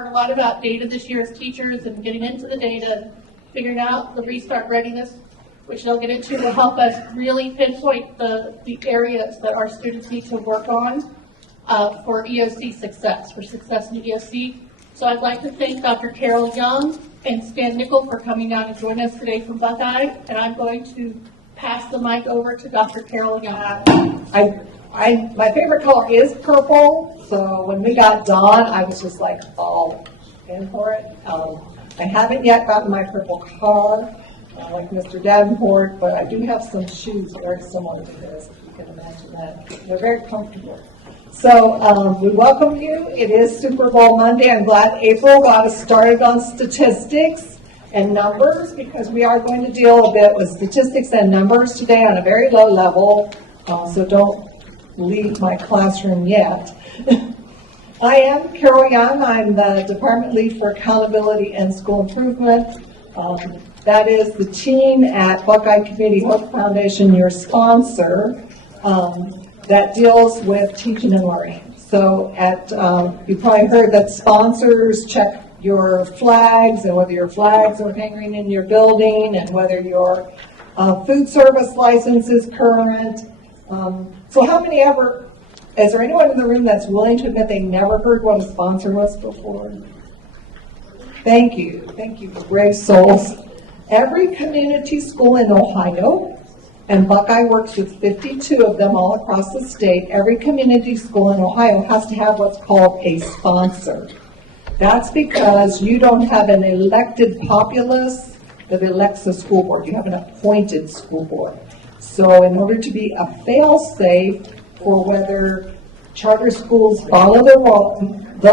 heard a lot about data this year as teachers and getting into the data, figuring out the Restart Readiness, which they'll get into, will help us really pinpoint the areas that our students need to work on for EOC success, for success in EOC. So I'd like to thank Dr. Carol Young and Stan Nickel for coming down and joining us today from Buckeye, and I'm going to pass the mic over to Dr. Carol Young. My favorite color is purple, so when we got Dawn, I was just like all in for it. I haven't yet gotten my purple car, like Mr. Davenport, but I do have some shoes very similar to his, if you can imagine that. They're very comfortable. So we welcome you. It is Super Bowl Monday. I'm glad April got us started on statistics and numbers, because we are going to deal a bit with statistics and numbers today on a very low level, so don't leave my classroom yet. I am Carol Young. I'm the department lead for accountability and school improvement. That is the team at Buckeye Community Hope Foundation, your sponsor, that deals with teaching and learning. So you probably heard that sponsors check your flags, and whether your flags are hanging in your building, and whether your food service license is current. So how many is there anyone in the room that's willing to admit they never heard what a sponsor was before? Thank you, brave souls. Every community school in Ohio, and Buckeye works with 52 of them all across the state, every community school in Ohio has to have what's called a sponsor. That's because you don't have an elected populace that elects the school board. You have an appointed school board. So in order to be a fail-safe for whether charter schools follow the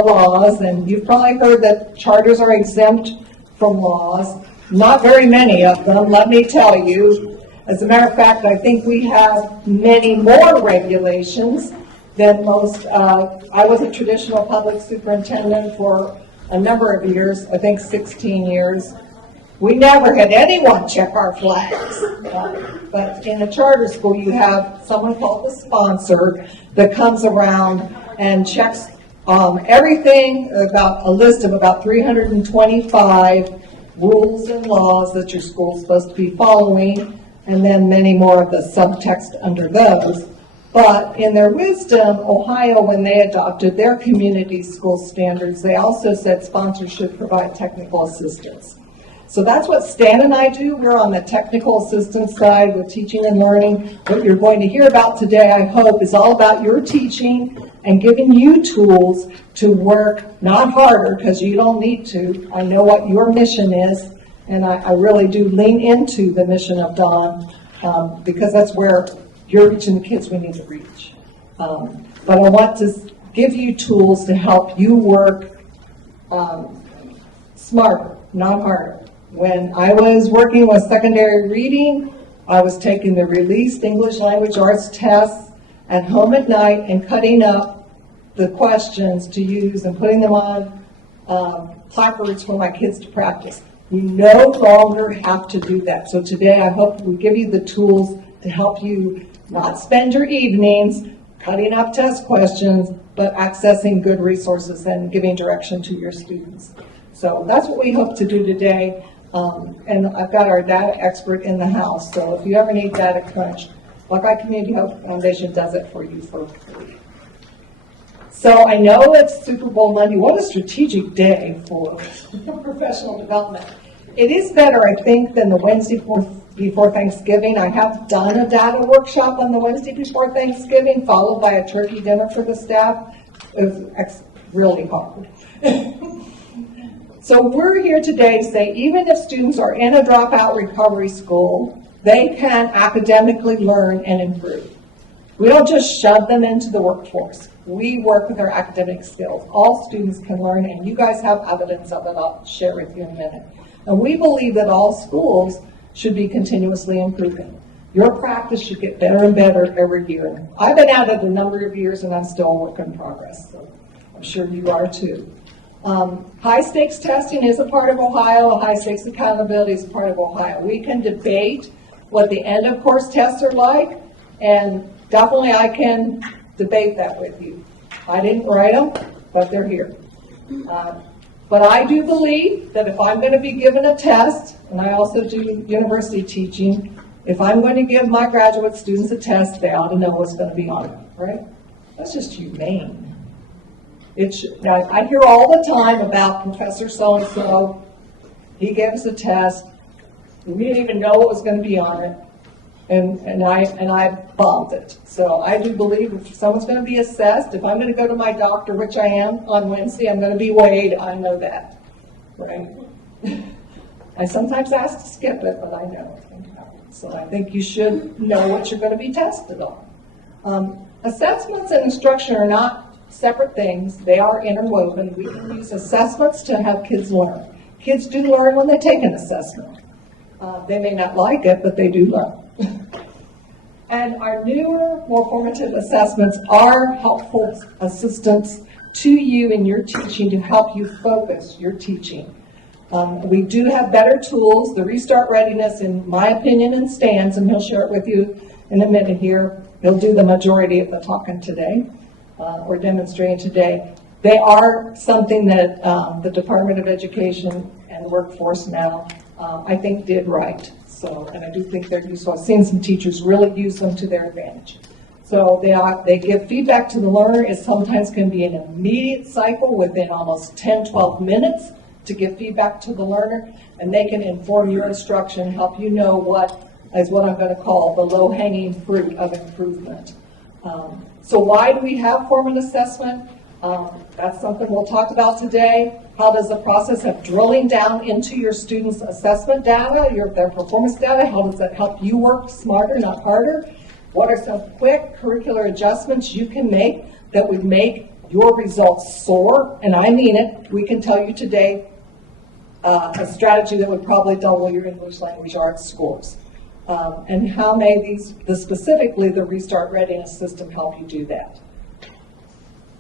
laws, and you've probably heard that charters are exempt from laws, not very many of them, let me tell you. As a matter of fact, I think we have many more regulations than most. I was a traditional public superintendent for a number of years, I think 16 years. We never had anyone check our flags. But in a charter school, you have someone called the sponsor that comes around and checks everything, about a list of about 325 rules and laws that your school is supposed to be following, and then many more of the subtext under those. But in their wisdom, Ohio, when they adopted their community school standards, they also said sponsors should provide technical assistance. So that's what Stan and I do. We're on the technical assistance side with teaching and learning. What you're going to hear about today, I hope, is all about your teaching and giving you tools to work not harder, because you don't need to. I know what your mission is, and I really do lean into the mission of Dawn, because that's where you're reaching the kids we need to reach. But I want to give you tools to help you work smarter, not harder. When I was working with secondary reading, I was taking the released English language arts tests at home at night and cutting up the questions to use and putting them on placards for my kids to practice. We no longer have to do that. So today I hope we give you the tools to help you not spend your evenings cutting up test questions, but accessing good resources and giving direction to your students. So that's what we hope to do today. And I've got our data expert in the house, so if you ever need data crunch, Buckeye Community Hope Foundation does it for you for free. So I know it's Super Bowl Monday. What a strategic day for professional development. It is better, I think, than the Wednesday before Thanksgiving. I have done a data workshop on the Wednesday before Thanksgiving, followed by a turkey dinner for the staff. It was really hard. So we're here today to say, even if students are in a dropout recovery school, they can academically learn and improve. We don't just shove them into the workforce. We work with their academic skills. All students can learn, and you guys have evidence of it. I'll share with you in a minute. And we believe that all schools should be continuously improving. Your practice should get better and better every year. I've been at it a number of years, and I'm still a work in progress, so I'm sure you are too. High stakes testing is a part of Ohio. High stakes accountability is a part of Ohio. We can debate what the end of course tests are like, and definitely I can debate that with you. I didn't write them, but they're here. But I do believe that if I'm going to be given a test, and I also do university teaching, if I'm going to give my graduate students a test, they ought to know what's going to be on it, right? That's just humane. I hear all the time about Professor so-and-so. He gave us a test. We didn't even know what was going to be on it, and I bombed it. So I do believe if someone's going to be assessed, if I'm going to go to my doctor, which I am on Wednesday, I'm going to be weighed. I know that, right? I sometimes ask to skip it, but I know it's going to happen. So I think you should know what you're going to be tested on. Assessments and instruction are not separate things. They are interwoven. We can use assessments to have kids learn. Kids do learn when they take an assessment. They may not like it, but they do learn. And our newer, more formative assessments are helpful assistance to you in your teaching to help you focus your teaching. We do have better tools. The Restart Readiness, in my opinion, and Stan's, and he'll share it with you in a minute here. He'll do the majority of the talking today, or demonstrating today. They are something that the Department of Education and Workforce now, I think, did right. So, and I do think they're useful. I've seen some teachers really use them to their advantage. So they give feedback to the learner. It sometimes can be an immediate cycle within almost 10, 12 minutes to give feedback to the learner, and they can inform your instruction, help you know what is what I'm going to call the low-hanging fruit of improvement. So why do we have formative assessment? That's something we'll talk about today. How does the process of drilling down into your students' assessment data, their performance data, how does that help you work smarter, not harder? What are some quick curricular adjustments you can make that would make your results soar? And I mean it. We can tell you today a strategy that would probably double your English language arts scores. And how may specifically the Restart Readiness system help you do that?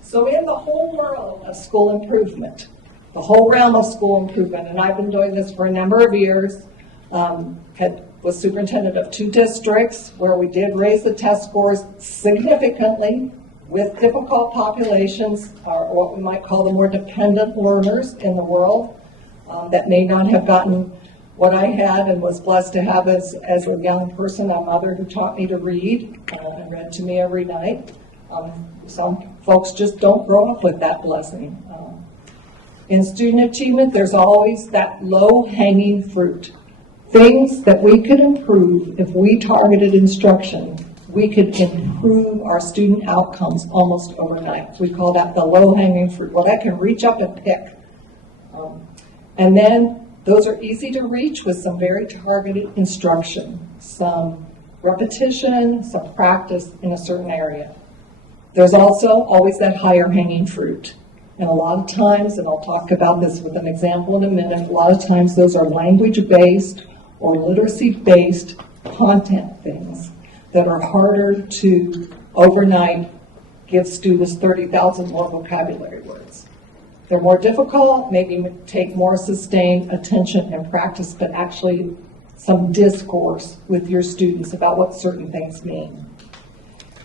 So in the whole world of school improvement, the whole realm of school improvement, and I've been doing this for a number of years, was superintendent of 2 districts where we did raise the test scores significantly with difficult populations, or what we might call the more dependent learners in the world that may not have gotten what I had and was blessed to have as a young person, a mother who taught me to read and read to me every night. Some folks just don't grow up with that blessing. In student achievement, there's always that low-hanging fruit. Things that we could improve if we targeted instruction. We could improve our student outcomes almost overnight. We call that the low-hanging fruit, what I can reach up and pick. And then those are easy to reach with some very targeted instruction, some repetition, some practice in a certain area. There's also always that higher hanging fruit. And a lot of times, and I'll talk about this with an example in a minute, a lot of times those are language-based or literacy-based content things that are harder to overnight give students 30,000 more vocabulary words. They're more difficult, maybe take more sustained attention and practice, but actually some discourse with your students about what certain things mean.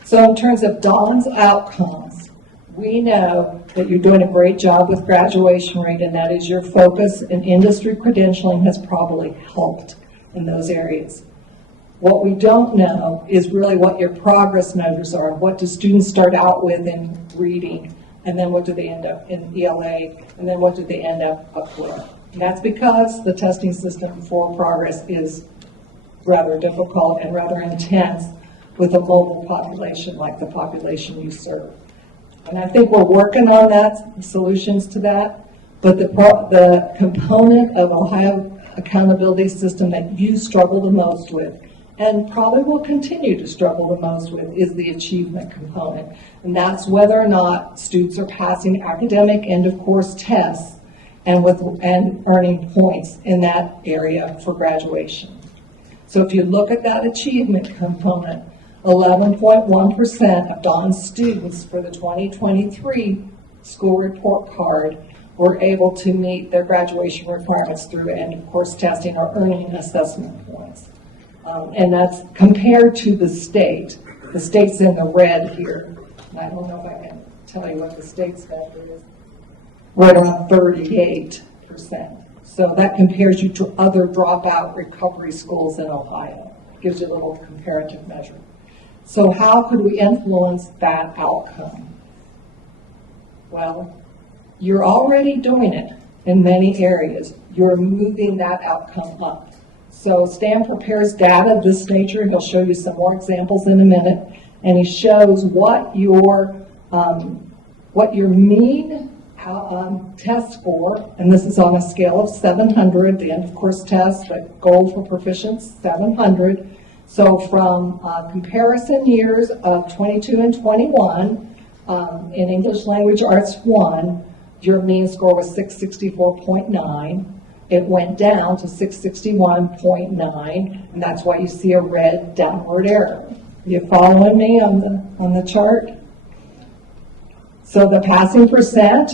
So in terms of Dawn's outcomes, we know that you're doing a great job with graduation rate, and that is your focus, and industry credentialing has probably helped in those areas. What we don't know is really what your progress measures are. What do students start out with in reading, and then what do they end up in ELA, and then what do they end up with? And that's because the testing system for progress is rather difficult and rather intense with a mobile population like the population you serve. And I think we're working on that, solutions to that, but the component of Ohio accountability system that you struggle the most with, and probably will continue to struggle the most with, is the achievement component. And that's whether or not students are passing academic end-of-course tests and earning points in that area for graduation. So if you look at that achievement component, 11.1% of Dawn's students for the 2023 school report card were able to meet their graduation requirements through end-of-course testing or earning assessment points. And that's compared to the state. The state's in the red here. And I don't know if I can tell you what the state's value is. right around 38%. So that compares you to other dropout recovery schools in Ohio. Gives you a little comparative measure. So how could we influence that outcome? Well, you're already doing it in many areas. You're moving that outcome up. So Stan prepares data of this nature. He'll show you some more examples in a minute. And he shows what your mean test score, and this is on a scale of 700, the end of course test, but goal for proficiency 700. So from comparison years of 22 and 21, in English Language Arts 1, your mean score was 664.9. It went down to 661.9, and that's why you see a red downward arrow. You following me on the chart? So the passing percent,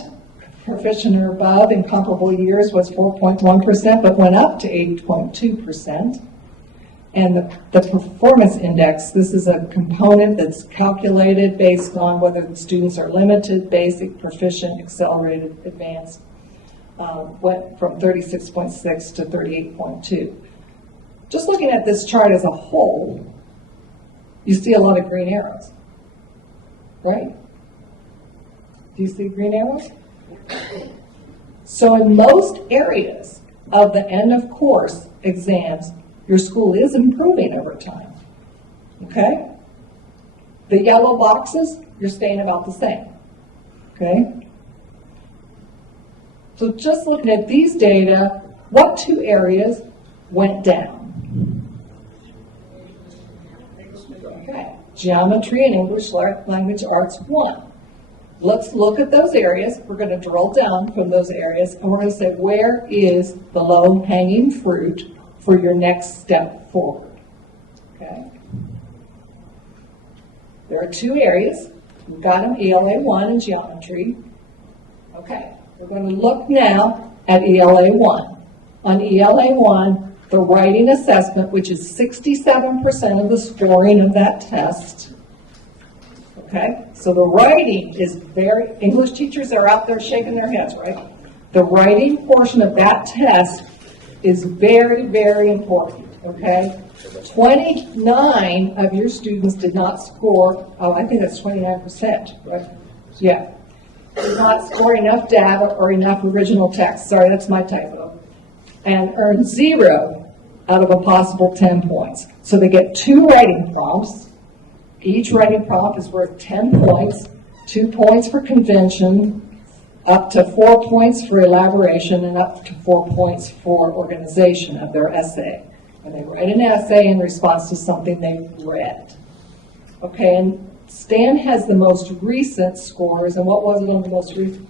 proficient or above in comparable years, was 4.1%, but went up to 8.2%. And the performance index, this is a component that's calculated based on whether the students are limited, basic, proficient, accelerated, advanced, went from 36.6 to 38.2. Just looking at this chart as a whole, you see a lot of green arrows, right? Do you see green arrows? So in most areas of the end of course exams, your school is improving over time, okay? The yellow boxes, you're staying about the same, okay? So just looking at these data, what two areas went down? Okay, geometry and English Language Arts 1. Let's look at those areas. We're going to drill down from those areas, and we're going to say, where is the low-hanging fruit for your next step forward? Okay. There are two areas. We've got them, ELA 1 and geometry. Okay, we're going to look now at ELA 1. On ELA 1, the writing assessment, which is 67% of the scoring of that test. Okay, so the writing is English teachers are out there shaking their heads, right? The writing portion of that test is very, very important, okay? 29 of your students did not score, I think that's 29%, right? Yeah. Did not score enough data or enough original text. Sorry, that's my typo. And earned 0 out of a possible 10 points. So they get 2 writing prompts. Each writing prompt is worth 10 points, 2 points for convention, up to 4 points for elaboration, and up to 4 points for organization of their essay. And they write an essay in response to something they've read. Okay, and Stan has the most recent scores, and what was it on the most recent?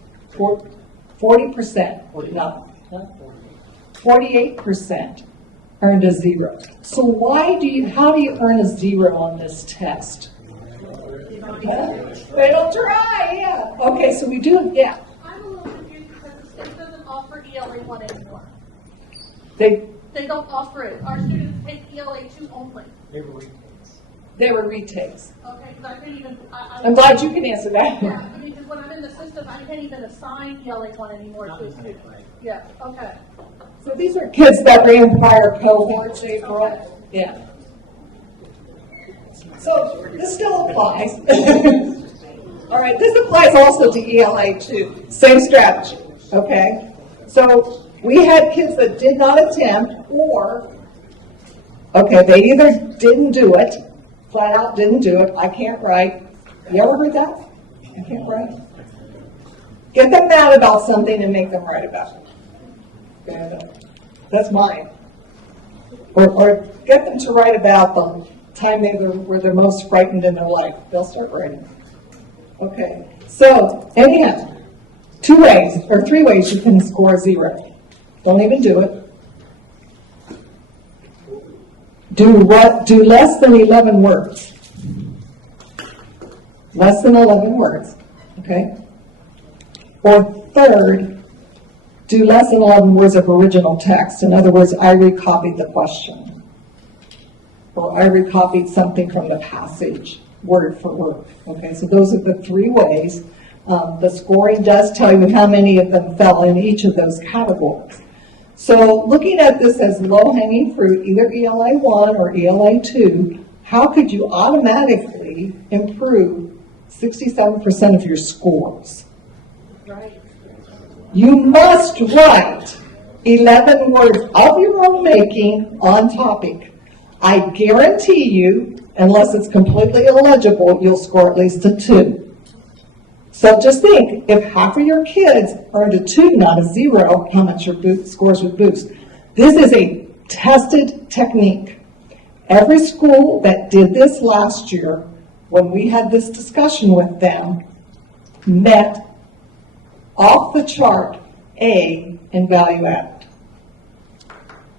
40%, or not 48%. Earned a 0. So how do you earn a 0 on this test? They don't try, yeah. Okay, so we do, yeah. I'm a little confused because the state doesn't offer ELA 1 anymore. They don't offer it. Our students take ELA 2 only. were retakes. Okay, because I can't even. I'm glad you can answer that. Yeah, I mean, because when I'm in the system, I can't even assign ELA 1 anymore to a student. Yeah, okay. So these are kids that were in prior cohorts, April. Yeah. So this still applies. All right, this applies also to ELA 2. Same strategy, okay? So we had kids that did not attempt, or, okay, they either didn't do it, flat out didn't do it, I can't write. You ever heard that? I can't write. Get them mad about something and make them write about it. That's mine. Or get them to write about the time they were the most frightened in their life. They'll start writing. Okay. So anyhow, 2 ways or 3 ways you can score 0. Don't even do it. Do less than 11 words. Less than 11 words. Okay. Or third, do less than 11 words of original text. In other words, I recopied the question. Or I recopied something from the passage, word for word. Okay, so those are the 3 ways. The scoring does tell you how many of them fell in each of those categories. So looking at this as low-hanging fruit, either ELA 1 or ELA 2, how could you automatically improve 67% of your scores? You must write 11 words of your own making on topic. I guarantee you, unless it's completely illegible, you'll score at least a 2. So just think, if half of your kids earned a 2, not a 0, how much your scores would boost. This is a tested technique. Every school that did this last year, when we had this discussion with them, met off the chart A in value added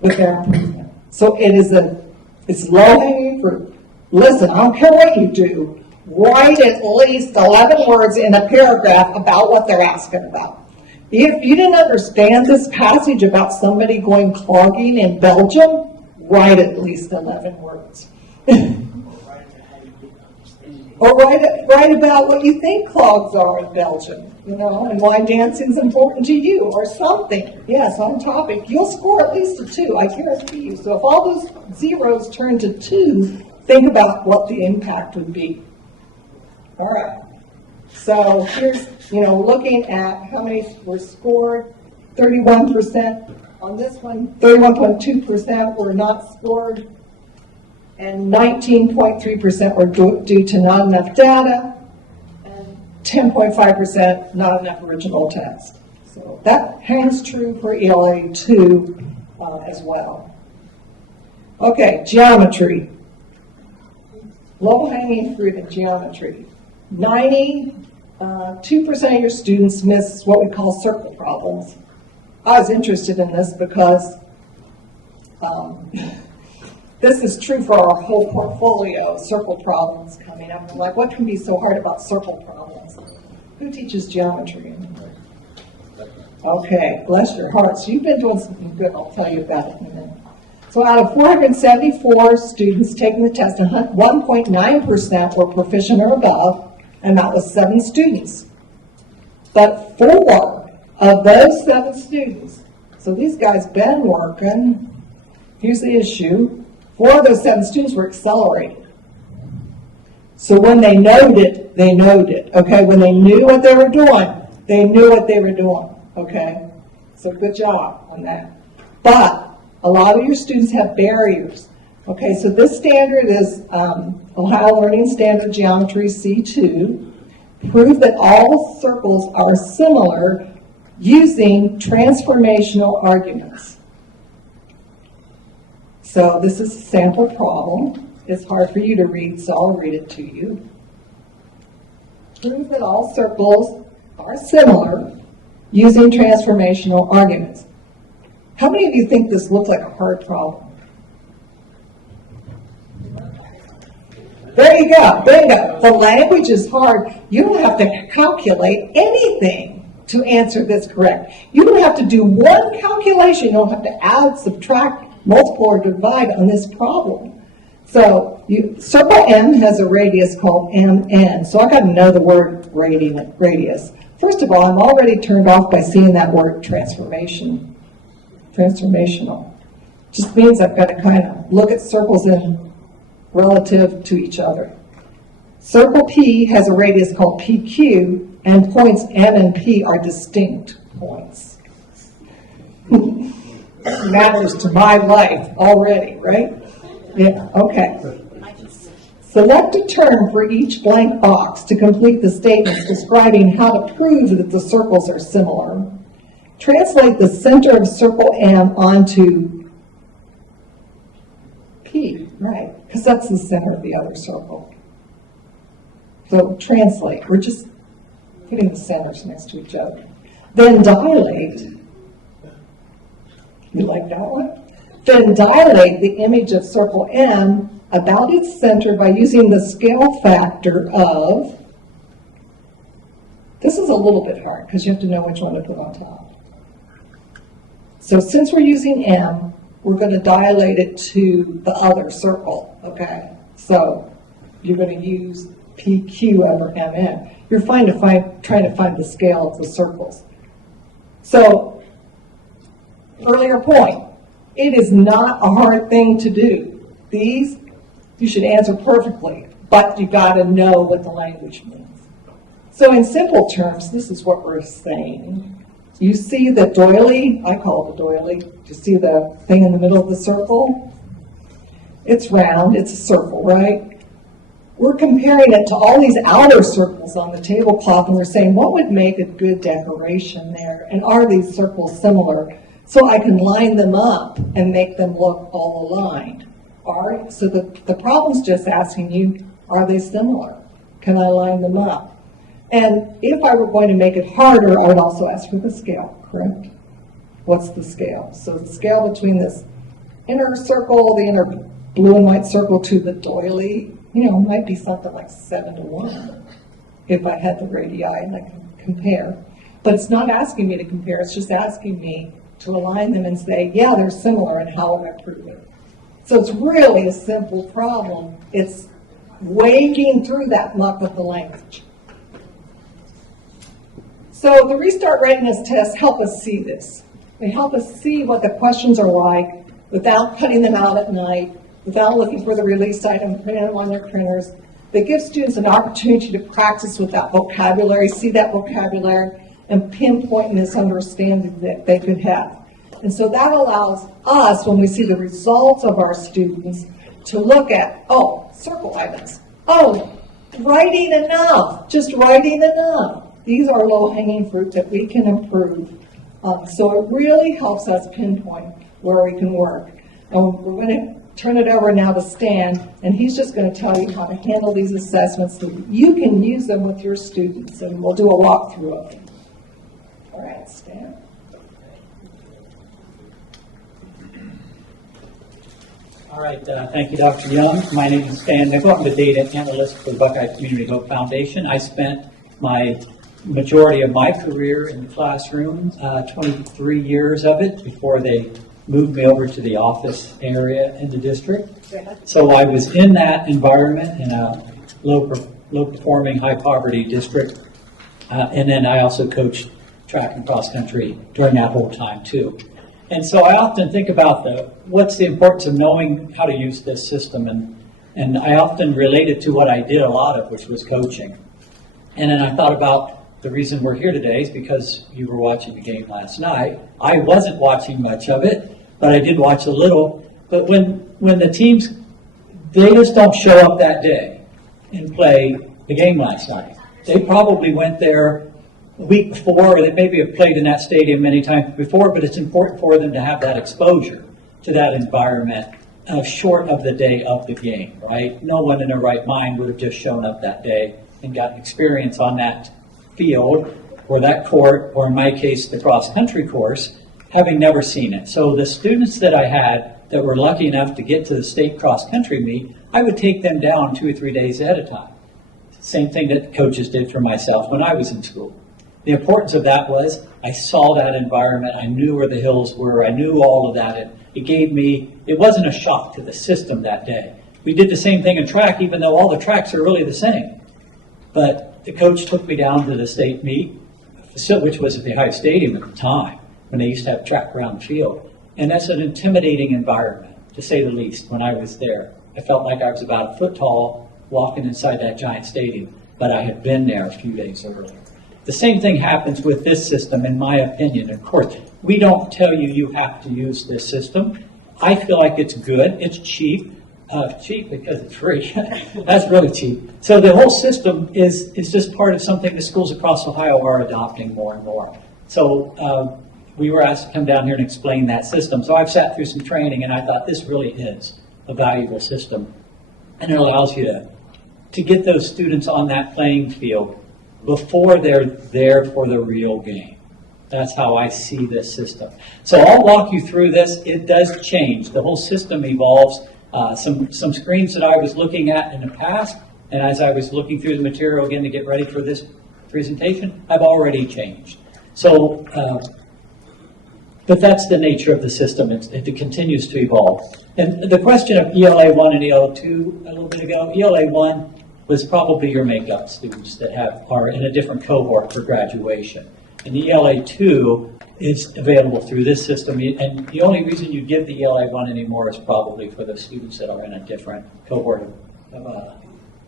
with their improvement. So it's low-hanging fruit. Listen, I don't care what you do. Write at least 11 words in a paragraph about what they're asking about. If you didn't understand this passage about somebody going clogging in Belgium, write at least 11 words. Or write about what you think clogs are in Belgium, and why dancing's important to you, or something. Yes, on topic. You'll score at least a 2, I guarantee you. So if all those zeros turn to 2, think about what the impact would be. All right. So here's, looking at how many were scored. 31% on this one. 31.2% were not scored. And 19.3% were due to not enough data. And 10.5% not enough original text. So that hangs true for ELA 2 as well. Okay, geometry. Low-hanging fruit in geometry. 92% of your students miss what we call circle problems. I was interested in this because this is true for our whole portfolio of circle problems coming up. Like, what can be so hard about circle problems? Who teaches geometry? Okay, bless your hearts. You've been doing something good. I'll tell you about it in a minute. So out of 474 students taking the test, 1.9% were proficient or above, and that was 7 students. But 4 of those 7 students, so these guys been working, here's the issue, 4 of those 7 students were accelerated. So when they knowed it, okay? When they knew what they were doing, they knew what they were doing, okay? So good job on that. But a lot of your students have barriers. Okay, so this standard is Ohio Learning Standard Geometry C2. Prove that all circles are similar using transformational arguments. So this is a sample problem. It's hard for you to read, so I'll read it to you. Prove that all circles are similar using transformational arguments. How many of you think this looked like a hard problem? There you go, bingo. The language is hard. You don't have to calculate anything to answer this correct. You don't have to do one calculation. You don't have to add, subtract, multiply, or divide on this problem. So circle M has a radius called MN. So I got to know the word radius. First of all, I'm already turned off by seeing that word transformational. Just means I've got to kind of look at circles in relative to each other. Circle P has a radius called PQ, and points M and P are distinct points. Matters to my life already, right? Yeah, okay. Select a term for each blank box to complete the statements describing how to prove that the circles are similar. Translate the center of circle M onto P, right? Because that's the center of the other circle. So translate. We're just putting the centers next to each other. Then dilate. You like that one? Then dilate the image of circle M about its center by using the scale factor of, this is a little bit hard because you have to know which one to put on top. So since we're using M, we're going to dilate it to the other circle, okay? So you're going to use PQ over MN. you're trying to find the scale of the circles. So, earlier point, it is not a hard thing to do. These, you should answer perfectly, but you got to know what the language means. So in simple terms, this is what we're saying. You see the doily, I call it the doily. Do you see the thing in the middle of the circle? It's round, it's a circle, right? We're comparing it to all these outer circles on the tablecloth, and we're saying, what would make a good decoration there? And are these circles similar? So I can line them up and make them look all aligned. So the problem's just asking you, are they similar? Can I line them up? And if I were going to make it harder, I would also ask for the scale, correct? What's the scale? So the scale between this inner circle, the inner blue and white circle to the doily, might be something like 7:1 if I had the radii and I can compare. But it's not asking me to compare, it's just asking me to align them and say, yeah, they're similar, and how would I prove it? So it's really a simple problem. It's wading through that muck with the language. So the Restart Readiness tests help us see this. They help us see what the questions are like without cutting them out at night, without looking for the release item, printing them on their printers. They give students an opportunity to practice with that vocabulary, see that vocabulary, and pinpoint misunderstanding that they could have. And so that allows us, when we see the results of our students, to look at, circle items. Writing enough, just writing enough. These are low-hanging fruit that we can improve. So it really helps us pinpoint where we can work. We're going to turn it over now to Stan, and he's just going to tell you how to handle these assessments so that you can use them with your students, and we'll do a walkthrough of them. All right, Stan. All right, thank you, Dr. Young. My name is Stan Nickel. I'm the data analyst for the Buckeye Community Hope Foundation. I spent my majority of my career in the classroom, 23 years of it, before they moved me over to the office area in the district. So I was in that environment in a low-performing, high-poverty district. And then I also coached track and cross-country during that whole time, too. And so I often think about what's the importance of knowing how to use this system. And I often relate it to what I did a lot of, which was coaching. And then I thought about the reason we're here today is because you were watching the game last night. I wasn't watching much of it, but I did watch a little. But when the teams, they just don't show up that day and play the game last night. They probably went there a week before, or they maybe have played in that stadium many times before, but it's important for them to have that exposure to that environment short of the day of the game, right? No one in their right mind would have just shown up that day and gotten experience on that field or that court, or in my case, the cross-country course, having never seen it. So the students that I had that were lucky enough to get to the state cross-country meet, I would take them down 2 or 3 days ahead of time. Same thing that coaches did for myself when I was in school. The importance of that was I saw that environment, I knew where the hills were, I knew all of that. It wasn't a shock to the system that day. We did the same thing in track, even though all the tracks are really the same. But the coach took me down to the state meet, which was at the High Stadium at the time, when they used to have track around the field. And that's an intimidating environment, to say the least, when I was there. I felt like I was about a foot tall walking inside that giant stadium, but I had been there a few days earlier. The same thing happens with this system, in my opinion. Of course, we don't tell you you have to use this system. I feel like it's good. It's cheap. Cheap because it's free. That's really cheap. So the whole system is just part of something the schools across Ohio are adopting more and more. So we were asked to come down here and explain that system. So I've sat through some training, and I thought this really is a valuable system. And it allows you to get those students on that playing field before they're there for the real game. That's how I see this system. So I'll walk you through this. It does change. The whole system evolves. Some screens that I was looking at in the past, and as I was looking through the material again to get ready for this presentation, I've already changed. So, but that's the nature of the system. It continues to evolve. And the question of ELA 1 and ELA 2 a little bit ago, ELA 1 was probably your makeup students that are in a different cohort for graduation. And the ELA 2 is available through this system, and the only reason you give the ELA 1 anymore is probably for the students that are in a different cohort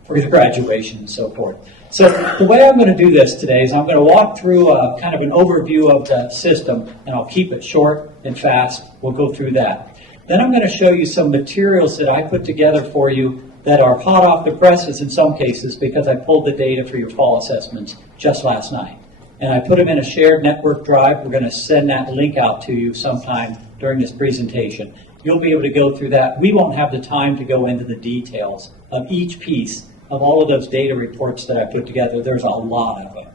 for the graduation and so forth. So the way I'm going to do this today is I'm going to walk through kind of an overview of the system, and I'll keep it short and fast. We'll go through that. Then I'm going to show you some materials that I put together for you that are hot off the presses in some cases because I pulled the data for your fall assessments just last night. And I put them in a shared network drive. We're going to send that link out to you sometime during this presentation. You'll be able to go through that. We won't have the time to go into the details of each piece of all of those data reports that I put together. There's a lot of them.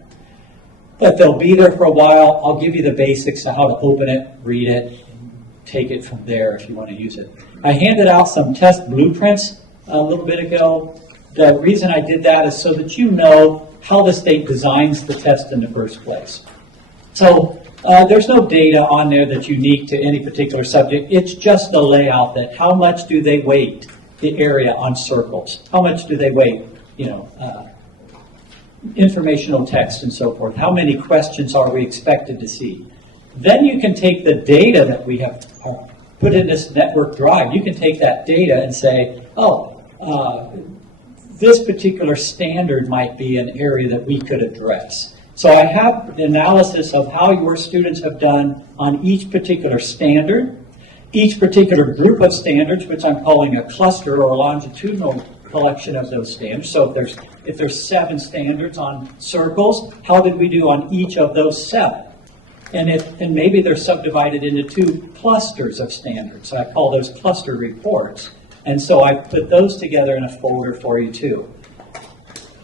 But they'll be there for a while. I'll give you the basics of how to open it, read it, and take it from there if you want to use it. I handed out some test blueprints a little bit ago. The reason I did that is so that you know how the state designs the test in the first place. So there's no data on there that's unique to any particular subject. It's just the layout that how much do they weight the area on circles? How much do they weight, informational text and so forth? How many questions are we expected to see? Then you can take the data that we have put in this network drive. You can take that data and say, this particular standard might be an area that we could address. So I have the analysis of how your students have done on each particular standard, each particular group of standards, which I'm calling a cluster or a longitudinal collection of those standards. So if there's 7 standards on circles, how did we do on each of those 7? And maybe they're subdivided into 2 clusters of standards. So I call those cluster reports. And so I put those together in a folder for you too.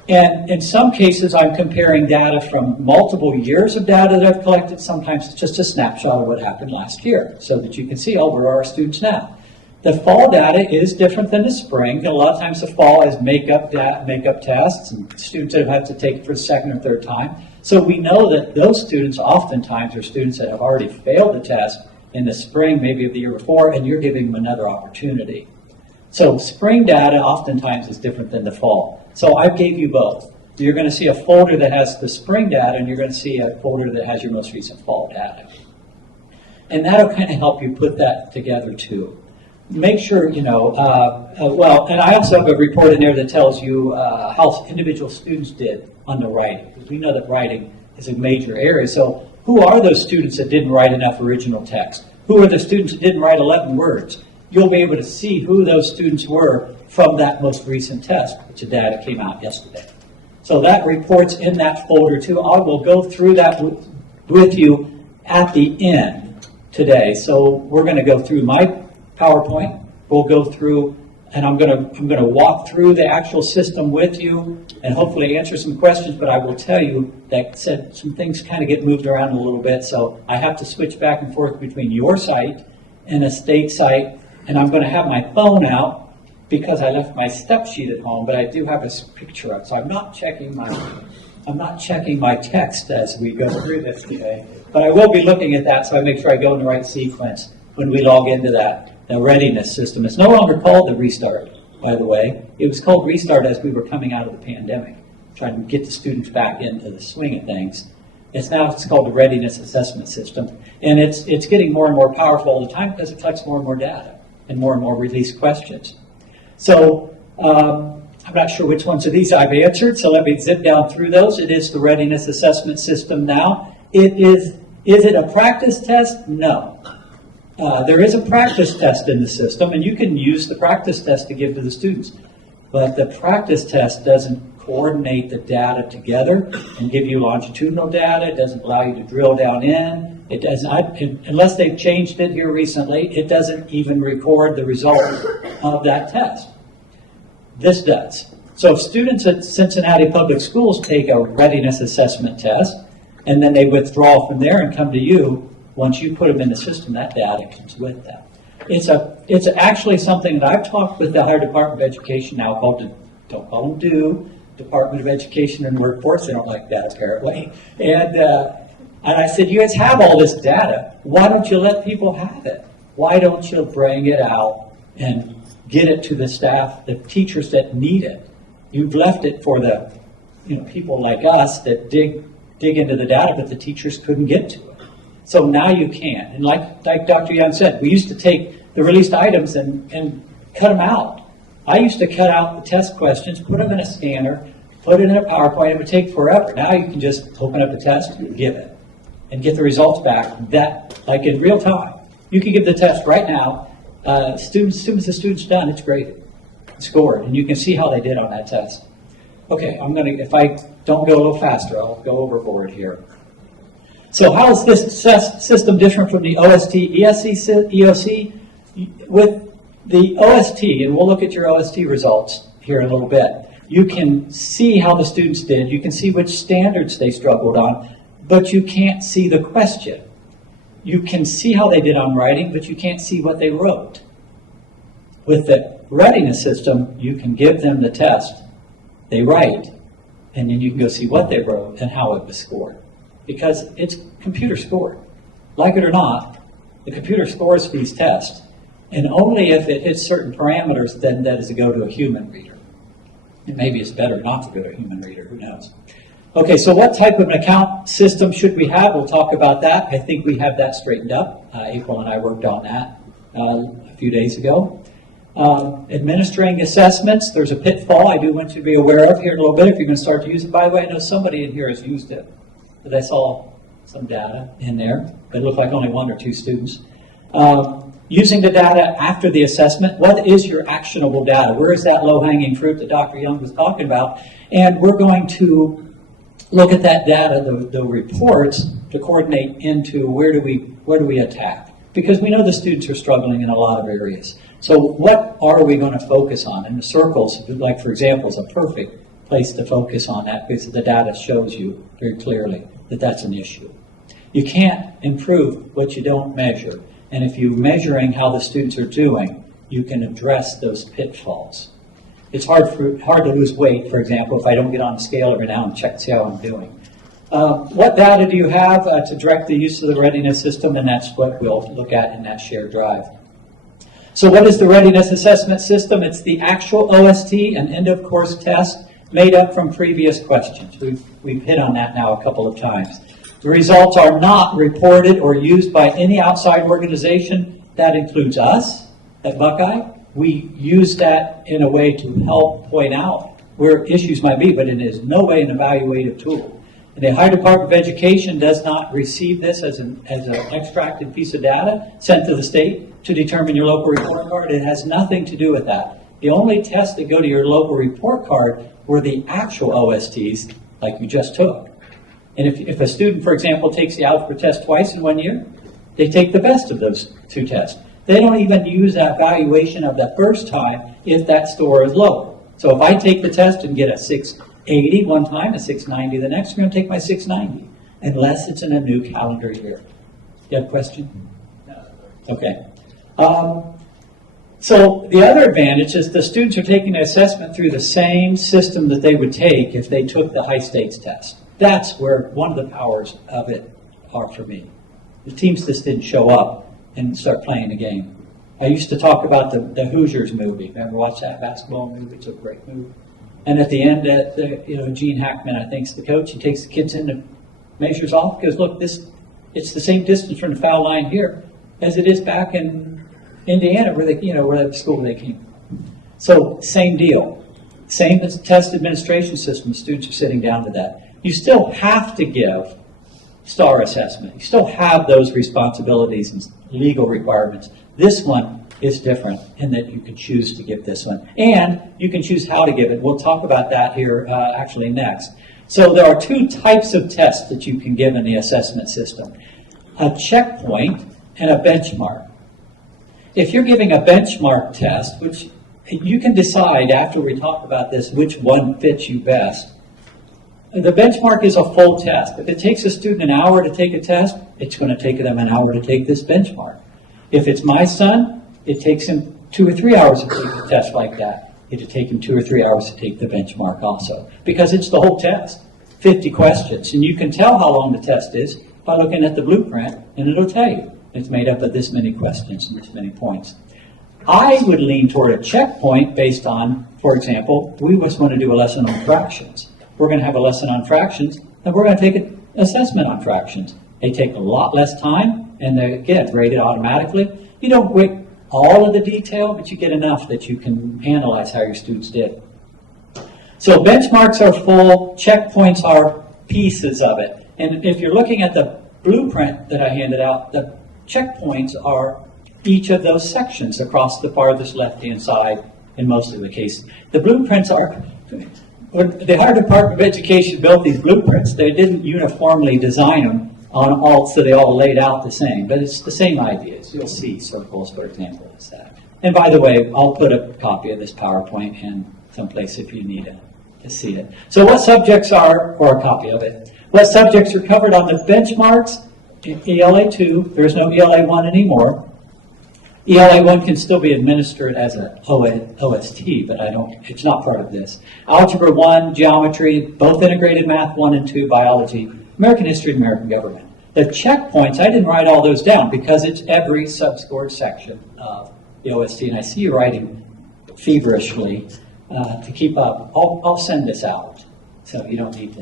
And in some cases, I'm comparing data from multiple years of data that I've collected. Sometimes it's just a snapshot of what happened last year so that you can see, where are our students now? The fall data is different than the spring. And a lot of times the fall is makeup tests, and students that have had to take it for the second or third time. So we know that those students oftentimes are students that have already failed the test in the spring, maybe of the year before, and you're giving them another opportunity. So spring data oftentimes is different than the fall. So I gave you both. You're going to see a folder that has the spring data, and you're going to see a folder that has your most recent fall data. And that'll kind of help you put that together too. Make sure, and I also have a report in there that tells you how individual students did on the writing. Because we know that writing is a major area. So who are those students that didn't write enough original text? Who are the students that didn't write 11 words? You'll be able to see who those students were from that most recent test, which the data came out yesterday. So that report's in that folder too. I will go through that with you at the end today. So we're going to go through my PowerPoint. We'll go through, and I'm going to walk through the actual system with you and hopefully answer some questions. But I will tell you that some things kind of get moved around a little bit. So I have to switch back and forth between your site and a state site. And I'm going to have my phone out because I left my step sheet at home, but I do have a picture up. So I'm not checking my text as we go through this today. But I will be looking at that so I make sure I go in the right sequence when we log into the Readiness system. It's no longer called the Restart, by the way. It was called Restart as we were coming out of the pandemic, trying to get the students back into the swing of things. It's called the Readiness Assessment System. And it's getting more and more powerful all the time because it collects more and more data and more released questions. So I'm not sure which ones of these I've answered, so let me zip down through those. It is the Readiness Assessment System now. Is it a practice test? No. There is a practice test in the system, and you can use the practice test to give to the students. But the practice test doesn't coordinate the data together and give you longitudinal data. It doesn't allow you to drill down in. It doesn't, unless they've changed it here recently, it doesn't even record the result of that test. This does. So if students at Cincinnati Public Schools take a readiness assessment test, and then they withdraw from there and come to you, once you put them in the system, that data comes with them. It's actually something that I've talked with the Ohio Department of Education now called, don't call them Department of Education and Workforce. They don't like that apparently. And I said, you guys have all this data. Why don't you let people have it? Why don't you bring it out and get it to the staff, the teachers that need it? You've left it for the, people like us that dig into the data, but the teachers couldn't get to it. So now you can. And like Dr. Young said, we used to take the released items and cut them out. I used to cut out the test questions, put them in a scanner, put it in a PowerPoint. It would take forever. Now you can just open up a test, give it, and get the results back like in real time. You can give the test right now. As soon as the student's done, it's graded, scored, and you can see how they did on that test. Okay, if I don't go a little faster, I'll go overboard here. So how is this system different from the OST, EOC? With the OST, and we'll look at your OST results here in a little bit, you can see how the students did, you can see which standards they struggled on, but you can't see the question. You can see how they did on writing, but you can't see what they wrote. With the readiness system, you can give them the test, they write, and then you can go see what they wrote and how it was scored. Because it's computer scored. Like it or not, the computer scores these tests, and only if it hits certain parameters, then that is to go to a human reader. And maybe it's better not to go to a human reader, who knows. Okay, so what type of an account system should we have? We'll talk about that. I think we have that straightened up. April and I worked on that a few days ago. Administering assessments, there's a pitfall I do want you to be aware of here in a little bit if you're going to start to use it. By the way, I know somebody in here has used it. But I saw some data in there. It looked like only 1 or 2 students. Using the data after the assessment, what is your actionable data? Where is that low-hanging fruit that Dr. Young was talking about? And we're going to look at that data, the reports, to coordinate into where do we attack? Because we know the students are struggling in a lot of areas. So what are we going to focus on? And the circles, like for example, is a perfect place to focus on that because the data shows you very clearly that that's an issue. You can't improve what you don't measure. And if you're measuring how the students are doing, you can address those pitfalls. It's hard to lose weight, for example, if I don't get on the scale every now and check to see how I'm doing. What data do you have to direct the use of the readiness system? And that's what we'll look at in that shared drive. So what is the readiness assessment system? It's the actual OST and end-of-course test made up from previous questions. We've hit on that now a couple of times. The results are not reported or used by any outside organization. That includes us at Buckeye. We use that in a way to help point out where issues might be, but it is no way an evaluative tool. And the Ohio Department of Education does not receive this as an extracted piece of data sent to the state to determine your local report card. It has nothing to do with that. The only tests that go to your local report card were the actual OSTs, like you just took. And if a student, for example, takes the algebra test twice in 1 year, they take the best of those 2 tests. They don't even use that valuation of the first time if that score is low. So if I take the test and get a 680 one time, a 690 the next, I'm going to take my 690, unless it's in a new calendar year. You have a question? No. Okay. So the other advantage is the students are taking the assessment through the same system that they would take if they took the high stakes test. That's where one of the powers of it are for me. The teams just didn't show up and start playing the game. I used to talk about the Hoosiers movie. Remember, watch that basketball movie? It's a great movie. And at the end, Gene Hackman, I think, is the coach. He takes the kids in and measures off because look, it's the same distance from the foul line here as it is back in Indiana, where that school they came from. So same deal, same as the test administration system. Students are sitting down to that. You still have to give STAR assessment. You still have those responsibilities and legal requirements. This one is different in that you can choose to give this one. And you can choose how to give it. We'll talk about that here actually next. So there are 2 types of tests that you can give in the assessment system. A checkpoint and a benchmark. If you're giving a benchmark test, which you can decide after we talk about this which one fits you best. The benchmark is a full test. If it takes a student an hour to take a test, it's going to take them an hour to take this benchmark. If it's my son, it takes him 2 or 3 hours to take a test like that. It'll take him 2 or 3 hours to take the benchmark also, because it's the whole test, 50 questions. And you can tell how long the test is by looking at the blueprint, and it'll tell you. It's made up of this many questions and this many points. I would lean toward a checkpoint based on, for example, we just want to do a lesson on fractions. We're going to have a lesson on fractions, and we're going to take an assessment on fractions. They take a lot less time, and they're, again, rated automatically. You don't get all of the detail, but you get enough that you can analyze how your students did. So benchmarks are full, checkpoints are pieces of it. And if you're looking at the blueprint that I handed out, the checkpoints are each of those sections across the farthest left-hand side in most of the cases. The blueprints are, when the Ohio Department of Education built these blueprints, they didn't uniformly design them on all, so they all laid out the same, but it's the same ideas. You'll see circles, for example, is that. And by the way, I'll put a copy of this PowerPoint in someplace if you need to see it. So what subjects are, or a copy of it, what subjects are covered on the benchmarks? ELA 2, there's no ELA 1 anymore. ELA 1 can still be administered as an OST, but it's not part of this. Algebra 1, Geometry, both integrated Math 1 and 2, Biology, American History, and American Government. The checkpoints, I didn't write all those down because it's every subscored section of the OST, and I see you writing feverishly to keep up. I'll send this out, so you don't need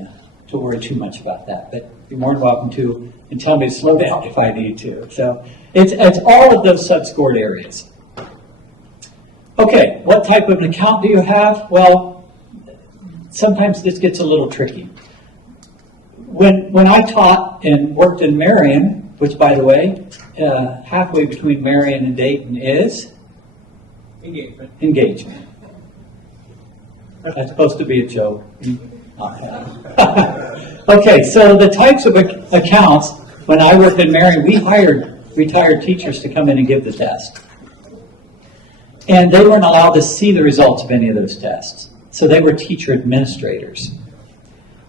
to worry too much about that, but you're more than welcome to, and tell me to slow down if I need to. So it's all of those subscored areas. Okay, what type of an account do you have? Well, sometimes this gets a little tricky. When I taught and worked in Marion, which by the way, halfway between Marion and Dayton is? Engagement. That's supposed to be a joke. Okay, so the types of accounts, when I worked in Marion, we hired retired teachers to come in and give the test. And they weren't allowed to see the results of any of those tests. So they were teacher administrators.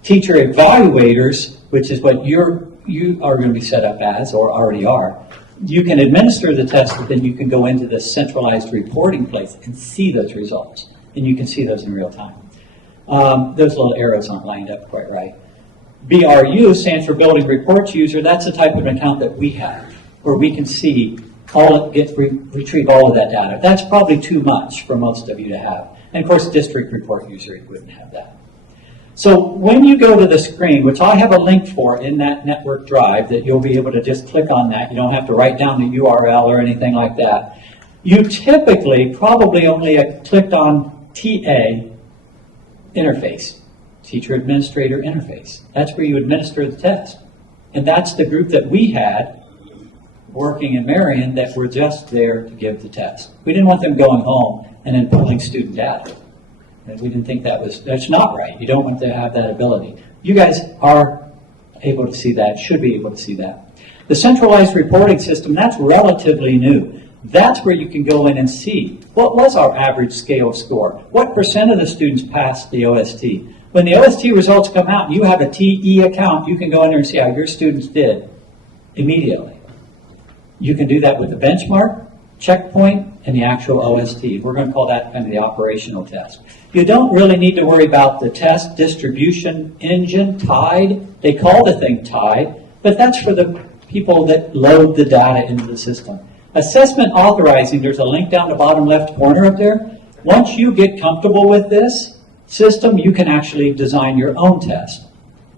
Teacher evaluators, which is what you are going to be set up as, or already are, you can administer the test, but then you can go into the centralized reporting place and see those results. And you can see those in real time. Those little arrows aren't lined up quite right. BRU stands for Building Reports User. That's the type of account that we have, where we can see retrieve all of that data. That's probably too much for most of you to have. And of course, District Report User, you wouldn't have that. So when you go to the screen, which I have a link for in that network drive, that you'll be able to just click on that. You don't have to write down the URL or anything like that. You typically probably only clicked on TA interface, Teacher Administrator Interface. That's where you administer the test. And that's the group that we had working in Marion that were just there to give the test. We didn't want them going home and then pulling student data. And we didn't think that's not right. You don't want to have that ability. You guys are able to see that, should be able to see that. The centralized reporting system, that's relatively new. That's where you can go in and see what was our average scale score. What percent of the students passed the OST? When the OST results come out and you have a TE account, you can go in there and see how your students did immediately. You can do that with the benchmark, checkpoint, and the actual OST. We're going to call that kind of the operational test. You don't really need to worry about the test distribution engine, TIDE. They call the thing TIDE, but that's for the people that load the data into the system. Assessment authorizing, there's a link down the bottom left corner up there. Once you get comfortable with this system, you can actually design your own test.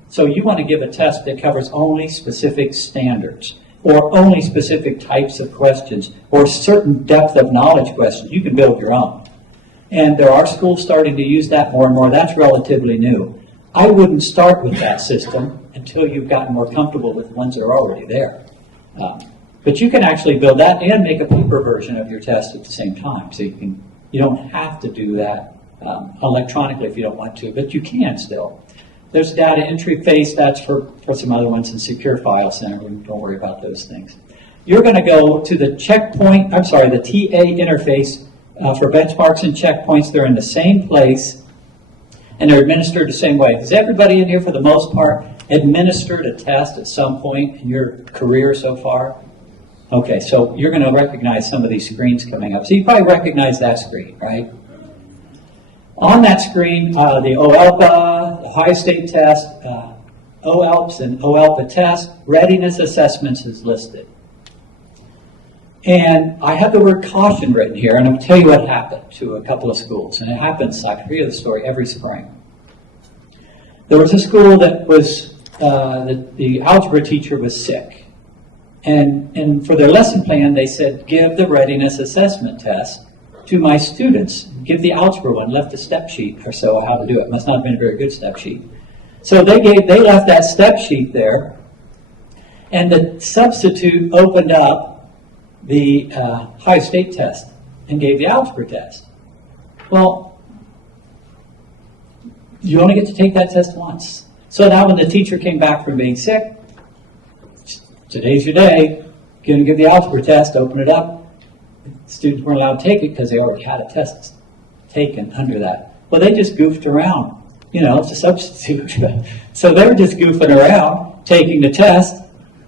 So you want to give a test that covers only specific standards, or only specific types of questions, or certain depth of knowledge questions. You can build your own. And there are schools starting to use that more and more. That's relatively new. I wouldn't start with that system until you've gotten more comfortable with the ones that are already there. But you can actually build that and make a paper version of your test at the same time. So you don't have to do that electronically if you don't want to, but you can still. There's data entry phase, that's for some other ones, in Secure File Center. Don't worry about those things. You're going to go to the the TA interface for benchmarks and checkpoints. They're in the same place, and they're administered the same way. Has everybody in here, for the most part, administered a test at some point in your career so far? Okay, so you're going to recognize some of these screens coming up. So you probably recognize that screen, right? On that screen, the OELPA, the Ohio State test, OELPS and OELPA test, readiness assessments is listed. And I have the word caution written here, and I'm going to tell you what happened to a couple of schools. And it happens, I hear the story every spring. There was a school that was, the algebra teacher was sick. And for their lesson plan, they said, give the readiness assessment test to my students. Give the algebra one, left a step sheet or so how to do it. Must not have been a very good step sheet. So they left that step sheet there, and the substitute opened up the Ohio State test and gave the algebra test. Well, you only get to take that test once. So now when the teacher came back from being sick, today's your day, going to give the algebra test, open it up. Students weren't allowed to take it because they already had a test taken under that. Well, they just goofed around. It's a substitute. So they were just goofing around, taking the test.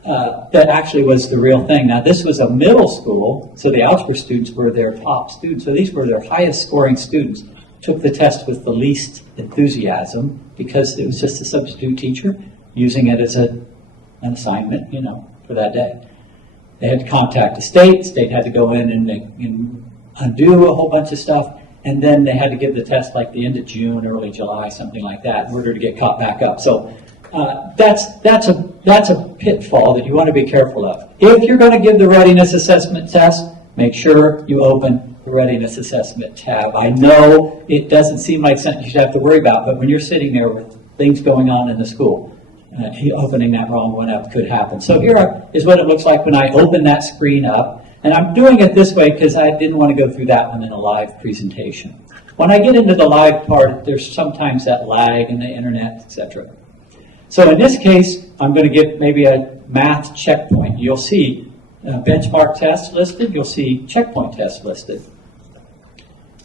That actually was the real thing. Now, this was a middle school, so the algebra students were their top students. So these were their highest scoring students. Took the test with the least enthusiasm because it was just a substitute teacher using it as an assignment, for that day. They had to contact the state had to go in and undo a whole bunch of stuff, and then they had to give the test like the end of June, early July, something like that, in order to get caught back up. So that's a pitfall that you want to be careful of. If you're going to give the readiness assessment test, make sure you open the readiness assessment tab. I know it doesn't seem like something you should have to worry about, but when you're sitting there with things going on in the school, opening that wrong one up could happen. So here is what it looks like when I open that screen up. And I'm doing it this way because I didn't want to go through that one in a live presentation. When I get into the live part, there's sometimes that lag in the internet, etc. So in this case, I'm going to get maybe a math checkpoint. You'll see benchmark tests listed. You'll see checkpoint tests listed.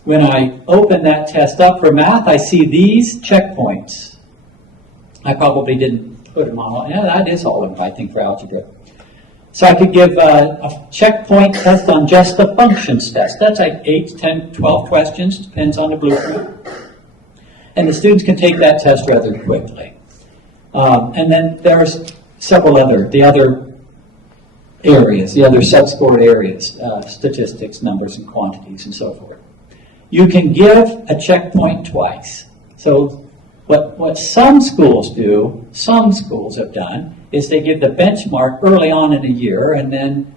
When I open that test up for math, I see these checkpoints. I probably didn't put them on. Yeah, that is all of them, I think, for algebra. So I could give a checkpoint test on just the functions test. That's like 8, 10, 12 questions, depends on the blueprint. And the students can take that test rather quickly. And then there's several other areas, the other sub-scored areas, statistics, numbers, and quantities, and so forth. You can give a checkpoint twice. So what some schools have done, is they give the benchmark early on in a year and then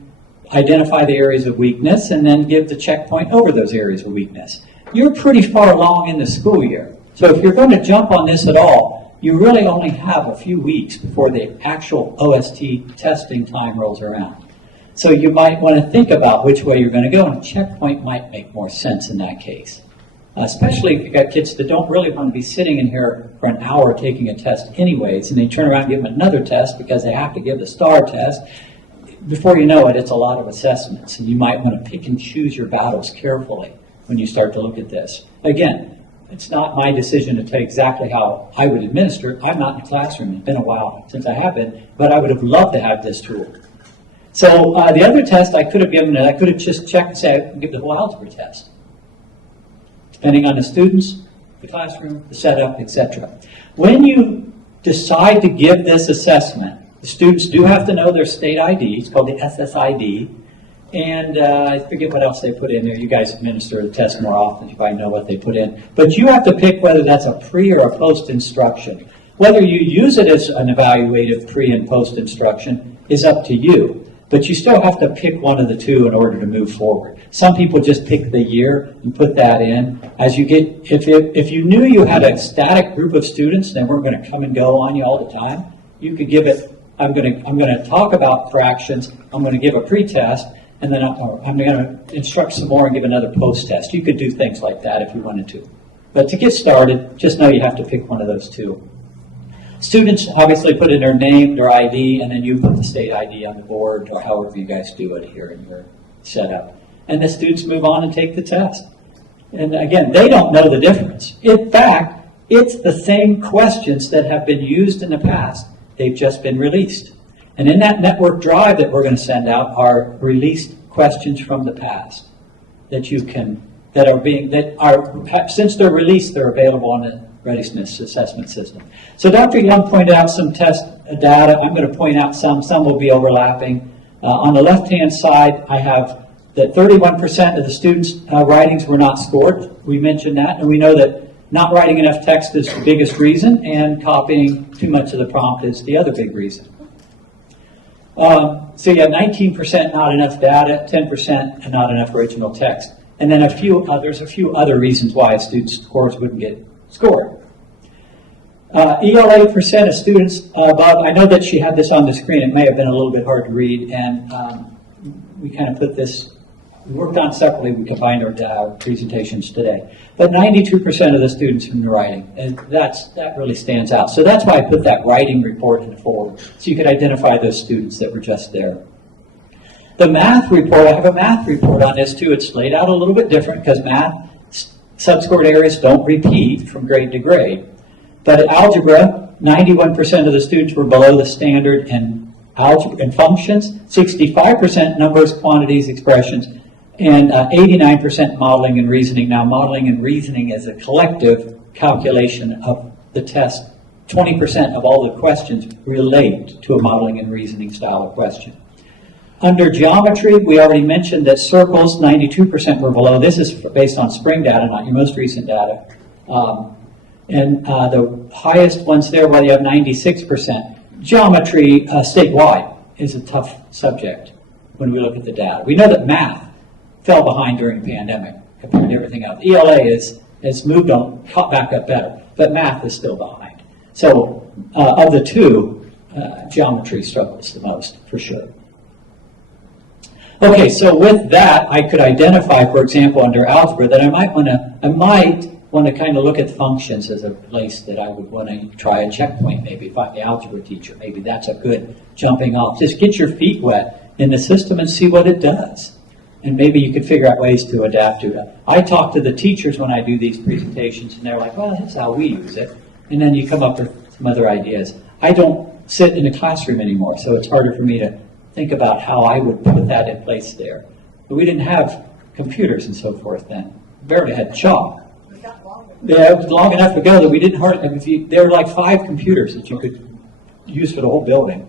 identify the areas of weakness and then give the checkpoint over those areas of weakness. You're pretty far along in the school year. So if you're going to jump on this at all, you really only have a few weeks before the actual OST testing time rolls around. So you might want to think about which way you're going to go, and a checkpoint might make more sense in that case. Especially if you've got kids that don't really want to be sitting in here for an hour taking a test anyways, and they turn around and give them another test because they have to give the STAR test. Before you know it, it's a lot of assessments, and you might want to pick and choose your battles carefully when you start to look at this. Again, it's not my decision to tell you exactly how I would administer it. I'm not in the classroom. It's been a while since I have been, but I would have loved to have this tool. So the other test I could have given it, I could have just checked and say, I can give the whole algebra test. Depending on the students, the classroom, the setup, etc. When you decide to give this assessment, the students do have to know their state ID. It's called the SSID. And I forget what else they put in there. You guys administer the test more often. You probably know what they put in. But you have to pick whether that's a pre or a post instruction. Whether you use it as an evaluative pre and post instruction is up to you. But you still have to pick one of the two in order to move forward. Some people just pick the year and put that in. As you get, if you knew you had a static group of students and they weren't going to come and go on you all the time, you could give it. I'm going to talk about fractions. I'm going to give a pre-test, and then I'm going to instruct some more and give another post-test. You could do things like that if you wanted to. But to get started, just know you have to pick one of those two. Students obviously put in their name, their ID, and then you put the state ID on the board, or however you guys do it here in your setup. And the students move on and take the test. And again, they don't know the difference. In fact, it's the same questions that have been used in the past. They've just been released. And in that network drive that we're going to send out are released questions from the past that you can, since they're released, they're available on the Readiness assessment system. So Dr. Young pointed out some test data. I'm going to point out some will be overlapping. On the left-hand side, I have that 31% of the students' writings were not scored. We mentioned that, and we know that not writing enough text is the biggest reason, and copying too much of the prompt is the other big reason. So you have 19% not enough data, 10% not enough original text. And then there's a few other reasons why a student's scores wouldn't get scored. ELA percent of students above, I know that she had this on the screen, it may have been a little bit hard to read, and we kind of put this, we worked on separately, we combined our presentations today. But 92% of the students in the writing, and that really stands out. So that's why I put that writing report in the forward, so you could identify those students that were just there. The math report, I have a math report on this too. It's laid out a little bit different because math subscored areas don't repeat from grade to grade. But at algebra, 91% of the students were below the standard in algebra and functions, 65% numbers, quantities, expressions, and 89% modeling and reasoning. Now, modeling and reasoning is a collective calculation of the test. 20% of all the questions relate to a modeling and reasoning style of question. Under geometry, we already mentioned that circles, 92% were below. This is based on spring data, not your most recent data. And the highest ones there, where you have 96%. Geometry statewide is a tough subject when we look at the data. We know that math fell behind during the pandemic compared to everything else. ELA has moved on, caught back up better, but math is still behind. So of the two, geometry struggles the most, for sure. Okay, so with that, I could identify, for example, under algebra, that I might want to kind of look at functions as a place that I would want to try a checkpoint, maybe if I'm the algebra teacher. Maybe that's a good jumping off. Just get your feet wet in the system and see what it does. And maybe you could figure out ways to adapt to it. I talk to the teachers when I do these presentations, and they're like, well, that's how we use it. And then you come up with some other ideas. I don't sit in a classroom anymore, so it's harder for me to think about how I would put that in place there. But we didn't have computers and so forth then. We barely had chalk. Yeah, it was long enough ago that we didn't hardly, there were like 5 computers that you could use for the whole building.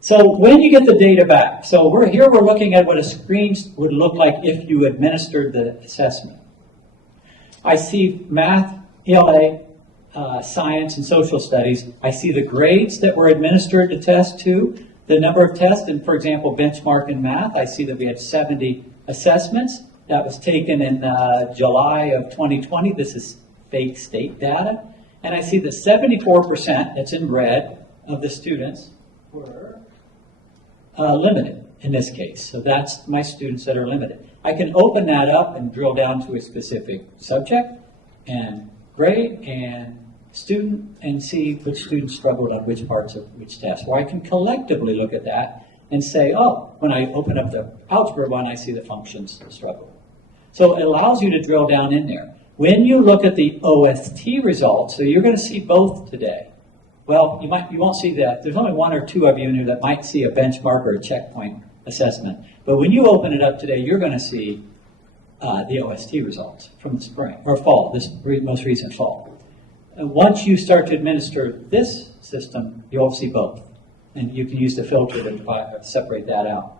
So when you get the data back, so we're looking at what a screen would look like if you administered the assessment. I see math, ELA, science, and social studies. I see the grades that were administered to test to, the number of tests, and for example, benchmark in math. I see that we had 70 assessments. That was taken in July of 2020. This is fake state data. And I see that 74%, that's in red, of the students were limited in this case. So that's my students that are limited. I can open that up and drill down to a specific subject and grade and student and see which students struggled on which parts of which test. Or I can collectively look at that and say, oh, when I open up the algebra one, I see the functions struggle. So it allows you to drill down in there. When you look at the OST results, so you're going to see both today. Well, you won't see that. There's only 1 or 2 of you in here that might see a benchmark or a checkpoint assessment. But when you open it up today, you're going to see the OST results from the spring or fall, this most recent fall. Once you start to administer this system, you'll see both. And you can use the filter to separate that out.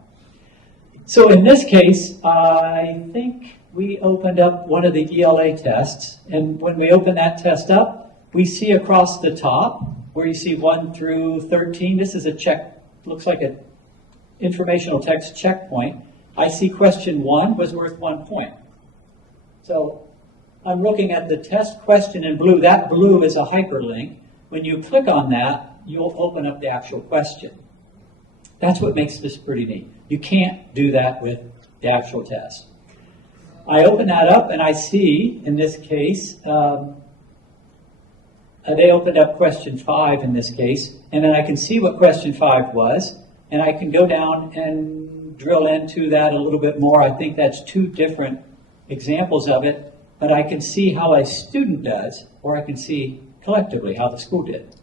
So in this case, I think we opened up one of the ELA tests. And when we open that test up, we see across the top where you see 1 through 13. This is a check, looks like an informational text checkpoint. I see question 1 was worth 1 point. So I'm looking at the test question in blue. That blue is a hyperlink. When you click on that, you'll open up the actual question. That's what makes this pretty neat. You can't do that with the actual test. I open that up and I see, in this case, they opened up question 5 in this case, and then I can see what question 5 was, and I can go down and drill into that a little bit more. I think that's 2 different examples of it. But I can see how a student does, or I can see collectively how the school did.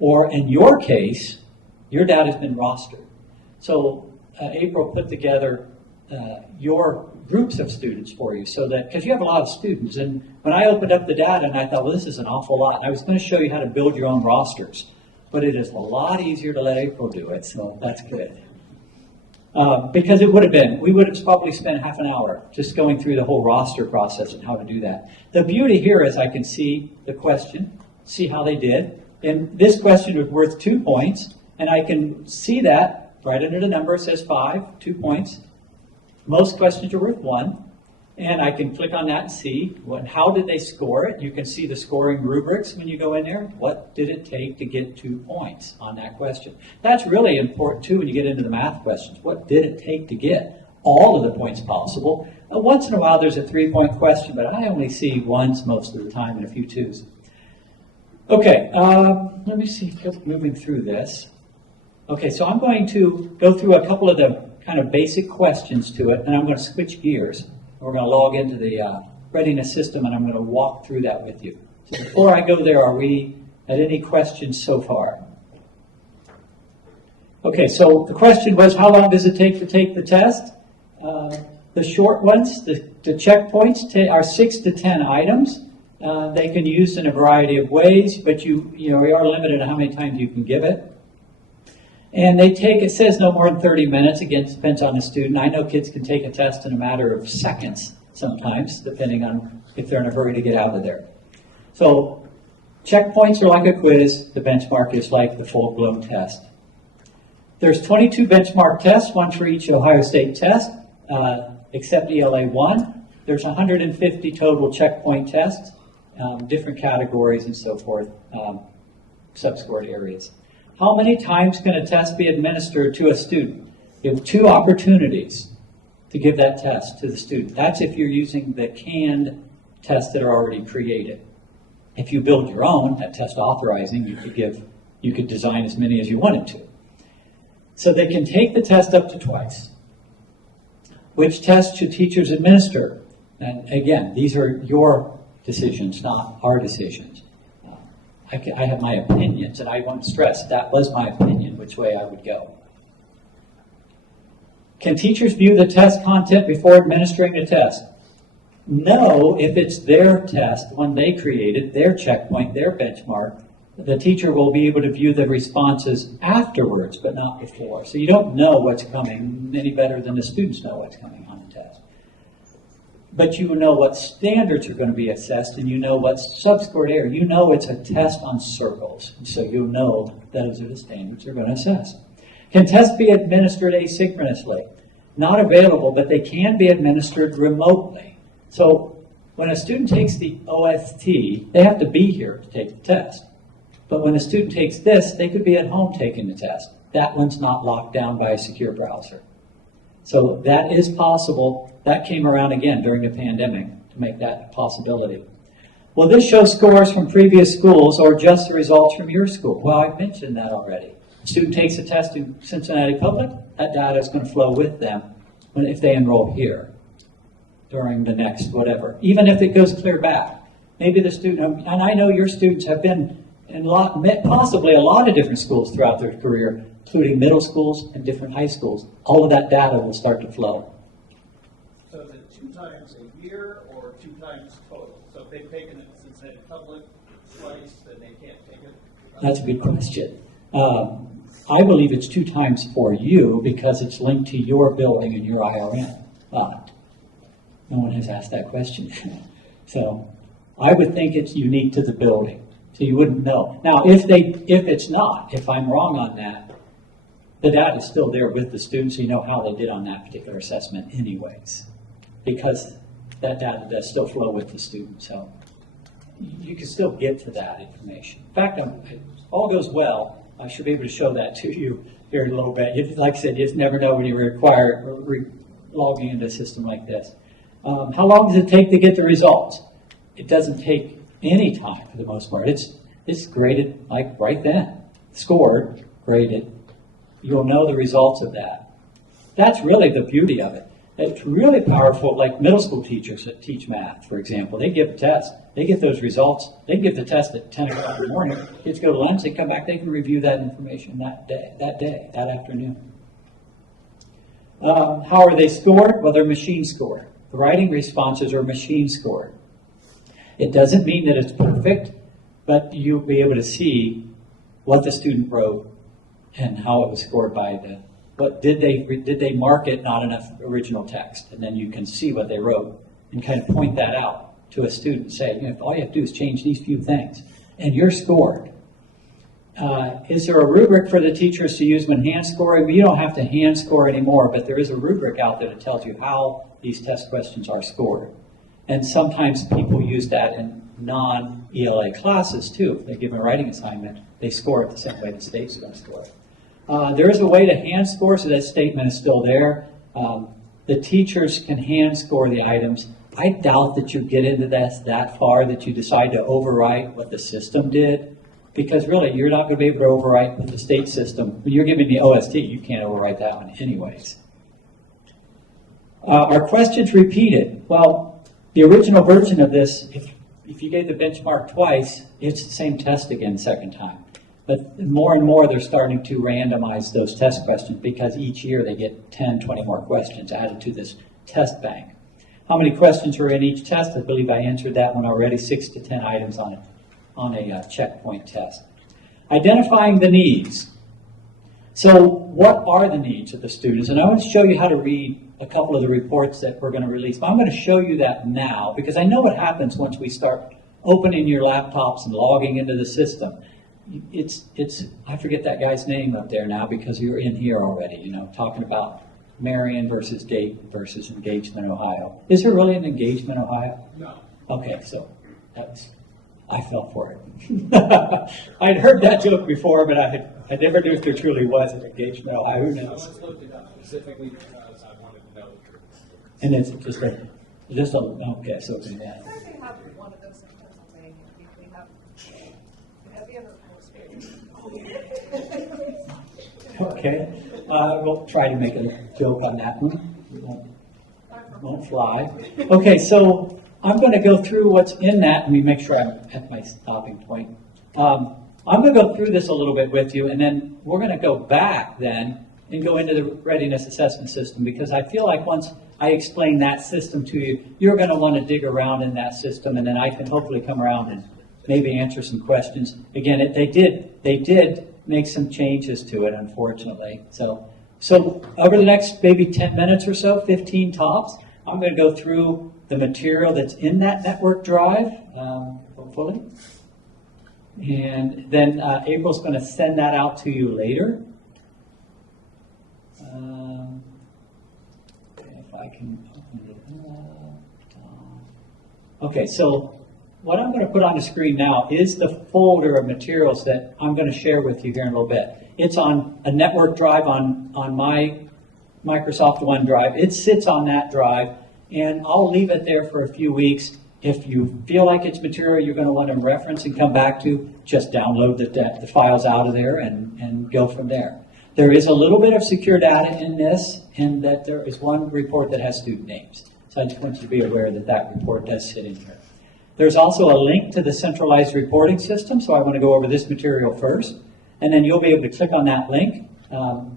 Or in your case, your data has been rostered. So April put together your groups of students for you, so that, because you have a lot of students, and when I opened up the data and I thought, well, this is an awful lot, and I was going to show you how to build your own rosters, but it is a lot easier to let April do it, so that's good. Because it would have been, we would have probably spent half an hour just going through the whole roster process and how to do that. The beauty here is I can see the question, see how they did. And this question was worth 2 points, and I can see that right under the number. It says 5, 2 points. Most questions are worth 1. And I can click on that and see how did they score it. You can see the scoring rubrics when you go in there. What did it take to get 2 points on that question? That's really important too when you get into the math questions. What did it take to get all of the points possible? Once in a while there's a 3-point question, but I only see 1s most of the time and a few 2s. Okay, let me see, just moving through this. Okay, so I'm going to go through a couple of the kind of basic questions to it, and I'm going to switch gears. We're going to log into the Readiness system, and I'm going to walk through that with you. So before I go there, are we at any questions so far? Okay, so the question was, how long does it take to take the test? The short ones, the checkpoints, are 6 to 10 items. They can use in a variety of ways, but you are limited to how many times you can give it. And it says no more than 30 minutes. Again, it depends on the student. I know kids can take a test in a matter of seconds sometimes, depending on if they're in a hurry to get out of there. So checkpoints are like a quiz. The benchmark is like the full-blown test. There's 22 benchmark tests, one for each Ohio State test, except ELA 1. There's 150 total checkpoint tests, different categories and so forth, sub-scored areas. How many times can a test be administered to a student? You have 2 opportunities to give that test to the student. That's if you're using the canned tests that are already created. If you build your own, that test authorizing, you could design as many as you wanted to. So they can take the test up to twice. Which test should teachers administer? And again, these are your decisions, not our decisions. I have my opinions, and I want to stress that was my opinion, which way I would go. Can teachers view the test content before administering the test? No, if it's their test, one they created, their checkpoint, their benchmark, the teacher will be able to view the responses afterwards, but not before. So you don't know what's coming any better than the students know what's coming on the test. But you know what standards are going to be assessed, and you know what's sub-scored area. You know it's a test on circles, and so you'll know those are the standards they're going to assess. Can tests be administered asynchronously? Not available, but they can be administered remotely. So when a student takes the OST, they have to be here to take the test. But when a student takes this, they could be at home taking the test. That one's not locked down by a secure browser. So that is possible. That came around again during the pandemic to make that a possibility. Will this show scores from previous schools or just the results from your school? Well, I mentioned that already. A student takes a test in Cincinnati Public, that data is going to flow with them if they enroll here during the next whatever. Even if it goes clear back. Maybe the student, and I know your students have been in possibly a lot of different schools throughout their career, including middle schools and different high schools. All of that data will start to flow. So is it 2 times a year or 2 times total? So if they've taken it since they're public twice, then they can't take it? That's a good question. I believe it's 2 times for you because it's linked to your building and your IRN. But no one has asked that question. So I would think it's unique to the building. So you wouldn't know. Now, if it's not, if I'm wrong on that, the data is still there with the students, so you know how they did on that particular assessment anyways. Because that data does still flow with the student, so you can still get to that information. In fact, if all goes well, I should be able to show that to you here in a little bit. Like I said, you just never know when you require logging into a system like this. How long does it take to get the results? It doesn't take any time for the most part. It's graded like right then. Scored, graded. You'll know the results of that. That's really the beauty of it. It's really powerful, like middle school teachers that teach math, for example. They give a test. They get those results. They give the test at 10 o'clock in the morning. Kids go to lunch. They come back. They can review that information that afternoon. How are they scored? Well, they're machine scored. The writing responses are machine scored. It doesn't mean that it's perfect, but you'll be able to see what the student wrote and how it was scored by but did they mark it not enough original text? And then you can see what they wrote and kind of point that out to a student and say, if all you have to do is change these few things, and you're scored. Is there a rubric for the teachers to use when hand scoring? You don't have to hand score anymore, but there is a rubric out there that tells you how these test questions are scored. And sometimes people use that in non-ELA classes too. If they give a writing assignment, they score it the same way the state's going to score it. There is a way to hand score, so that statement is still there. The teachers can hand score the items. I doubt that you get into this that far that you decide to overwrite what the system did, because really you're not going to be able to overwrite what the state system. When you're giving the OST, you can't overwrite that one anyways. Are questions repeated? Well, the original version of this, if you gave the benchmark twice, it's the same test again second time. But more and more they're starting to randomize those test questions because each year they get 10, 20 more questions added to this test bank. How many questions are in each test? I believe I answered that one already, 6 to 10 items on a checkpoint test. Identifying the needs. So what are the needs of the students? And I want to show you how to read a couple of the reports that we're going to release. But I'm going to show you that now because I know what happens once we start opening your laptops and logging into the system. I forget that guy's name up there now because you're in here already, talking about Marion versus Dayton versus Engagement, Ohio. Is there really an Engagement, Ohio? No. Okay, so I fell for it. I'd heard that joke before, but I never knew if there truly was an Engagement, Ohio. Who knows? I was looked it up specifically because I wanted to know the truth. And it's just a okay, so yeah. I think they have one of those in Pennsylvania. Have you ever Okay, we'll try to make a joke on that one. Won't fly. Okay, so I'm going to go through what's in that. Let me make sure I'm at my stopping point. I'm going to go through this a little bit with you, and then we're going to go back then and go into the readiness assessment system because I feel like once I explain that system to you, you're going to want to dig around in that system, and then I can hopefully come around and maybe answer some questions. Again, they did make some changes to it, unfortunately. So over the next maybe 10 minutes or so, 15 tops, I'm going to go through the material that's in that network drive, hopefully. And then April's going to send that out to you later. If I can open it up. Okay, so what I'm going to put on the screen now is the folder of materials that I'm going to share with you here in a little bit. It's on a network drive on my Microsoft OneDrive. It sits on that drive, and I'll leave it there for a few weeks. If you feel like it's material you're going to want to reference and come back to, just download the files out of there and go from there. There is a little bit of secure data in this, and that there is one report that has student names. So I just want you to be aware that that report does sit in here. There's also a link to the centralized reporting system, so I want to go over this material first, and then you'll be able to click on that link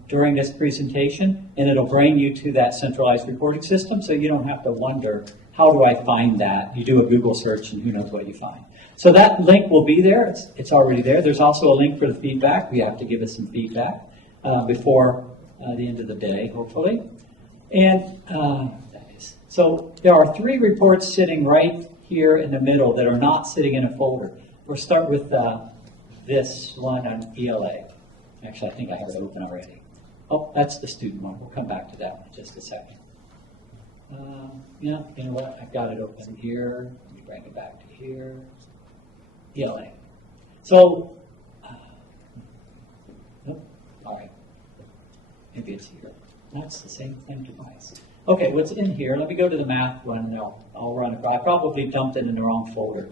during this presentation, and it'll bring you to that centralized reporting system, so you don't have to wonder, how do I find that? You do a Google search, and who knows what you find. So that link will be there. It's already there. There's also a link for the feedback. We have to give us some feedback before the end of the day, hopefully. And so there are 3 reports sitting right here in the middle that are not sitting in a folder. We'll start with this one on ELA. Actually, I think I have it open already. Oh, that's the student one. We'll come back to that one in just a second. Yeah, you know what? I've got it open here. Let me bring it back to here. ELA. So, all right. Maybe it's here. That's the same thing device. Okay, what's in here? Let me go to the math one, and I'll run it. I probably dumped it in the wrong folder.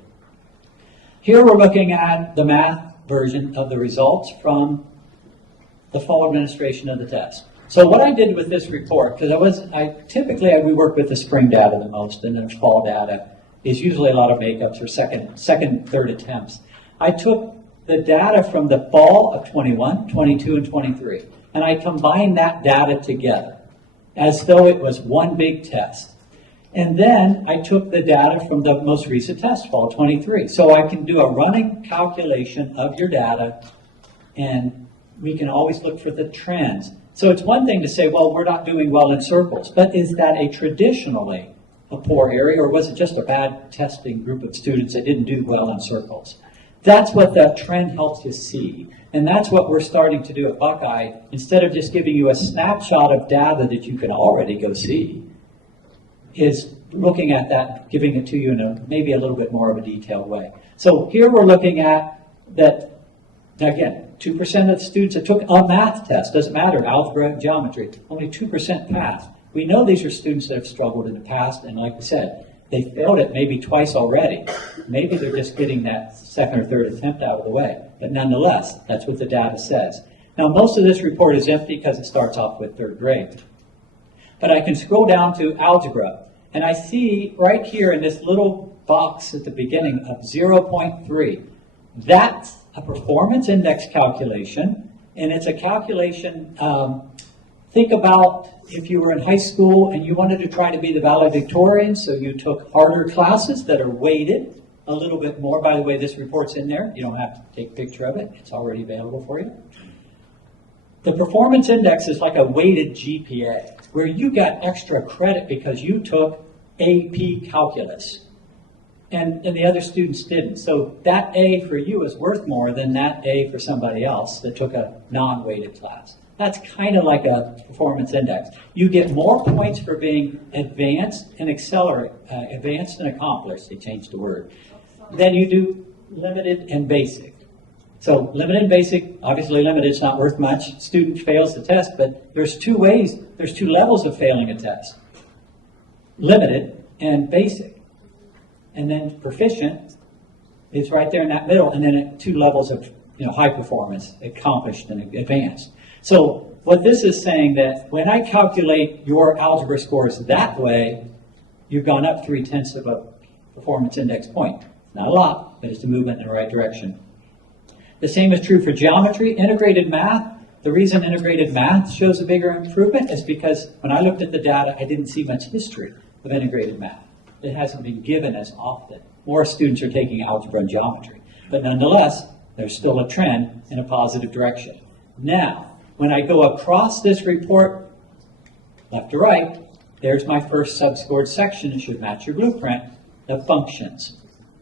Here we're looking at the math version of the results from the fall administration of the test. So what I did with this report, because typically we work with the spring data the most, and then fall data is usually a lot of makeups or second, third attempts. I took the data from the fall of 21, 22, and 23, and I combined that data together as though it was one big test. And then I took the data from the most recent test, fall 23. So I can do a running calculation of your data, and we can always look for the trends. So it's one thing to say, well, we're not doing well in circles, but is that traditionally a poor area, or was it just a bad testing group of students that didn't do well in circles? That's what that trend helps you see. And that's what we're starting to do at Buckeye. Instead of just giving you a snapshot of data that you can already go see, is looking at that, giving it to you in maybe a little bit more of a detailed way. So here we're looking at that, again, 2% of the students that took a math test, doesn't matter, algebra and geometry, only 2% passed. We know these are students that have struggled in the past, and like we said, they failed it maybe twice already. Maybe they're just getting that second or third attempt out of the way. But nonetheless, that's what the data says. Now, most of this report is empty because it starts off with third grade. But I can scroll down to algebra, and I see right here in this little box at the beginning of 0.3. That's a performance index calculation, and it's a calculation, think about if you were in high school and you wanted to try to be the valedictorian, so you took harder classes that are weighted a little bit more. By the way, this report's in there. You don't have to take a picture of it. It's already available for you. The performance index is like a weighted GPA, where you got extra credit because you took AP calculus. And the other students didn't. So that A for you is worth more than that A for somebody else that took a non-weighted class. That's kind of like a performance index. You get more points for being advanced and advanced and accomplished, they changed the word, than you do limited and basic. So limited and basic, obviously limited is not worth much. Student fails the test, but there's two levels of failing a test. Limited and basic. And then proficient is right there in that middle, and then at 2 levels of high performance, accomplished and advanced. So what this is saying that when I calculate your algebra scores that way, you've gone up 0.3 of a performance index point. Not a lot, but it's a movement in the right direction. The same is true for geometry, integrated math. The reason integrated math shows a bigger improvement is because when I looked at the data, I didn't see much history of integrated math. It hasn't been given as often. More students are taking algebra and geometry. But nonetheless, there's still a trend in a positive direction. Now, when I go across this report, left to right, there's my first subscored section. It should match your blueprint, the functions.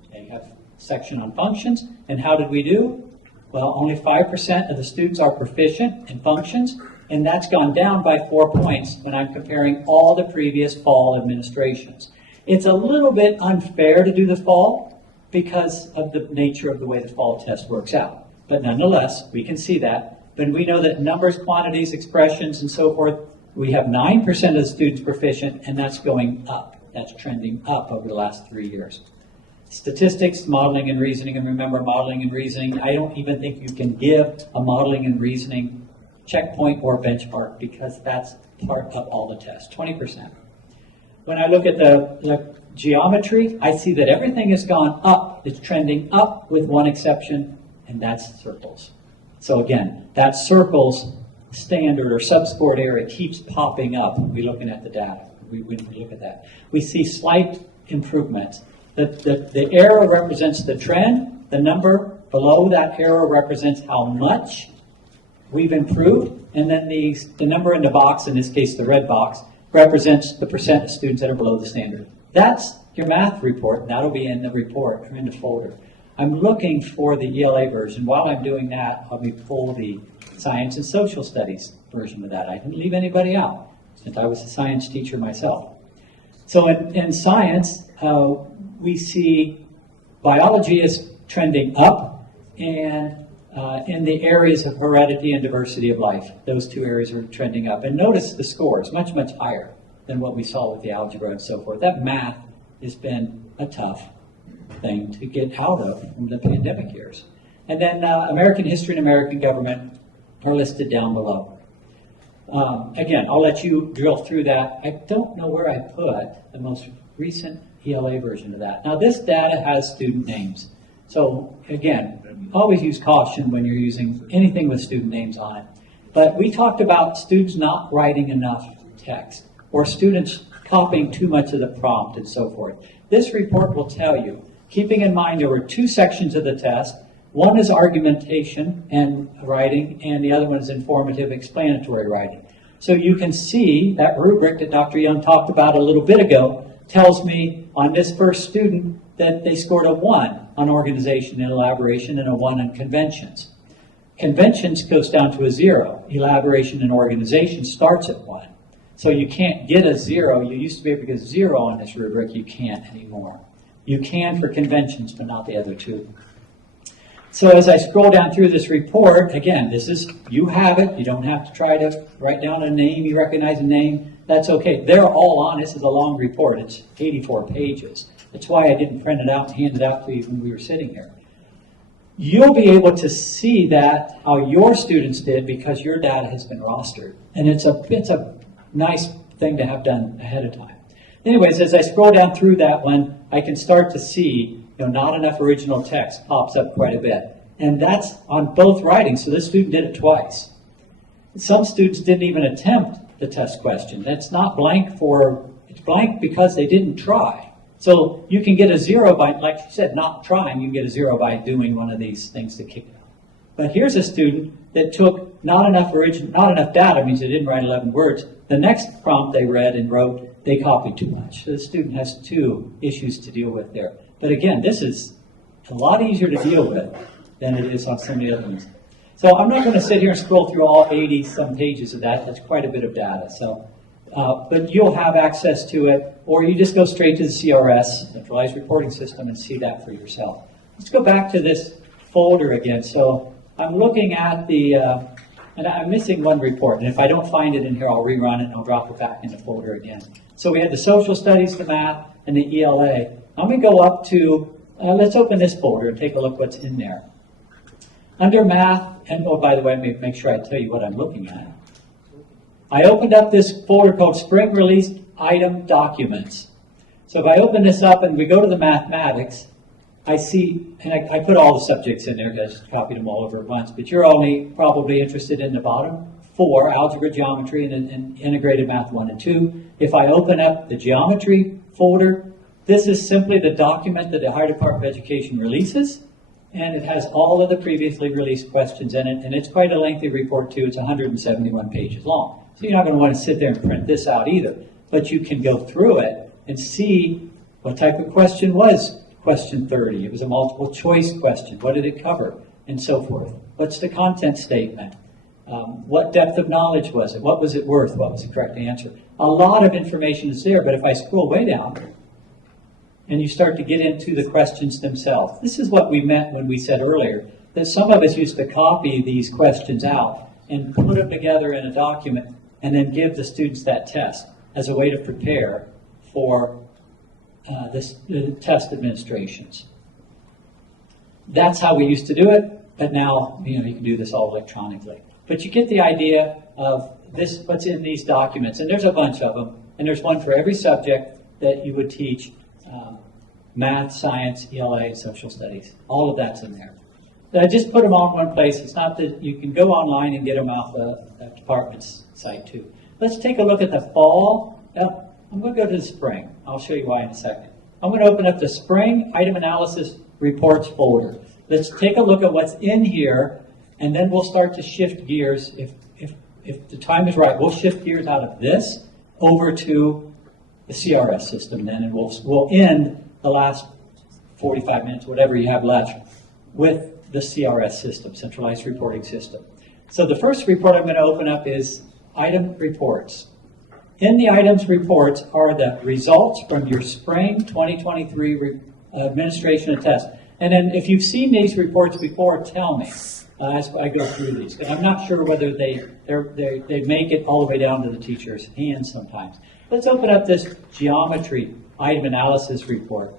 Okay, you have a section on functions. And how did we do? Well, only 5% of the students are proficient in functions, and that's gone down by 4 points when I'm comparing all the previous fall administrations. It's a little bit unfair to do the fall because of the nature of the way the fall test works out. But nonetheless, we can see that. But we know that numbers, quantities, expressions, and so forth, we have 9% of the students proficient, and that's going up. That's trending up over the last 3 years. Statistics, modeling and reasoning, and remember modeling and reasoning, I don't even think you can give a modeling and reasoning checkpoint or benchmark because that's part of all the tests, 20%. When I look at the geometry, I see that everything has gone up. It's trending up with one exception, and that's circles. So again, that circles standard or subscored area keeps popping up when we're looking at the data. When we look at that, we see slight improvements. The arrow represents the trend. The number below that arrow represents how much we've improved. And then the number in the box, in this case the red box, represents the percent of students that are below the standard. That's your math report, and that'll be in the report or in the folder. I'm looking for the ELA version. While I'm doing that, I'll be pull the science and social studies version of that. I didn't leave anybody out, since I was a science teacher myself. So in science, we see biology is trending up, and in the areas of heredity and diversity of life, those 2 areas are trending up. And notice the scores, much, much higher than what we saw with the algebra and so forth. That math has been a tough thing to get out of from the pandemic years. And then American history and American government are listed down below. Again, I'll let you drill through that. I don't know where I put the most recent ELA version of that. Now, this data has student names. So, again, always use caution when you're using anything with student names on it. But we talked about students not writing enough text or students copying too much of the prompt and so forth. This report will tell you, keeping in mind there were 2 sections of the test, One is argumentation and writing, and the other one is informative explanatory writing. So you can see that rubric that Dr. Young talked about a little bit ago tells me on this first student that they scored a 1 on organization and elaboration and a 1 on conventions. Conventions goes down to a 0. Elaboration and organization starts at 1. So you can't get a 0. You used to be able to get 0 on this rubric. You can't anymore. You can for conventions, but not the other two. So as I scroll down through this report, again, this is, you have it. You don't have to try to write down a name. You recognize a name. That's okay. They're all on. This is a long report. It's 84 pages. That's why I didn't print it out and hand it out to you when we were sitting here. You'll be able to see that, how your students did, because your data has been rostered. And it's a nice thing to have done ahead of time. Anyways, as I scroll down through that one, I can start to see, not enough original text pops up quite a bit. And that's on both writings, so this student did it twice. Some students didn't even attempt the test question. That's not blank it's blank because they didn't try. So you can get a 0 by, like you said, not trying. You can get a 0 by doing one of these things to kick it out. But here's a student that took not enough data, means they didn't write 11 words. The next prompt they read and wrote, they copied too much. So the student has 2 issues to deal with there. But again, this is a lot easier to deal with than it is on some of the other ones. So I'm not going to sit here and scroll through all 80-some pages of that. That's quite a bit of data. So, but you'll have access to it, or you just go straight to the CRS, Centralized Reporting System, and see that for yourself. Let's go back to this folder again. So I'm looking at the, and I'm missing one report, and if I don't find it in here, I'll rerun it and I'll drop it back in the folder again. So we had the social studies, the math, and the ELA. I'm going to go up to, let's open this folder and take a look what's in there. Under math, and oh, by the way, make sure I tell you what I'm looking at. I opened up this folder called Spring Released Item Documents. So if I open this up and we go to the mathematics, I see, and I put all the subjects in there because I copied them all over at once, but you're only probably interested in the bottom 4, algebra, geometry, and integrated math 1 and 2. If I open up the geometry folder, this is simply the document that the Ohio Department of Education releases, and it has all of the previously released questions in it, and it's quite a lengthy report too. It's 171 pages long. So you're not going to want to sit there and print this out either, but you can go through it and see what type of question was question 30. It was a multiple choice question. What did it cover? And so forth. What's the content statement? What depth of knowledge was it? What was it worth? What was the correct answer? A lot of information is there, but if I scroll way down and you start to get into the questions themselves, this is what we meant when we said earlier that some of us used to copy these questions out and put them together in a document and then give the students that test as a way to prepare for the test administrations. That's how we used to do it, but now you can do this all electronically. But you get the idea of this, what's in these documents, and there's a bunch of them, and there's one for every subject that you would teach, math, science, ELA, and social studies. All of that's in there. I just put them all in one place. It's not that you can go online and get them off the department's site too. Let's take a look at the fall. I'm going to go to the spring. I'll show you why in a second. I'm going to open up the spring item analysis reports folder. Let's take a look at what's in here, and then we'll start to shift gears. If the time is right, we'll shift gears out of this over to the CRS system then, and we'll end the last 45 minutes, whatever you have left, with the CRS system, Centralized Reporting System. So the first report I'm going to open up is item reports. In the items reports are the results from your spring 2023 administration of test. And then if you've seen these reports before, tell me as I go through these. Because I'm not sure whether they make it all the way down to the teacher's hands sometimes. Let's open up this geometry item analysis report.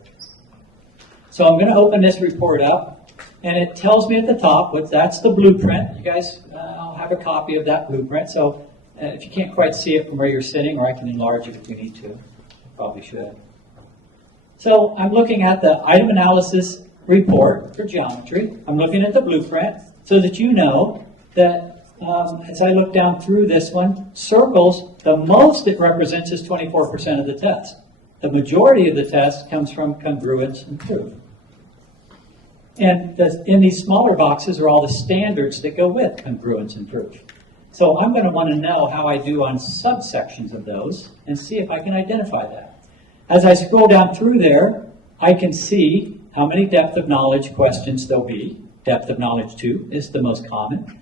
So I'm going to open this report up, and it tells me at the top, that's the blueprint. You guys, I'll have a copy of that blueprint. So if you can't quite see it from where you're sitting, or I can enlarge it if we need to. I probably should. So I'm looking at the item analysis report for geometry. I'm looking at the blueprint so that you know that as I look down through this one, circles, the most it represents is 24% of the test. The majority of the test comes from congruence and proof. And in these smaller boxes are all the standards that go with congruence and proof. So I'm going to want to know how I do on subsections of those and see if I can identify that. As I scroll down through there, I can see how many depth of knowledge questions there'll be. Depth of knowledge 2 is the most common.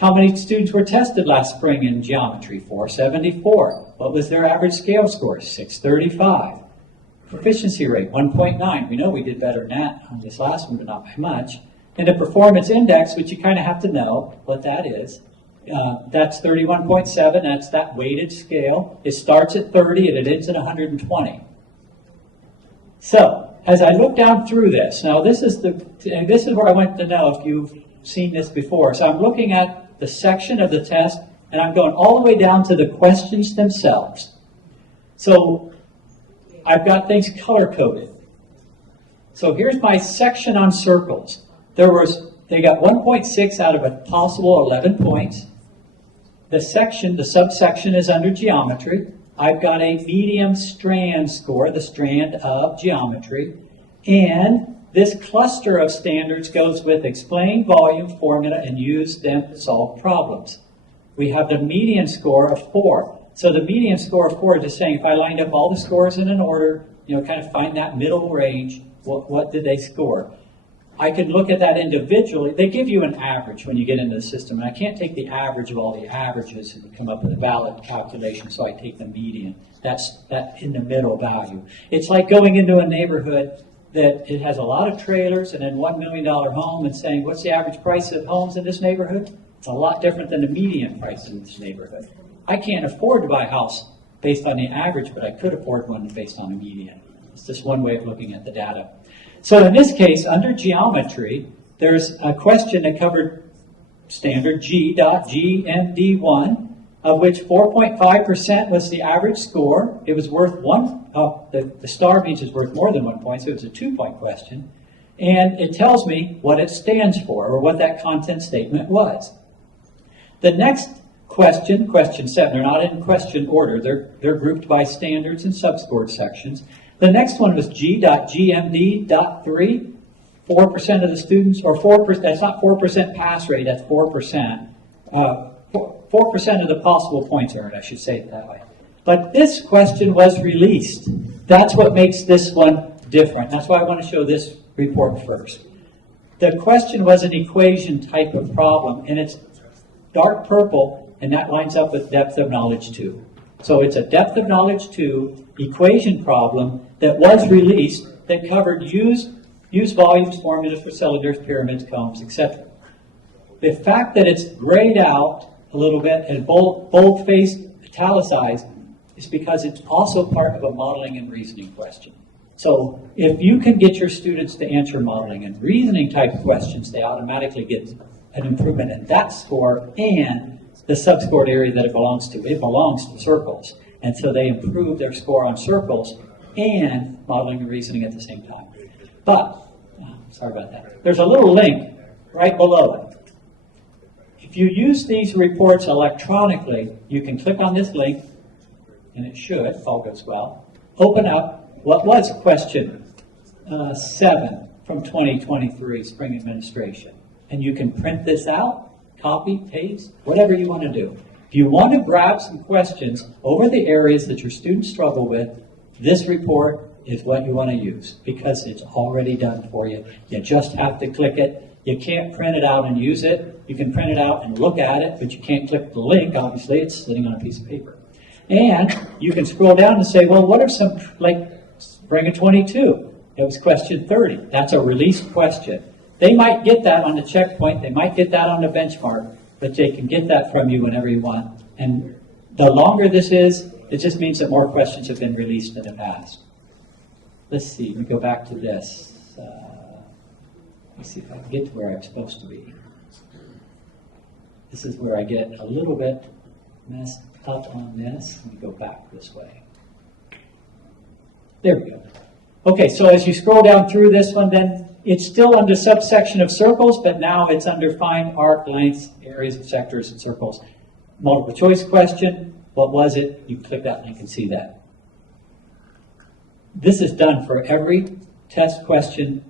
How many students were tested last spring in geometry? 474. What was their average scale score? 635. Proficiency rate, 1.9. We know we did better than that on this last one, but not by much. And the performance index, which you kind of have to know what that is, that's 31.7. That's that weighted scale. It starts at 30 and it ends at 120. So, as I look down through this, now this is where I want to know if you've seen this before. So I'm looking at the section of the test, and I'm going all the way down to the questions themselves. So I've got things color-coded. So here's my section on circles. They got 1.6 out of a possible 11 points. The subsection is under geometry. I've got a medium strand score, the strand of geometry. And this cluster of standards goes with explain, volume, formula, and use them to solve problems. We have the median score of 4. So the median score of 4 is just saying if I lined up all the scores in an order, kind of find that middle range, what did they score? I can look at that individually. They give you an average when you get into the system, and I can't take the average of all the averages and come up with a valid calculation, so I take the median. That's that in the middle value. It's like going into a neighborhood that it has a lot of trailers and then $1 million home and saying, what's the average price of homes in this neighborhood? It's a lot different than the median price in this neighborhood. I can't afford to buy a house based on the average, but I could afford one based on a median. It's just one way of looking at the data. So in this case, under geometry, there's a question that covered standard G.GMD1, of which 4.5% was the average score. It was worth the star means it's worth more than 1 point, so it was a 2-point question. And it tells me what it stands for, or what that content statement was. The next question, question 7, they're not in question order. They're grouped by standards and subscored sections. The next one was G.GMD.3. 4% of the students, or 4%, that's not 4% pass rate, that's 4%. 4% of the possible points earned, I should say it that way. But this question was released. That's what makes this one different. That's why I want to show this report first. The question was an equation type of problem, and it's dark purple, and that lines up with depth of knowledge 2. So it's a depth of knowledge 2 equation problem that was released that covered use volumes, formulas for cylinders, pyramids, cones, etc. The fact that it's grayed out a little bit and bold-faced, italicized, is because it's also part of a modeling and reasoning question. So if you can get your students to answer modeling and reasoning type questions, they automatically get an improvement in that score and the subscored area that it belongs to. It belongs to circles. And so they improve their score on circles and modeling and reasoning at the same time. But, sorry about that. There's a little link right below it. If you use these reports electronically, you can click on this link, and it should, if all goes well, open up what was question 7 from 2023 Spring Administration. And you can print this out, copy, paste, whatever you want to do. If you want to grab some questions over the areas that your students struggle with, this report is what you want to use because it's already done for you. You just have to click it. You can't print it out and use it. You can print it out and look at it, but you can't click the link. Obviously, it's sitting on a piece of paper. And you can scroll down and say, well, what are some, like, Spring of 22? It was question 30. That's a released question. They might get that on the checkpoint. They might get that on the benchmark, but they can get that from you whenever you want. And the longer this is, it just means that more questions have been released in the past. Let's see. Let me go back to this. Let's see if I can get to where I'm supposed to be. This is where I get a little bit messed up on this. Let me go back this way. There we go. Okay, so as you scroll down through this one, then it's still under subsection of circles, but now it's under find arc lengths, areas of sectors and circles. Multiple choice question. What was it? You click that link and see that. This is done for every test question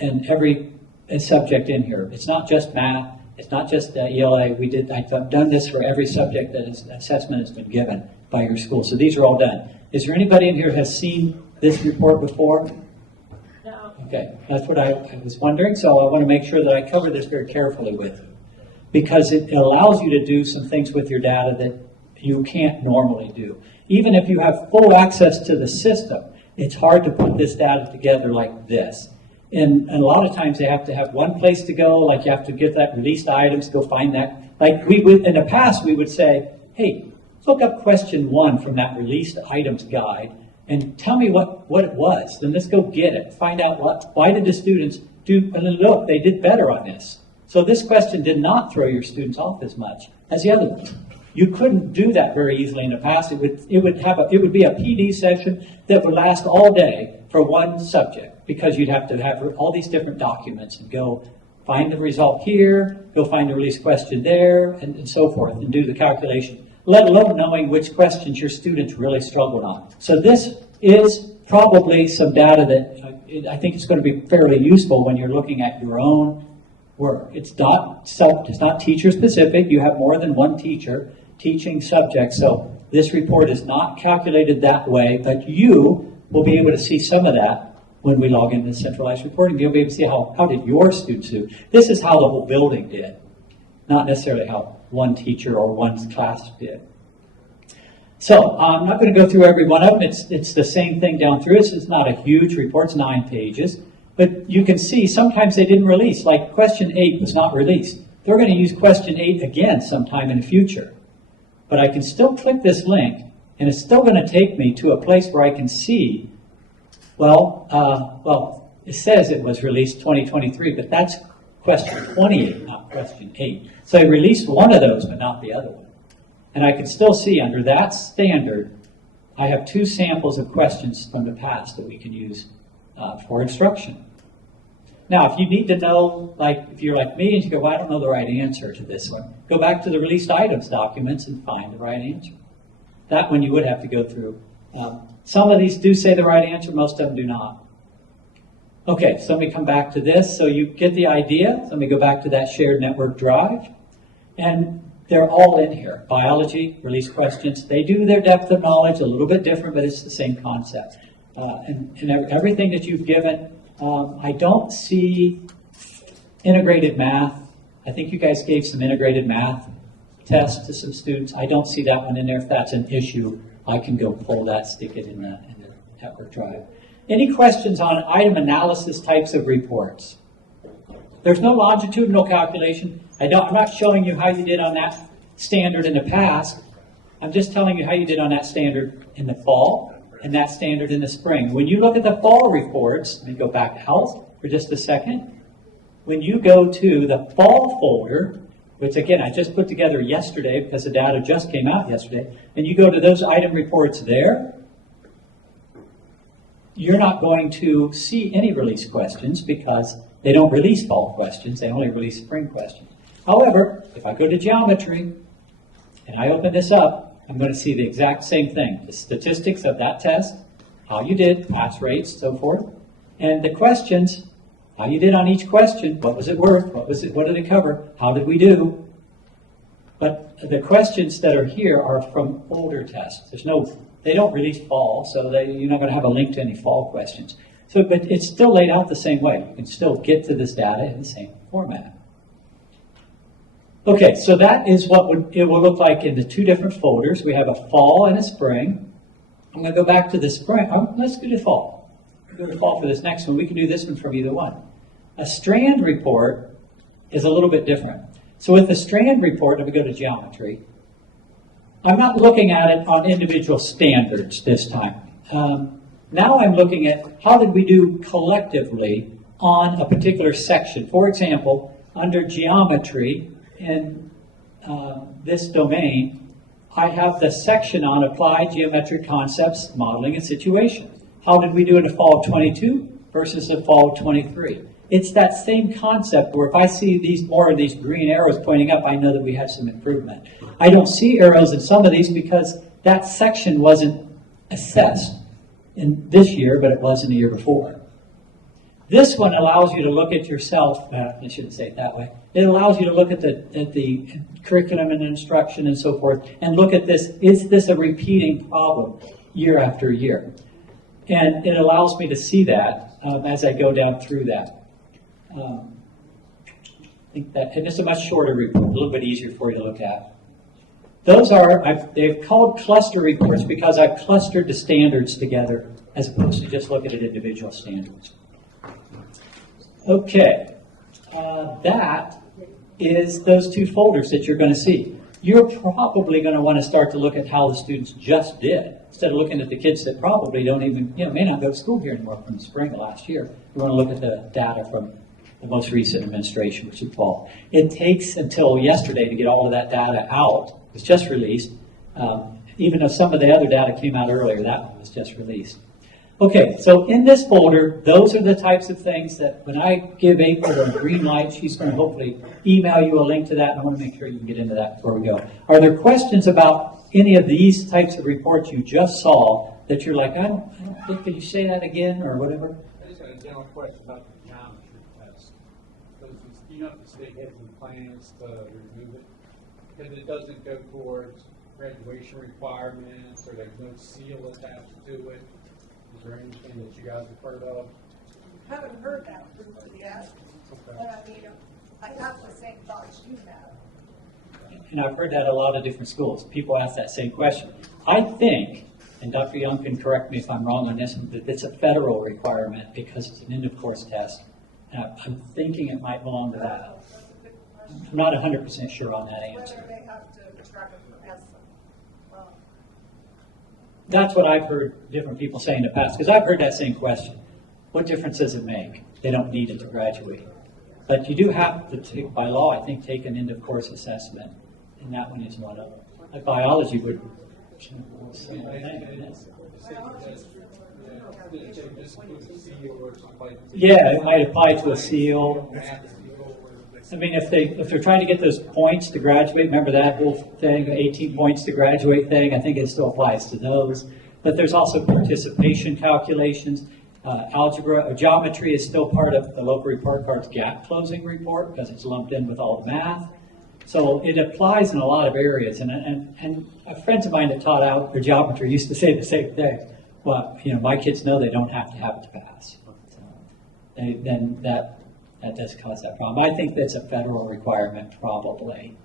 in every subject in here. It's not just math. It's not just ELA. I've done this for every subject that assessment has been given by your school. So these are all done. Is there anybody in here who has seen this report before? No. Okay, that's what I was wondering. So I want to make sure that I cover this very carefully with you, because it allows you to do some things with your data that you can't normally do. Even if you have full access to the system, it's hard to put this data together like this. And a lot of times they have to have one place to go, like you have to get that released items, go find that. Like we would, in the past, we would say, hey, look up question 1 from that released items guide and tell me what it was. Then let's go get it. Find out why did the students do, and then look, they did better on this. So this question did not throw your students off as much as the other one. You couldn't do that very easily in the past. It would be a PD session that would last all day for one subject, because you'd have to have all these different documents and go find the result here, go find the release question there, and so forth, and do the calculation, let alone knowing which questions your students really struggled on. So this is probably some data that I think is going to be fairly useful when you're looking at your own work. It's not teacher specific. You have more than one teacher teaching subjects, so this report is not calculated that way, but you will be able to see some of that when we log into centralized reporting. You'll be able to see how did your students do. This is how the whole building did, not necessarily how one teacher or one class did. So I'm not going to go through every one of them. It's the same thing down through. This is not a huge report. It's 9 pages. But you can see sometimes they didn't release. Like question 8 was not released. They're going to use question 8 again sometime in the future. But I can still click this link, and it's still going to take me to a place where I can see, well, it says it was released 2023, but that's question 28, not question 8. So they released one of those, but not the other one. And I can still see under that standard, I have 2 samples of questions from the past that we can use for instruction. Now, if you need to know, like if you're like me and you go, well, I don't know the right answer to this one, go back to the released items documents and find the right answer. That one you would have to go through. Some of these do say the right answer, most of them do not. Okay, so let me come back to this. So you get the idea. So let me go back to that shared network drive. And they're all in here. Biology, release questions. They do their depth of knowledge a little bit different, but it's the same concept. And everything that you've given, I don't see integrated math. I think you guys gave some integrated math tests to some students. I don't see that one in there. If that's an issue, I can go pull that, stick it in the network drive. Any questions on item analysis types of reports? There's no longitudinal calculation. I'm not showing you how you did on that standard in the past. I'm just telling you how you did on that standard in the fall and that standard in the spring. When you look at the fall reports, let me go back to health for just a second. When you go to the fall folder, which again I just put together yesterday because the data just came out yesterday, and you go to those item reports there, you're not going to see any release questions because they don't release fall questions, they only release spring questions. However, if I go to geometry and I open this up, I'm going to see the exact same thing. The statistics of that test, how you did, pass rates, so forth, and the questions, how you did on each question, what was it worth, what did it cover, how did we do? But the questions that are here are from older tests. They don't release fall, so you're not going to have a link to any fall questions. So, but it's still laid out the same way. You can still get to this data in the same format. Okay, so that is what it will look like in the 2 different folders. We have a fall and a spring. I'm going to go back to the spring. Let's do the fall. Go to fall for this next one. We can do this one from either one. A strand report is a little bit different. So with the strand report, if we go to geometry, I'm not looking at it on individual standards this time. Now I'm looking at how did we do collectively on a particular section. For example, under geometry in this domain, I have the section on applied geometric concepts, modeling, and situations. How did we do in the fall of 22 versus the fall of 23? It's that same concept where if I see more of these green arrows pointing up, I know that we have some improvement. I don't see arrows in some of these because that section wasn't assessed in this year, but it was in the year before. This one allows you to look at yourself, I shouldn't say it that way. It allows you to look at the curriculum and instruction and so forth, and look at this, is this a repeating problem year after year? And it allows me to see that as I go down through that. I think that, and it's a much shorter report, a little bit easier for you to look at. Those are, they've called cluster reports because I've clustered the standards together as opposed to just looking at individual standards. Okay, that is those two folders that you're going to see. You're probably going to want to start to look at how the students just did, instead of looking at the kids that probably don't even, may not go to school here anymore from the spring of last year. You want to look at the data from the most recent administration, which is fall. It takes until yesterday to get all of that data out. It was just released. Even though some of the other data came out earlier, that one was just released. Okay, so in this folder, those are the types of things that when I give April a green light, she's going to hopefully email you a link to that. And I want to make sure you can get into that before we go. Are there questions about any of these types of reports you just saw that you're like, I don't think, could you say that again or whatever? I just had a general question about the geometry test. Because the state has any plans to remove it? Because it doesn't go towards graduation requirements, or there's no seal attached to it. Is there anything that you guys have heard of? Haven't heard that yet, but I mean, I have the same thoughts you have. And I've heard that at a lot of different schools. People ask that same question. I think, and Dr. Young can correct me if I'm wrong on this, that it's a federal requirement because it's an end-of-course test. And I'm thinking it might belong to that. I'm not 100% sure on that answer. Whether they have to track it from ESSA. That's what I've heard different people say in the past, because I've heard that same question. What difference does it make? They don't need it to graduate. But you do have to, take, by law, I think, take an end-of-course assessment, and that one is one of them. Like biology would. Yeah, it might apply to a seal. I mean, if they're trying to get those points to graduate, remember that whole thing, 18 points to graduate thing, I think it still applies to those. But there's also participation calculations. Algebra or geometry is still part of the local report card's gap closing report because it's lumped in with all the math. So it applies in a lot of areas. And friends of mine that taught out or geometry used to say the same thing. Well, my kids know they don't have to have it to pass. So then that does cause that problem. I think that's a federal requirement, probably.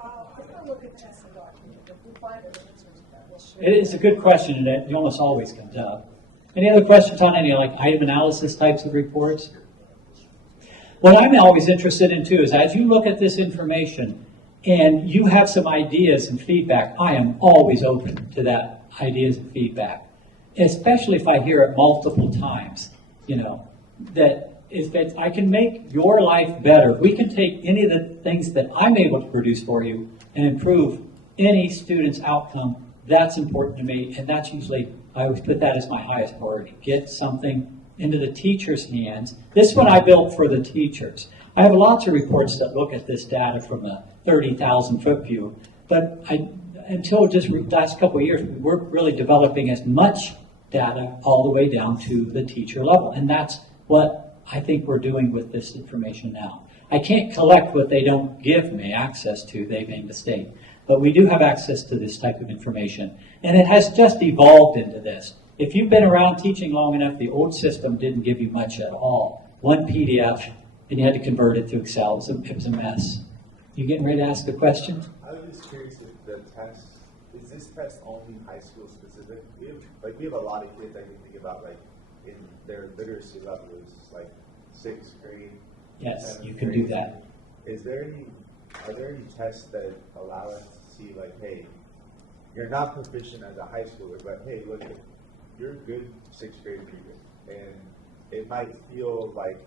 I'm going to look at the ESSA document. If we find an answer to that, we'll share. It is a good question, and it almost always comes up. Any other questions on any item analysis types of reports? What I'm always interested in too is as you look at this information and you have some ideas and feedback, I am always open to that ideas and feedback, especially if I hear it multiple times. That if I can make your life better, we can take any of the things that I'm able to produce for you and improve any student's outcome. That's important to me, and that's usually, I always put that as my highest priority. Get something into the teacher's hands. This one I built for the teachers. I have lots of reports that look at this data from a 30,000-foot view, but until just the last couple of years, we're really developing as much data all the way down to the teacher level, and that's what I think we're doing with this information now. I can't collect what they don't give me access to, they made a mistake. But we do have access to this type of information. And it has just evolved into this. If you've been around teaching long enough, the old system didn't give you much at all. One PDF, and you had to convert it to Excel. It was a mess. You getting ready to ask a question? I was just curious if the test, is this test only high school specific? We have a lot of kids I can think about, in their literacy level is 6th grade. Yes, you can do that. Are there any tests that allow us to see, hey, you're not proficient as a high schooler, but hey, look, you're a good 6th grade reader, and it might feel like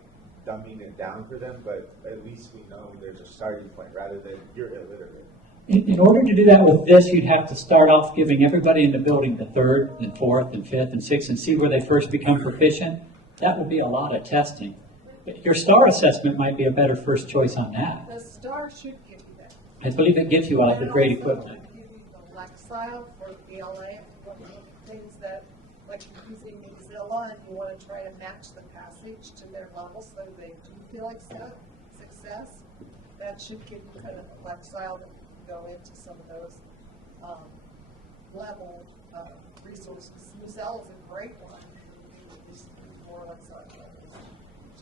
dumbing it down for them, but at least we know there's a starting point rather than you're illiterate. In order to do that with this, you'd have to start off giving everybody in the building the 3rd and 4th and 5th and 6th and see where they first become proficient. That would be a lot of testing. But your STAR assessment might be a better first choice on that. The STAR should give you that. I believe it gives you all the grade And also equivalent. give you the Lexile for BLA, one of the things that, using Excel formula and you want to try to match the passage to their level so they do feel like success, that should give you kind of a lifestyle that can go into some of those level resources. Musell is a great one. It's more like to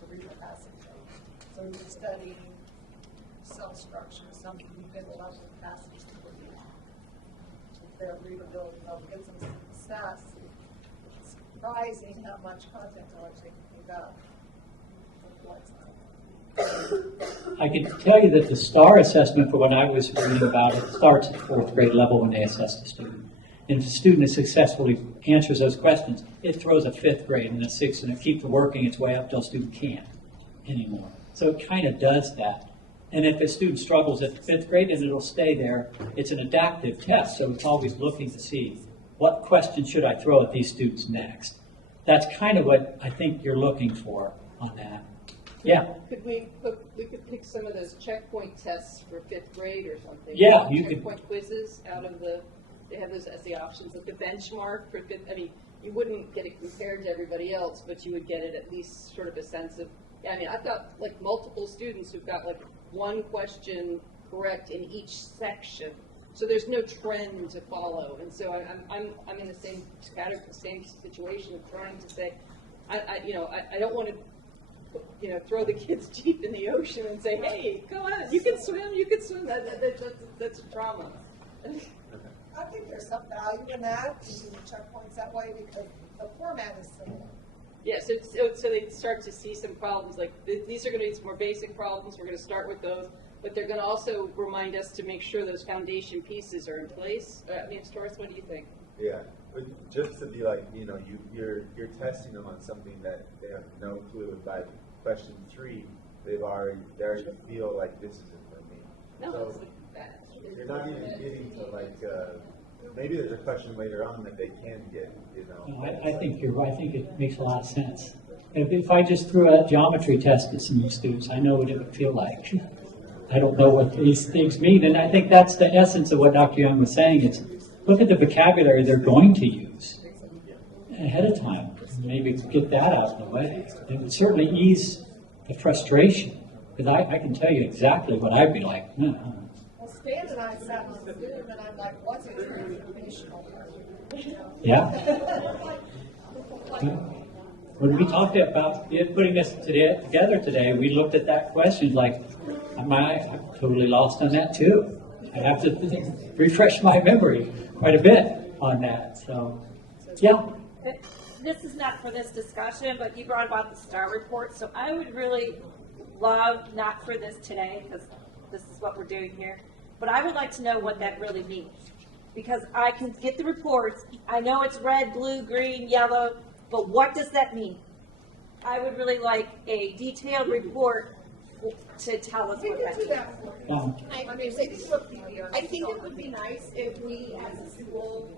read the passage. So you're studying cell structure, something you get a level of passage to read. Their readability level gets them some success. It's surprising how much content knowledge they can pick up. I can tell you that the STAR assessment, for when I was reading about it, starts at 4th grade level when they assess the student. And if the student successfully answers those questions, it throws a 5th grade and a 6th, and it keeps working its way up until a student can't anymore. So it kind of does that. And if a student struggles at the 5th grade, then it'll stay there. It's an adaptive test, so it's always looking to see what question should I throw at these students next. That's kind of what I think you're looking for on that. Yeah. Could we pick some of those checkpoint tests for 5th grade or something? Yeah, you could. Checkpoint quizzes out of they have those as the options, like the benchmark for 5th. I mean, you wouldn't get it compared to everybody else, but you would get it at least sort of a sense of, I mean, I've got like multiple students who've got like one question correct in each section. So there's no trend to follow. And so I'm in the same category, same situation of trying to say, I don't want to, throw the kids deep in the ocean and say, hey, go on, you can swim. That's trauma. I think there's some value in that, using the checkpoints that way, because the format is similar. Yeah, so they start to see some problems, like these are going to be some more basic problems, we're going to start with those, but they're going to also remind us to make sure those foundation pieces are in place. I mean, Doris, what do you think? Yeah, but just to be like, you're testing them on something that they have no clue, and by question 3, they already feel like this isn't for me. No, so that's like that. you're not even getting to like, maybe there's a question later on that they can get, No, I think you're right. I think it makes a lot of sense. If I just threw a geometry test at some students, I know what it would feel like. I don't know what these things mean, and I think that's the essence of what Dr. Young was saying. It's look at the vocabulary they're going to use ahead of time. Maybe get that out of the way. It would certainly ease the frustration, because I can tell you exactly what I'd be like. Well, Stan and I sat on the Zoom, and I'm like, what's a transformational person? Yeah. When we talked about putting this together today, we looked at that question like, I'm totally lost on that too. I have to refresh my memory quite a bit on that. So, yeah. This is not for this discussion, but you brought about the STAR report, so I would really love, not for this today, because this is what we're doing here, but I would like to know what that really means. Because I can get the reports, I know it's red, blue, green, yellow, but what does that mean? I would really like a detailed report to tell us We what can that do means. that for you. I think it would be nice if we as a school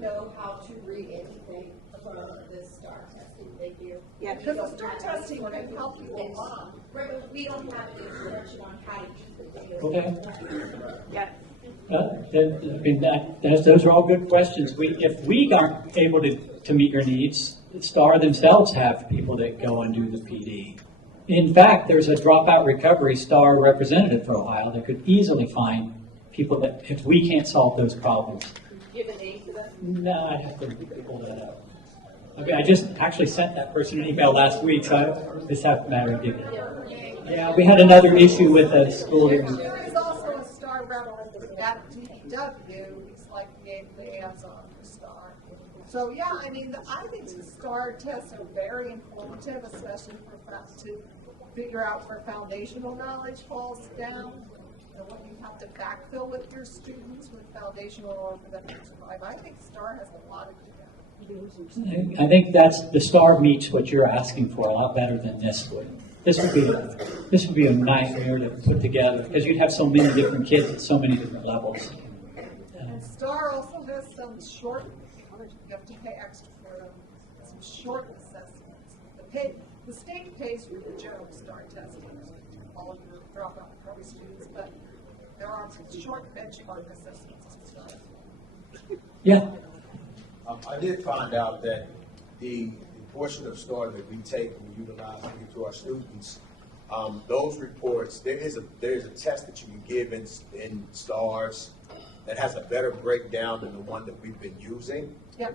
know how to read anything from this STAR testing. Thank you. Yeah. Because the STAR testing can help you a lot. Right, but we don't have any instruction on how to use the data. Okay. Yeah. I mean, those are all good questions. If we aren't able to meet your needs, STAR themselves have people that go and do the PD. In fact, there's a dropout recovery STAR representative for Ohio that could easily find people that, if we can't solve those problems. Do you have a name for that? No, I'd have to pull that up. Okay, I just actually sent that person an email last week, so I just have to matter of giving. Yeah, we had another issue with a school. There is also a STAR representative at DPW. He's like the liaison for STAR. So yeah, I mean, I think the STAR tests are very informative, especially to figure out where foundational knowledge falls down and what you have to backfill with your students with foundational or for them to survive. I think STAR has a lot of good. I think that's the STAR meets what you're asking for a lot better than this would. This would be a nightmare to put together because you'd have so many different kids at so many different levels. And STAR also has some short, you have to pay extra for them, some short assessments. The state pays for the general STAR testing, all of your dropout recovery students, but there are some short benchmark assessments as well. Yeah. I did find out that the portion of STAR that we take and we utilize and give to our students, those reports, there is a test that you can give in STARS that has a better breakdown than the one that we've been using. Yep.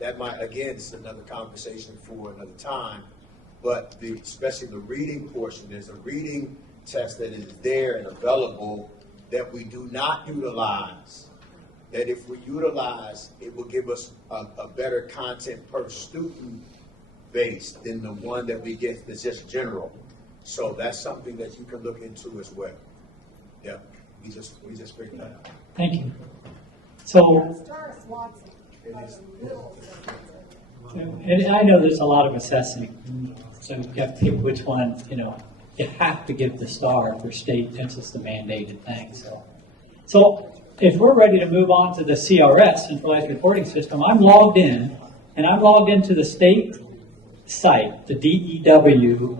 That might, again, this is another conversation for another time, but especially the reading portion, there's a reading test that is there and available that we do not utilize. That if we utilize, it will give us a better content per student base than the one that we get that's just general. So that's something that you can look into as well. Yeah, we just figured that out. Thank you. So, STAR Swanson, like a little. and I know there's a lot of assessing, so you have to pick which one, you have to give the STAR for state, that's just the mandated thing, So if we're ready to move on to the CRS, Centralized Reporting System, I'm logged in, and I'm logged into the state site, the DEW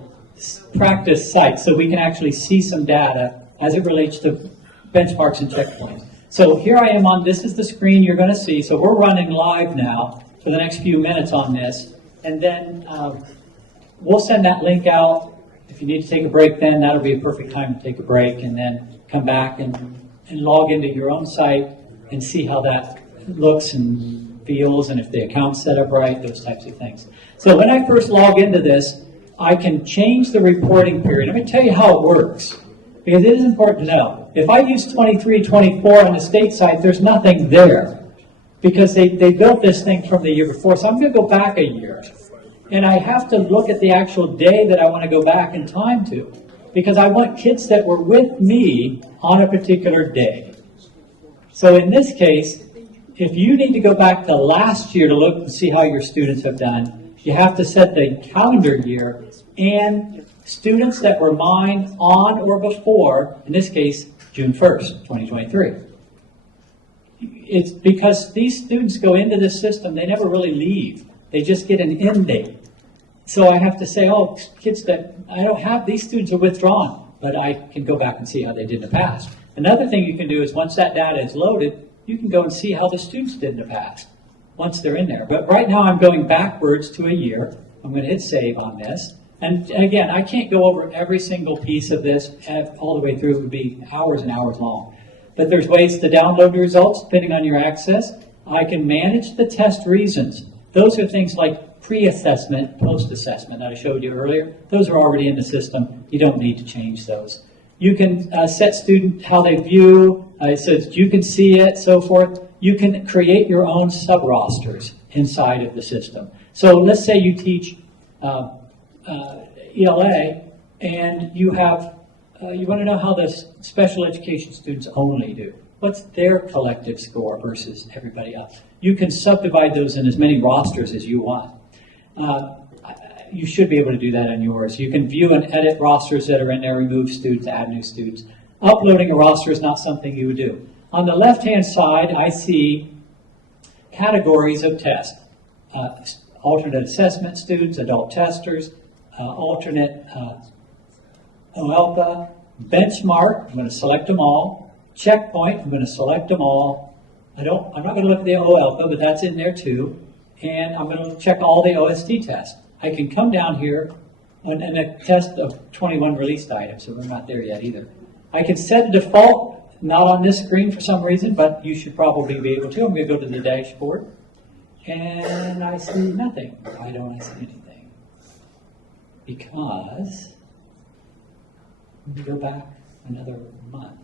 practice site, so we can actually see some data as it relates to benchmarks and checkpoints. So here I am this is the screen you're going to see, so we're running live now for the next few minutes on this, and then we'll send that link out. If you need to take a break then, that'll be a perfect time to take a break, and then come back and log into your own site and see how that looks and feels, and if the account's set up right, those types of things. So when I first log into this, I can change the reporting period. Let me tell you how it works, because it is important to know. If I use 23-24 on the state site, there's nothing there, because they built this thing from the year before. So I'm going to go back a year, and I have to look at the actual day that I want to go back in time to, because I want kids that were with me on a particular day. So in this case, if you need to go back to last year to look and see how your students have done, you have to set the calendar year and students that were mine on or before, in this case, June 1st, 2023. It's because these students go into this system, they never really leave. They just get an end date. So I have to say, oh, kids that I don't have, these students are withdrawn, but I can go back and see how they did in the past. Another thing you can do is once that data is loaded, you can go and see how the students did in the past once they're in there. But right now I'm going backwards to a year. I'm going to hit save on this. And again, I can't go over every single piece of this all the way through. It would be hours and hours long. But there's ways to download the results depending on your access. I can manage the test reasons. Those are things like pre-assessment, post-assessment that I showed you earlier. Those are already in the system. You don't need to change those. You can set student how they view. It says you can see it, so forth. You can create your own sub-rosters inside of the system. So let's say you teach ELA, and you have you want to know how the special education students only do. What's their collective score versus everybody else? You can subdivide those in as many rosters as you want. You should be able to do that on yours. You can view and edit rosters that are in there, remove students, add new students. Uploading a roster is not something you would do. On the left-hand side, I see categories of tests. Alternate assessment students, adult testers, alternate OELPA, benchmark, I'm going to select them all. Checkpoint, I'm going to select them all. I'm not going to look at the OELPA, but that's in there too. And I'm going to check all the OST tests. I can come down here and a test of 21 released items, so we're not there yet either. I can set a default, not on this screen for some reason, but you should probably be able to. I'm going to go to the dashboard, and I see nothing. Why don't I see anything? Because, let me go back another month.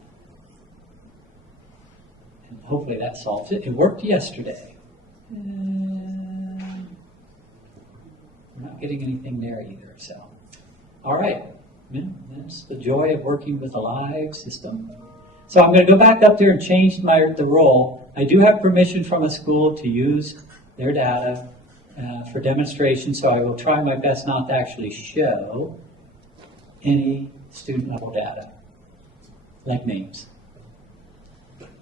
And hopefully that solves it. It worked yesterday. I'm not getting anything there either, so. All right, that's the joy of working with a live system. So I'm going to go back up there and change the role. I do have permission from a school to use their data for demonstration, so I will try my best not to actually show any student level data, like names.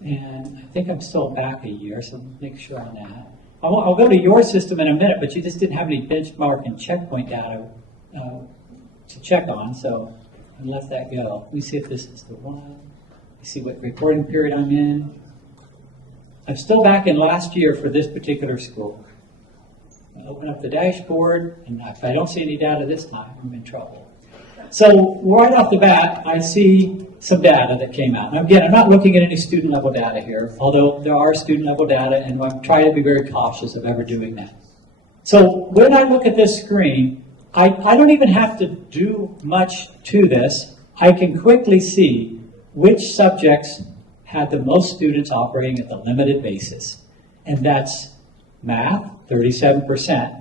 And I think I'm still back a year, so make sure on that. I'll go to your system in a minute, but you just didn't have any benchmark and checkpoint data to check on, so I let that go. Let me see if this is the one. Let me see what reporting period I'm in. I'm still back in last year for this particular school. I open up the dashboard, and if I don't see any data this time, I'm in trouble. So right off the bat, I see some data that came out. Now again, I'm not looking at any student level data here, although there are student level data, and I'm trying to be very cautious of ever doing that. So when I look at this screen, I don't even have to do much to this. I can quickly see which subjects had the most students operating at the limited basis. And that's math, 37%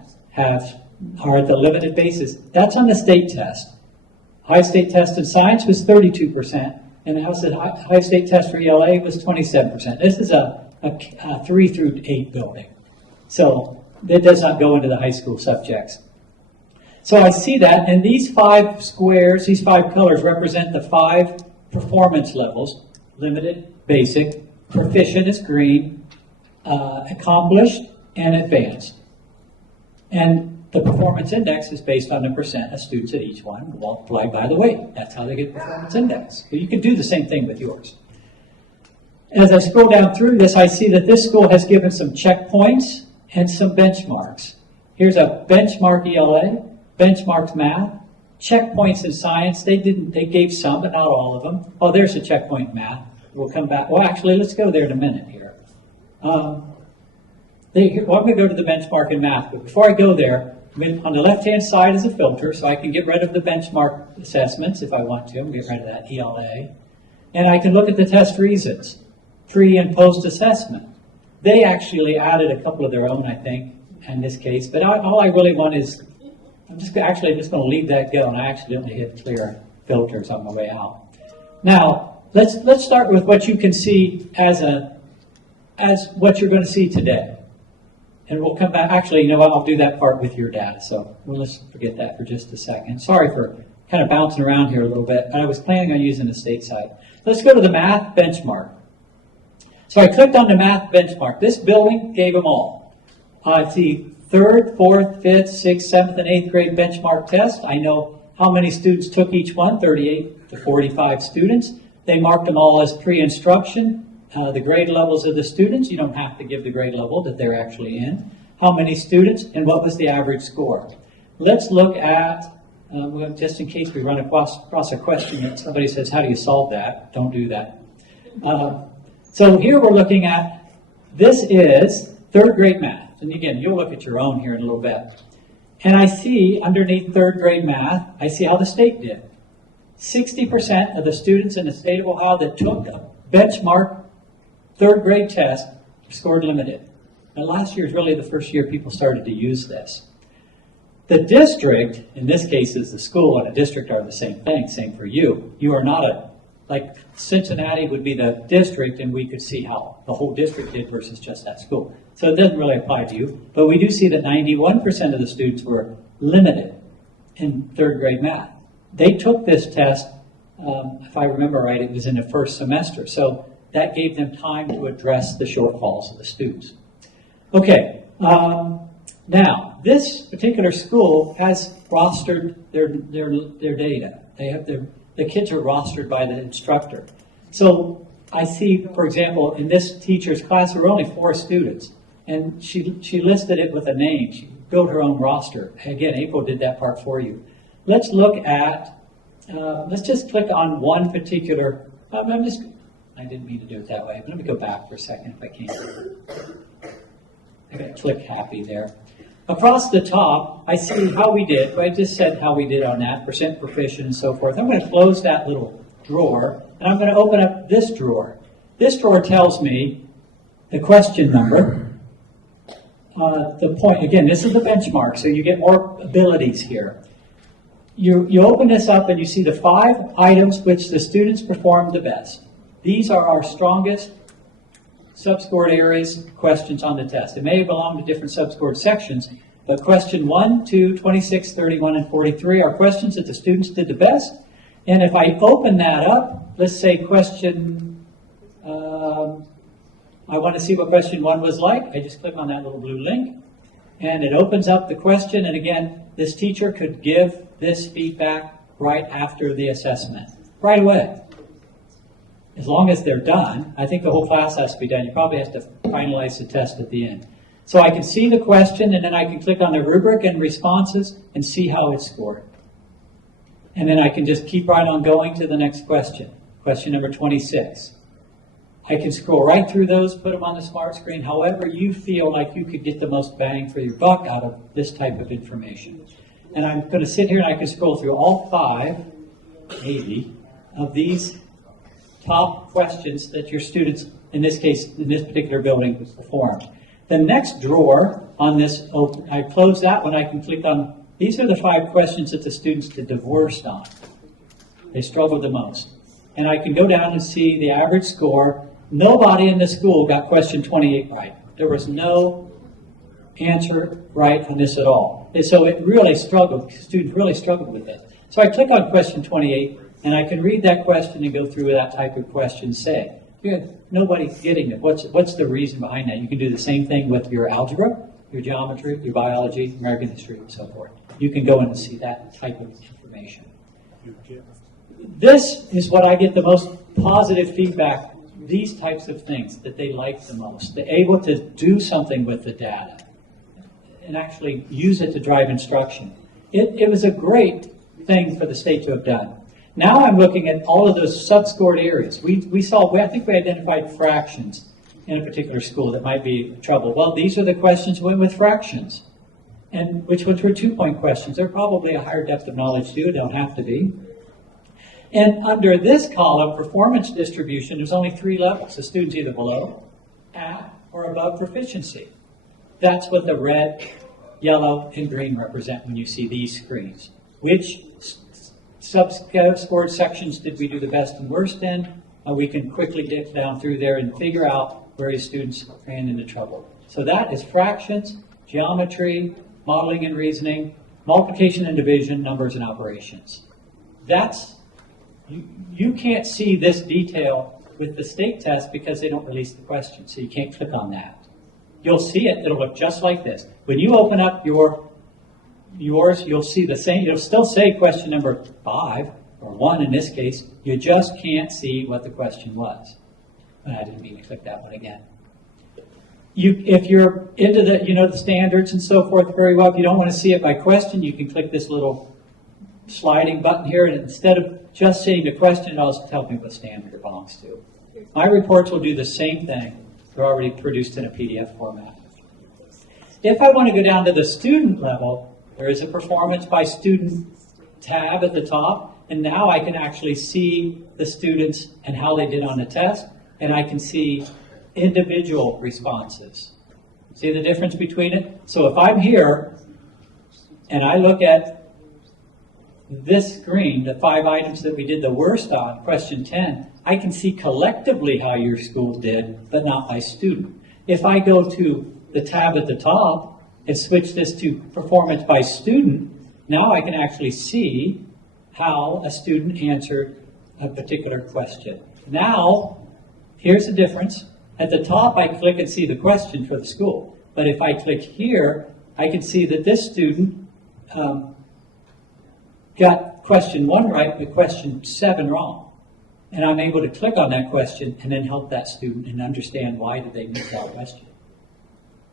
are at the limited basis. That's on the state test. High state test in science was 32%, and the high state test for ELA was 27%. This is a 3 through 8 building. So that does not go into the high school subjects. So I see that, and these 5 squares, these 5 colors represent the 5 performance levels: limited, basic, proficient is green, accomplished, and advanced. And the performance index is based on the percent of students at each one multiplied by the weight. That's how they get performance index. So you can do the same thing with yours. As I scroll down through this, I see that this school has given some checkpoints and some benchmarks. Here's a benchmark ELA, benchmarks math, checkpoints in science. They gave some, but not all of them. Oh, there's a checkpoint math. We'll come back. Well, actually, let's go there in a minute here. I'm going to go to the benchmark in math, but before I go there, on the left-hand side is a filter, so I can get rid of the benchmark assessments if I want to. I'll get rid of that ELA. And I can look at the test reasons, pre- and post-assessment. They actually added a couple of their own, I think, in this case. But all I really want is, I'm just going to leave that go, and I accidentally hit clear filters on my way out. Now, let's start with what you can see as what you're going to see today. And we'll come back. Actually, you know what? I'll do that part with your data. So let's forget that for just a second. Sorry for kind of bouncing around here a little bit, but I was planning on using the state side. Let's go to the math benchmark. So I clicked on the math benchmark. This building gave them all. I see 3rd, 4th, 5th, 6th, 7th, and 8th grade benchmark test. I know how many students took each one, 38 to 45 students. They marked them all as pre-instruction. The grade levels of the students, you don't have to give the grade level that they're actually in. How many students, and what was the average score? Let's look at, just in case we run across a question that somebody says, how do you solve that? Don't do that. So here we're looking at, this is 3rd grade math. And again, you'll look at your own here in a little bit. And I see underneath 3rd grade math, I see how the state did. 60% of the students in the state of Ohio that took the benchmark 3rd grade test scored limited. And last year is really the first year people started to use this. The district, in this case is the school and a district are the same thing, same for you. You are not like Cincinnati would be the district, and we could see how the whole district did versus just that school. So it doesn't really apply to you, but we do see that 91% of the students were limited in 3rd grade math. They took this test, if I remember right, it was in the first semester. So that gave them time to address the shortfalls of the students. Okay, now this particular school has rostered their data. They have the kids are rostered by the instructor. So I see, for example, in this teacher's class there were only 4 students, and she listed it with a name. She built her own roster. Again, April did that part for you. Let's look at. Let's just click on one particular. I didn't mean to do it that way. But let me go back for a second if I can. I got to click happy there. Across the top, I see how we did. I just said how we did on that, percent proficient and so forth. I'm going to close that little drawer, and I'm going to open up this drawer. This drawer tells me the question number. The point, again, this is the benchmark, so you get more abilities here. You open this up and you see the 5 items which the students performed the best. These are our strongest subscored areas questions on the test. It may belong to different subscored sections, but question 1, 2, 26, 31, and 43 are questions that the students did the best. And if I open that up, let's say question, I want to see what question 1 was like. I just click on that little blue link, and it opens up the question. And again, this teacher could give this feedback right after the assessment, right away. As long as they're done, I think the whole class has to be done. You probably have to finalize the test at the end. So I can see the question, and then I can click on the rubric and responses and see how it's scored. And then I can just keep right on going to the next question. Question number 26. I can scroll right through those, put them on the smart screen, however you feel like you could get the most bang for your buck out of this type of information. And I'm going to sit here and I can scroll through all 5, maybe, of these top questions that your students, in this case, in this particular building, performed. The next drawer on this, I close that one, I can click on, these are the 5 questions that the students did the worst on. They struggled the most. And I can go down and see the average score. Nobody in the school got question 28 right. There was no answer right on this at all. And so it really struggled, students really struggled with this. So I click on question 28, and I can read that question and go through that type of question, say, nobody's getting it. What's the reason behind that? You can do the same thing with your algebra, your geometry, your biology, American history, and so forth. You can go in and see that type of information. This is what I get the most positive feedback, these types of things that they like the most. They're able to do something with the data and actually use it to drive instruction. It was a great thing for the state to have done. Now I'm looking at all of those sub-scored areas. I think we identified fractions in a particular school that might be trouble. Well, these are the questions we went with fractions, and which ones were 2-point questions. They're probably a higher depth of knowledge too, don't have to be. And under this column, performance distribution, there's only 3 levels. The student's either below, at, or above proficiency. That's what the red, yellow, and green represent when you see these screens. Which sub-scored sections did we do the best and worst in? We can quickly dip down through there and figure out where your students ran into trouble. So that is fractions, geometry, modeling and reasoning, multiplication and division, numbers and operations. You can't see this detail with the state test because they don't release the question, so you can't click on that. You'll see it, it'll look just like this. When you open up yours, you'll see the same, it'll still say question number 5, or 1 in this case, you just can't see what the question was. I didn't mean to click that one again. If you're into the standards and so forth very well, if you don't want to see it by question, you can click this little sliding button here, and instead of just seeing the question, it'll also tell me what standard it belongs to. My reports will do the same thing. They're already produced in a PDF format. If I want to go down to the student level, there is a performance by student tab at the top, and now I can actually see the students and how they did on the test, and I can see individual responses. See the difference between it? So if I'm here and I look at this screen, the 5 items that we did the worst on, question 10, I can see collectively how your school did, but not by student. If I go to the tab at the top and switch this to performance by student, now I can actually see how a student answered a particular question. Now, here's the difference. At the top, I click and see the question for the school. But if I click here, I can see that this student got question 1 right, but question 7 wrong. And I'm able to click on that question and then help that student and understand why did they miss that question.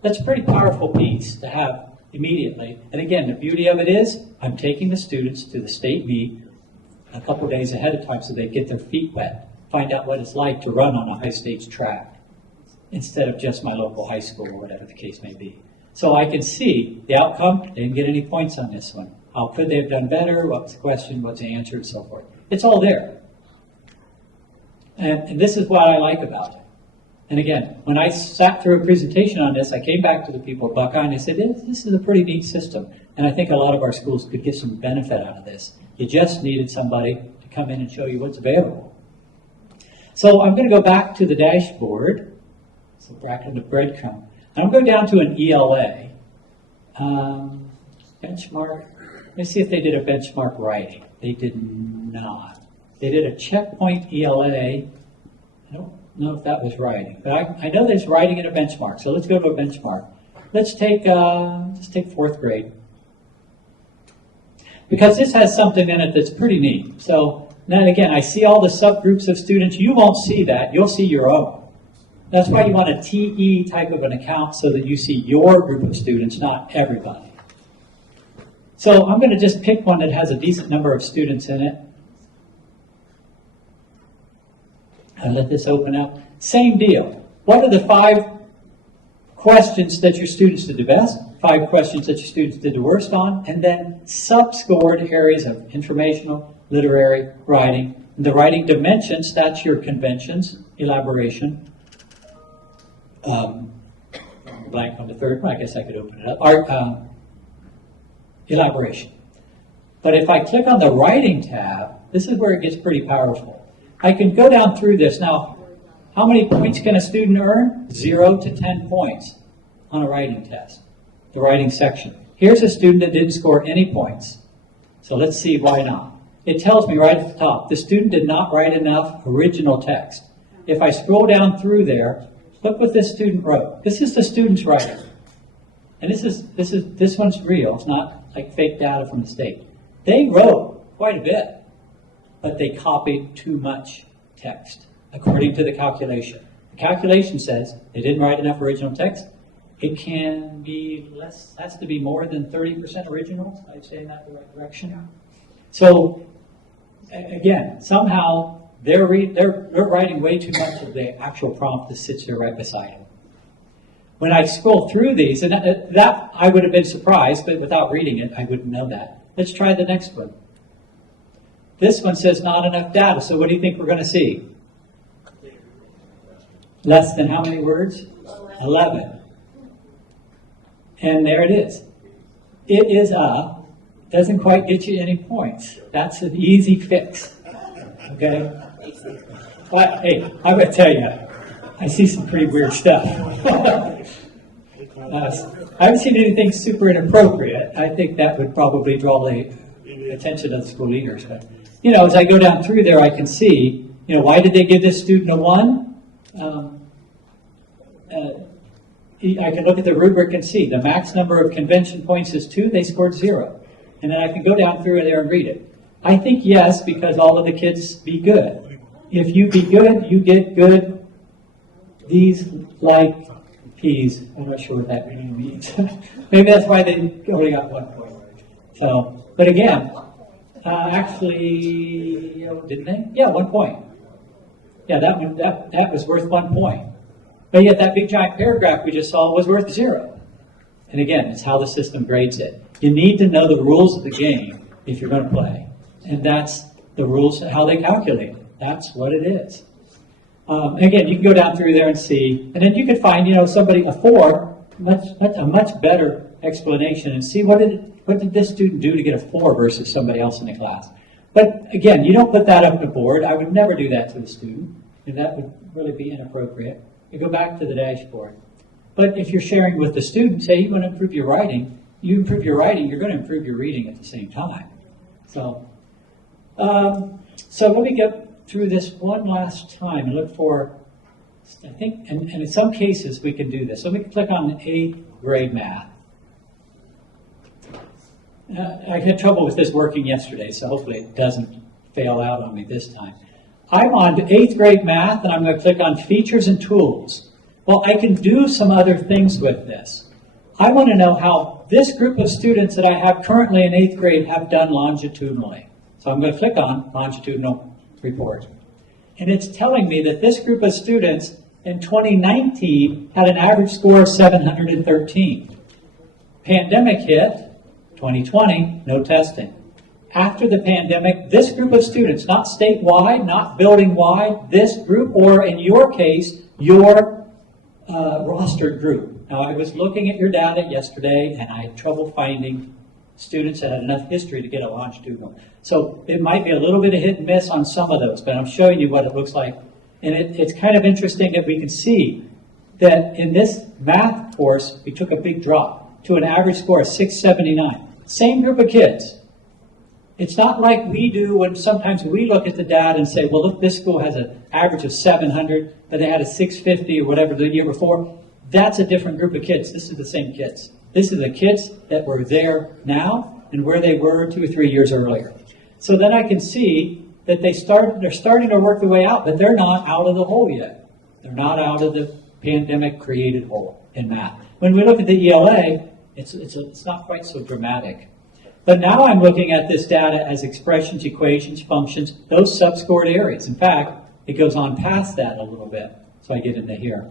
That's a pretty powerful piece to have immediately. And again, the beauty of it is I'm taking the students to the state meet a couple days ahead of time so they get their feet wet, find out what it's like to run on a high-stakes track instead of just my local high school or whatever the case may be. So I can see the outcome. They didn't get any points on this one. How could they have done better? What's the question? What's the answer? And so forth. It's all there. And this is what I like about it. And again, when I sat through a presentation on this, I came back to the people at Buckeye and I said, this is a pretty neat system. And I think a lot of our schools could get some benefit out of this. You just needed somebody to come in and show you what's available. So I'm going to go back to the dashboard. So back to the breadcrumb. And I'm going down to an ELA. Benchmark. Let me see if they did a benchmark writing. They did not. They did a checkpoint ELA. I don't know if that was writing, but I know there's writing in a benchmark. So let's go to a benchmark. Let's take 4th grade. Because this has something in it that's pretty neat. So then again, I see all the subgroups of students. You won't see that. You'll see your own. That's why you want a TE type of an account so that you see your group of students, not everybody. So I'm going to just pick one that has a decent number of students in it. And let this open up. Same deal. What are the 5 questions that your students did the best, 5 questions that your students did the worst on, and then sub-scored areas of informational, literary, writing. The writing dimensions, that's your conventions, elaboration. Blank on the third one, I guess I could open it up. Art, elaboration. But if I click on the writing tab, this is where it gets pretty powerful. I can go down through this. Now, how many points can a student earn? 0 to 10 points on a writing test, the writing section. Here's a student that didn't score any points. So let's see why not. It tells me right at the top, the student did not write enough original text. If I scroll down through there, look what this student wrote. This is the student's writing. And this one's real. It's not like fake data from the state. They wrote quite a bit, but they copied too much text, according to the calculation. The calculation says they didn't write enough original text. It can be less, has to be more than 30% original. I'm saying that the right direction. So, again, somehow they're writing way too much of the actual prompt that sits there right beside them. When I scroll through these, and that I would have been surprised, but without reading it, I wouldn't know that. Let's try the next one. This one says not enough data, so what do you think we're going to see? Less than how many words? 11. And there it is. It is doesn't quite get you any points. That's an easy fix. Okay? But, hey, I'm going to tell you, I see some pretty weird stuff. I haven't seen anything super inappropriate. I think that would probably draw the attention of the school leaders. But, as I go down through there, I can see, why did they give this student a 1? I can look at the rubric and see the max number of convention points is 2, they scored 0. And then I can go down through there and read it. I think yes, because all of the kids be good. If you be good, you get good. These like peas. I'm not sure what that really means. Maybe that's why they only got 1 point. So, but again, actually, didn't they? Yeah, 1 point. Yeah, that was worth 1 point. But yet that big giant paragraph we just saw was worth 0. And again, it's how the system grades it. You need to know the rules of the game if you're going to play. And that's the rules, how they calculate it. That's what it is. Again, you can go down through there and see. And then you could find, somebody, a 4, a much better explanation and see what did this student do to get a 4 versus somebody else in the class. But again, you don't put that up on the board. I would never do that to a student. And that would really be inappropriate. You go back to the dashboard. But if you're sharing with the student, say you want to improve your writing, you're going to improve your reading at the same time. So let me go through this one last time and look for, I think, and in some cases we can do this. So let me click on 8th grade math. I had trouble with this working yesterday, so hopefully it doesn't fail out on me this time. I'm on to 8th grade math, and I'm going to click on features and tools. Well, I can do some other things with this. I want to know how this group of students that I have currently in 8th grade have done longitudinally. So I'm going to click on longitudinal report. And it's telling me that this group of students in 2019 had an average score of 713. Pandemic hit, 2020, no testing. After the pandemic, this group of students, not statewide, not building-wide, this group, or in your case, your rostered group. Now, I was looking at your data yesterday, and I had trouble finding students that had enough history to get a longitudinal. So it might be a little bit of hit and miss on some of those, but I'm showing you what it looks like. And it's kind of interesting that we can see that in this math course, we took a big drop to an average score of 679. Same group of kids. It's not like we do when sometimes we look at the data and say, well, look, this school has an average of 700, but they had a 650 or whatever the year before. That's a different group of kids. This is the same kids. This is the kids that were there now and where they were 2 or 3 years earlier. So then I can see that they're starting to work their way out, but they're not out of the hole yet. They're not out of the pandemic-created hole in math. When we look at the ELA, it's not quite so dramatic. But now I'm looking at this data as expressions, equations, functions, those sub-scored areas. In fact, it goes on past that a little bit, so I get into here.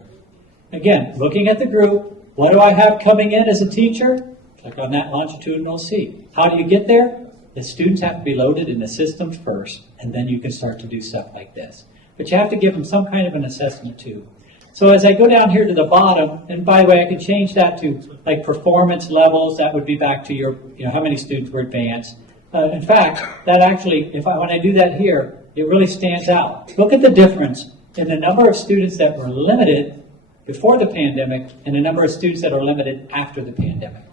Again, looking at the group, what do I have coming in as a teacher? Click on that longitudinal C. How do you get there? The students have to be loaded in the system first, and then you can start to do stuff like this. But you have to give them some kind of an assessment too. So as I go down here to the bottom, and by the way, I can change that to like performance levels. That would be back to your, how many students were advanced. In fact, that actually, when I do that here, it really stands out. Look at the difference in the number of students that were limited before the pandemic and the number of students that are limited after the pandemic.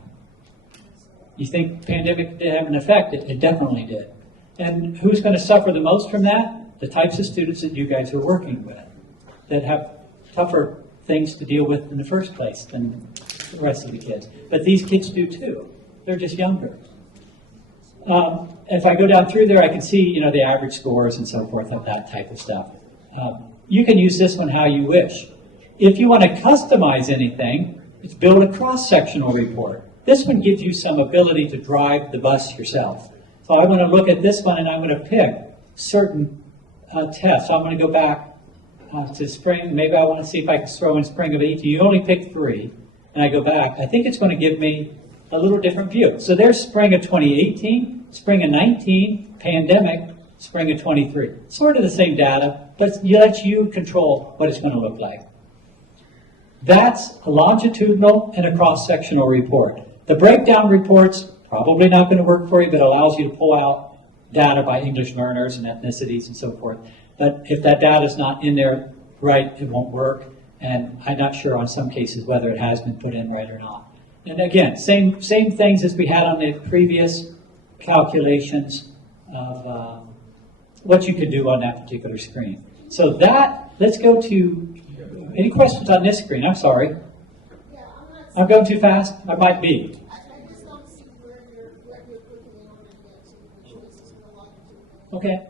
You think the pandemic did have an effect? It definitely did. And who's going to suffer the most from that? The types of students that you guys are working with that have tougher things to deal with in the first place than the rest of the kids. But these kids do too. They're just younger. If I go down through there, I can see, the average scores and so forth of that type of stuff. You can use this one how you wish. If you want to customize anything, it's build a cross-sectional report. This one gives you some ability to drive the bus yourself. So I want to look at this one and I'm going to pick certain tests. So I'm going to go back to spring. Maybe I want to see if I can throw in spring of 18. You only pick 3. And I go back. I think it's going to give me a little different view. So there's spring of 2018, spring of 19, pandemic, spring of 23. Sort of the same data, but it lets you control what it's going to look like. That's a longitudinal and a cross-sectional report. The breakdown report's probably not going to work for you, but allows you to pull out data by English learners and ethnicities and so forth. But if that data's not in there right, it won't work. And I'm not sure on some cases whether it has been put in right or not. And again, same things as we had on the previous calculations of what you could do on that particular screen. So let's go to, any questions on this screen? I'm sorry. I'm going too fast? I might be. I just don't see where you're putting in order to get to the choices in the longitude. Okay.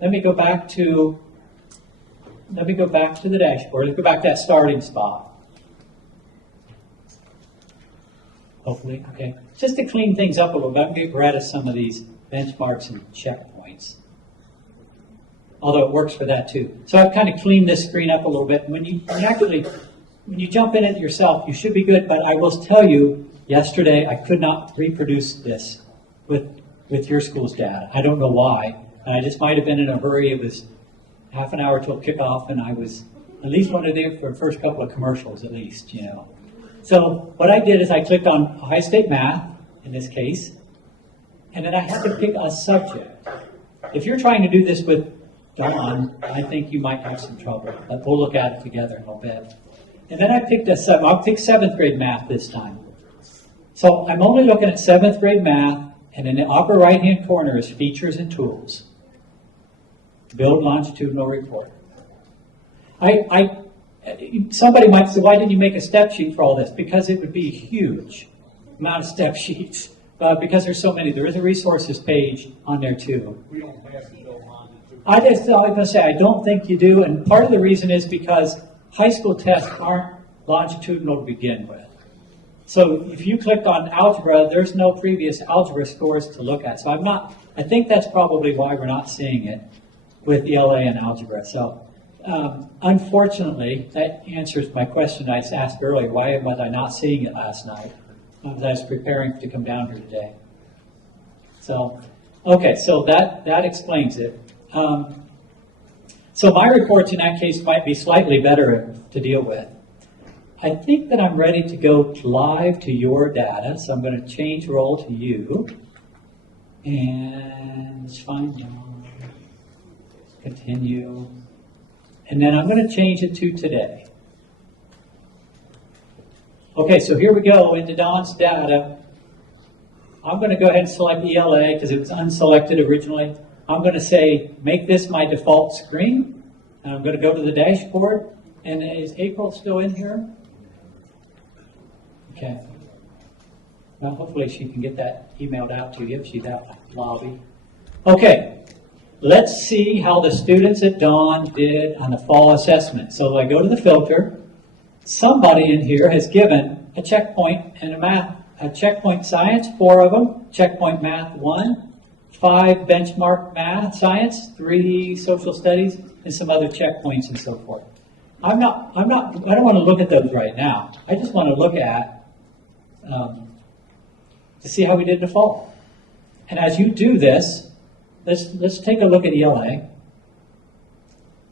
Let me go back to the dashboard. Let's go back to that starting spot. Hopefully, okay. Just to clean things up a little bit, I'm going to get rid of some of these benchmarks and checkpoints. Although it works for that too. So I've kind of cleaned this screen up a little bit. When you jump in it yourself, you should be good. But I will tell you, yesterday I could not reproduce this with your school's data. I don't know why. And I just might have been in a hurry. It was half an hour till kickoff, and I was at least wanted there for the first couple of commercials, at least, So what I did is I clicked on Ohio State Math, in this case, and then I had to pick a subject. If you're trying to do this with Dawn, I think you might have some trouble, but we'll look at it together in a little bit. And then I picked I'll pick 7th grade math this time. So I'm only looking at 7th grade math, and in the upper right-hand corner is features and tools. Build longitudinal report. Somebody might say, why didn't you make a step sheet for all this? Because it would be a huge amount of step sheets. Because there's so many. There is a resources page on there too. We don't have to build longitude. I was going to say, I don't think you do. And part of the reason is because high school tests aren't longitudinal to begin with. So if you click on algebra, there's no previous algebra scores to look at. So I think that's probably why we're not seeing it with ELA and algebra. So unfortunately, that answers my question I asked earlier. Why was I not seeing it last night as I was preparing to come down here today? So, okay, so that explains it. So my reports in that case might be slightly better to deal with. I think that I'm ready to go live to your data, so I'm going to change role to you. And let's find Dawn. Continue. And then I'm going to change it to today. Okay, so here we go into Dawn's data. I'm going to go ahead and select ELA because it was unselected originally. I'm going to say, make this my default screen. And I'm going to go to the dashboard. And is April still in here? Okay. Well, hopefully she can get that emailed out to you if she's out in the lobby. Okay. let's see how the students at Dawn did on the fall assessment. So I go to the filter. Somebody in here has given a checkpoint and a checkpoint science, 4 of them, checkpoint math 1, 5 benchmark math science, 3 social studies, and some other checkpoints and so forth. I don't want to look at those right now. I just want to look at to see how we did in the fall. And as you do this, let's take a look at ELA.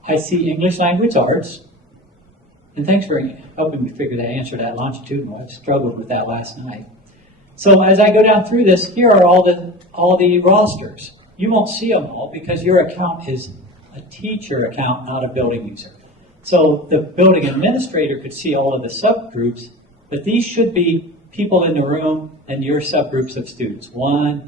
I see English language arts, and thanks for helping me figure that answer that longitudinal. I struggled with that last night. So as I go down through this, here are all the rosters. You won't see them all because your account is a teacher account, not a building user. So the building administrator could see all of the subgroups, but these should be people in the room and your subgroups of students.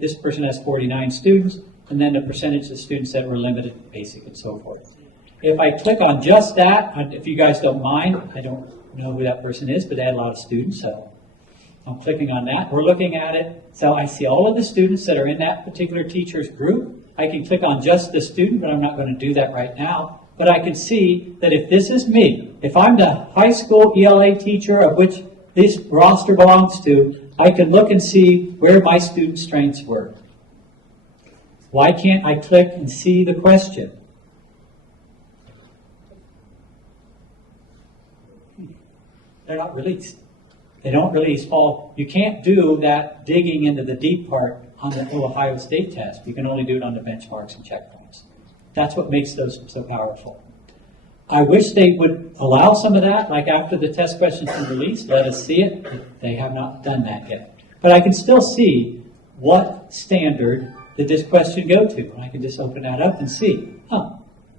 This person has 49 students, and then the percentage of students that were limited, basic, and so forth. If I click on just that, if you guys don't mind, I don't know who that person is, but they had a lot of students, so I'm clicking on that. We're looking at it, so I see all of the students that are in that particular teacher's group. I can click on just the student, but I'm not going to do that right now. But I can see that if this is me, if I'm the high school ELA teacher of which this roster belongs to, I can look and see where my student strengths were. Why can't I click and see the question? They're not released. They don't release all. You can't do that digging into the deep part on the Ohio State test. You can only do it on the benchmarks and checkpoints. That's what makes those so powerful. I wish they would allow some of that, like after the test questions are released, let us see it. They have not done that yet. But I can still see what standard did this question go to. And I can just open that up and see,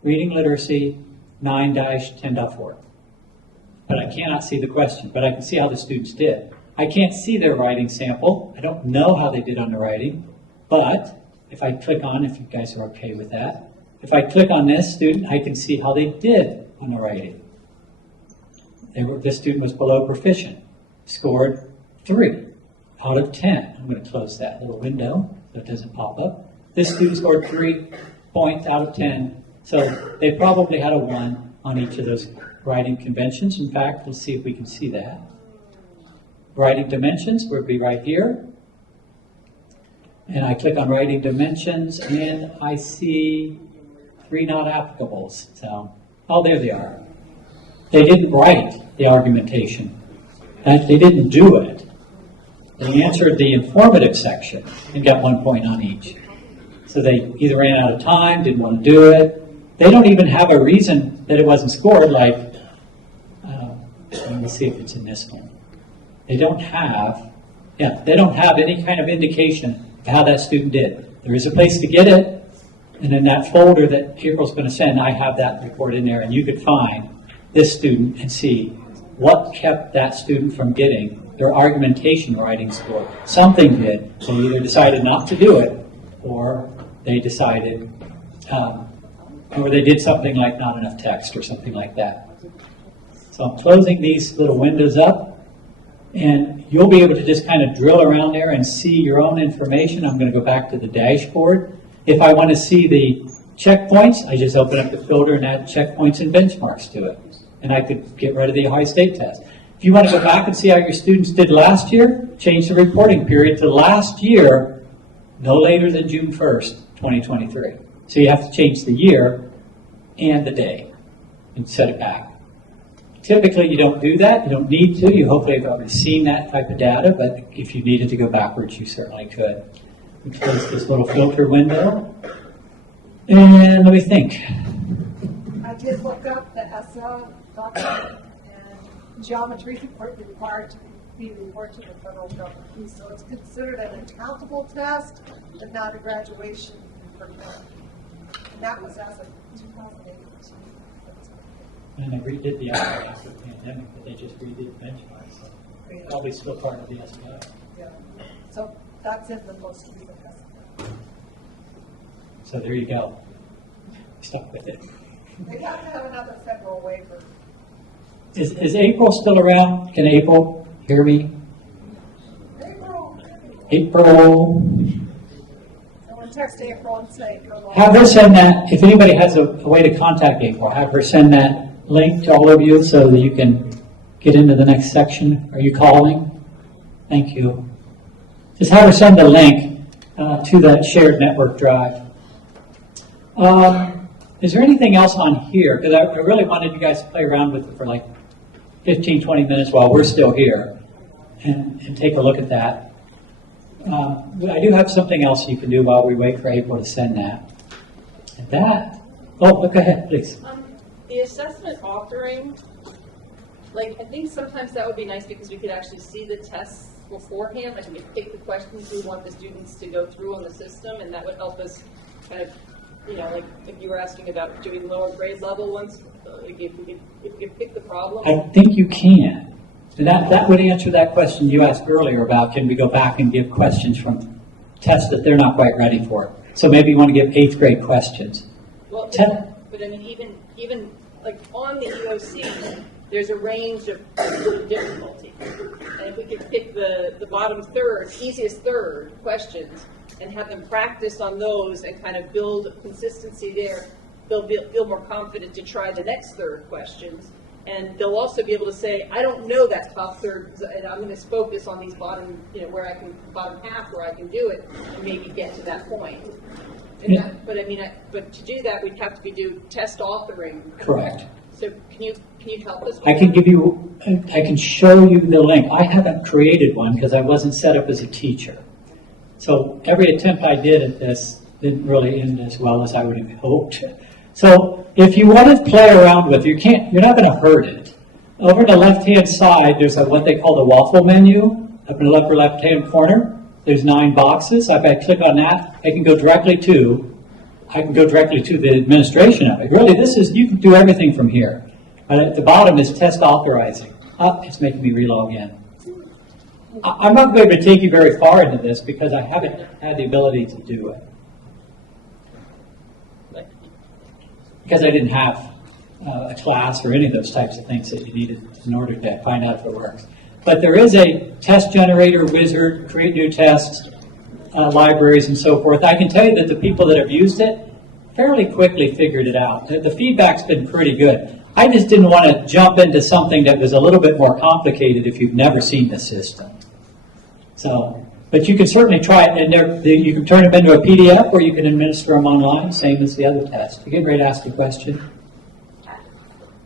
reading literacy 9-10.4. But I cannot see the question, but I can see how the students did. I can't see their writing sample. I don't know how they did on the writing, but if I click on, if you guys are okay with that, if I click on this student, I can see how they did on the writing. This student was below proficient, scored 3 out of 10. I'm going to close that little window so it doesn't pop up. This student scored 3 points out of 10, so they probably had a 1 on each of those writing conventions. In fact, let's see if we can see that. Writing dimensions would be right here. And I click on writing dimensions, and I see 3 not applicables. So, there they are. They didn't write the argumentation. They didn't do it. They answered the informative section and got 1 point on each. So they either ran out of time, didn't want to do it. They don't even have a reason that it wasn't scored, like, let me see if it's in this one. They don't have any kind of indication of how that student did. There is a place to get it, and in that folder that April's going to send, I have that report in there, and you could find this student and see what kept that student from getting their argumentation writing score. Something did. They either decided not to do it, or they decided, or they did something like not enough text or something like that. So I'm closing these little windows up, and you'll be able to just kind of drill around there and see your own information. I'm going to go back to the dashboard. If I want to see the checkpoints, I just open up the filter and add checkpoints and benchmarks to it. And I could get rid of the Ohio State test. If you want to go back and see how your students did last year, change the reporting period to last year, no later than June 1st, 2023. So you have to change the year and the day and set it back. Typically, you don't do that. You don't need to. You hopefully have already seen that type of data, but if you needed to go backwards, you certainly could. We close this little filter window. And let me think. I did look up the ESSA document, and geometry is required to be reported to the federal government. So it's considered an accountable test, but not a graduation program. And that was as of 2008. And they redid the outcome after the pandemic, but they just redid the benchmark, so probably still part of the SBI. Yeah. So that's in the most recent estimate. So there you go. Stuck with it. They have to have another federal waiver. Is April still around? Can April hear me? April. So when text April and say, go on. Have her send that, if anybody has a way to contact April, have her send that link to all of you so that you can get into the next section. Are you calling? Thank you. Just have her send the link to that shared network drive. Is there anything else on here? Because I really wanted you guys to play around with it for like 15, 20 minutes while we're still here and take a look at that. I do have something else you can do while we wait for April to send that. And that, oh, go ahead, please. The assessment authoring, like, I think sometimes that would be nice because we could actually see the tests beforehand. Like, we could pick the questions we want the students to go through on the system, and that would help us kind of, you know, like, if you were asking about doing lower grade level ones, like if we could pick the problem. I think you can. And that would answer that question you asked earlier about can we go back and give questions from tests that they're not quite ready for. So maybe you want to give 8th grade questions. Well, but I mean, even like on the EOC, there's a range of difficulty. And if we could pick the bottom third, easiest third questions and have them practice on those and kind of build consistency there, they'll feel more confident to try the next third questions. And they'll also be able to say, I don't know that top third, and I'm going to focus on these bottom, you know, where I can, bottom half where I can do it and maybe get to that point. And Yeah. but I mean, but to do that, we'd have to do test authoring. Correct. So can you help us? With I can that? give you, I can show you the link. I haven't created one because I wasn't set up as a teacher. So every attempt I did at this didn't really end as well as I would have hoped. So if you want to play around with, you're not going to hurt it. Over the left-hand side, there's what they call the waffle menu. Up in the upper left-hand corner, there's 9 boxes. If I click on that, I can go directly to the administration of it. Really, you can do everything from here. But at the bottom is test authorizing. It's making me relog in. I'm not going to take you very far into this because I haven't had the ability to do it. Because I didn't have a class or any of those types of things that you needed in order to find out if it works. But there is a test generator wizard, create new tests, libraries, and so forth. I can tell you that the people that have used it fairly quickly figured it out. The feedback's been pretty good. I just didn't want to jump into something that was a little bit more complicated if you've never seen the system. So, but you can certainly try it, and you can turn them into a PDF or you can administer them online, same as the other test. You get ready to ask a question?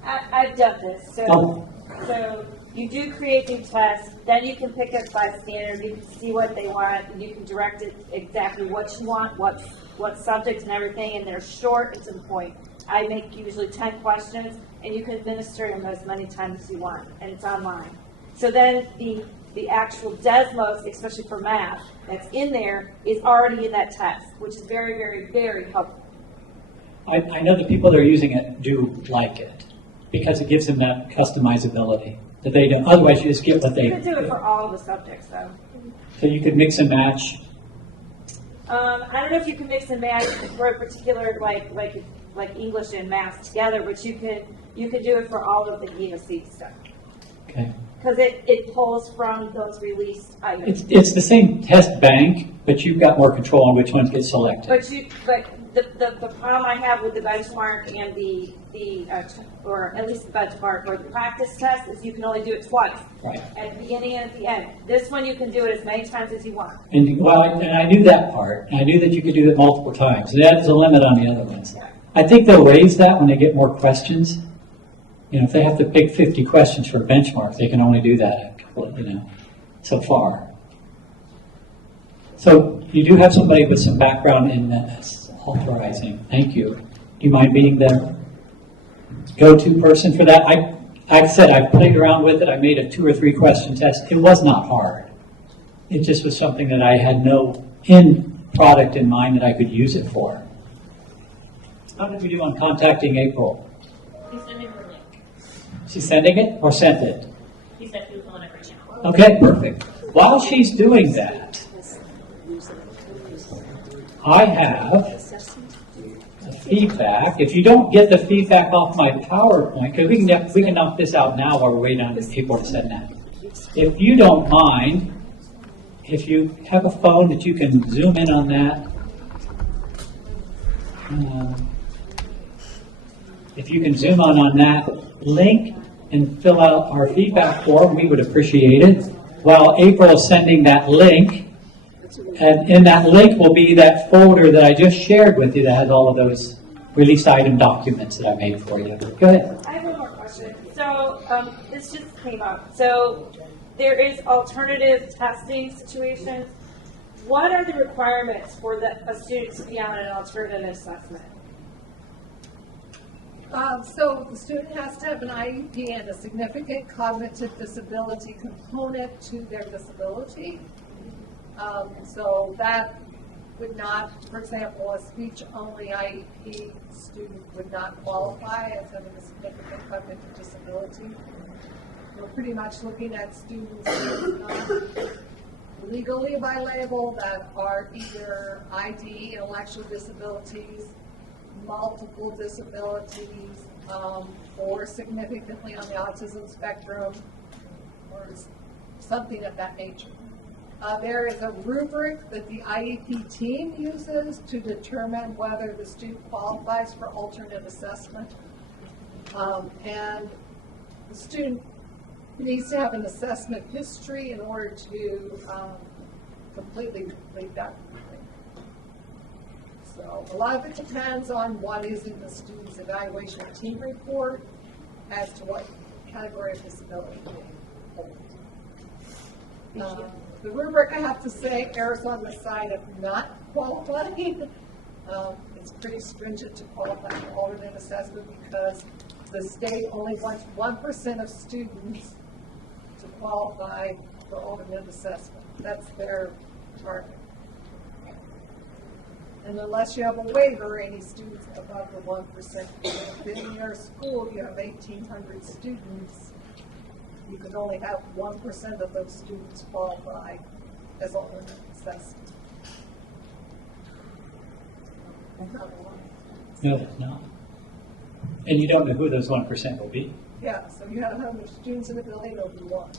I've done this. So you do create new tests, then you can pick up by standard, you can see what they want, and you can direct it exactly what you want, what subjects and everything, and they're short and to the point. I make usually 10 questions, and you can administer them as many times as you want, and it's online. So then the actual Desmos, especially for math, that's in there is already in that test, which is very, very, very helpful. I know the people that are using it do like it because it gives them that customizability that they don't. Otherwise, you just get what they. You can do it for all of the subjects, though. So you could mix and match. I don't know if you can mix and match for a particular like English and math together, but you could do it for all of the EOC stuff. Okay. Because it pulls from those released items. It's the same test bank, but you've got more control on which ones get selected. But the problem I have with the benchmark and or at least the benchmark or the practice test is you can only do it twice. Right. At the beginning and at the end. This one you can do it as many times as you want. And I knew that part. And I knew that you could do it multiple times. That's a limit on the other ones. I think they'll raise that when they get more questions. You know, if they have to pick 50 questions for a benchmark, they can only do that, so far. So you do have somebody with some background in authorizing. Thank you. Do you mind being the go-to person for that? Like I said, I played around with it. I made a 2 or 3 question test. It was not hard. It just was something that I had no end product in mind that I could use it for. How did we do on contacting April? He's sending her link. She's sending it or sent it? He said he was on every channel. Okay, perfect. While she's doing that, I have a feedback. If you don't get the feedback off my PowerPoint, because we can knock this out now while we're waiting on people to send that. If you don't mind, if you have a phone that you can zoom in on that, If you can zoom on that link and fill out our feedback form, we would appreciate it. While April is sending that link, and in that link will be that folder that I just shared with you that has all of those release item documents that I made for you. Go ahead. I have one more question. So this just came up. So there is alternative testing situations. What are the requirements for a student to be on an alternative assessment? So the student has to have an IEP and a significant cognitive disability component to their disability. So that would not, for example, a speech-only IEP student would not qualify as having a significant cognitive disability. We're pretty much looking at students who are not legally bilingual, that are either ID, intellectual disabilities, multiple disabilities, or significantly on the autism spectrum, or something of that nature. There is a rubric that the IEP team uses to determine whether the student qualifies for alternate assessment. And the student needs to have an assessment history in order to completely complete that rubric. So a lot of it depends on what is in the student's evaluation team report as to what category of disability they hold. The rubric, I have to say, errs on the side of not qualifying. It's pretty stringent to qualify for alternate assessment because the state only wants 1% of students to qualify for alternate assessment. That's their target. And unless you have a waiver, any students above the 1%, within your school, you have 1,800 students, you can only have 1% of those students qualify as alternate assessment. No, it's not. And you don't know who those 1% will be. Yeah, so you have 100 students in the building, it'll be one.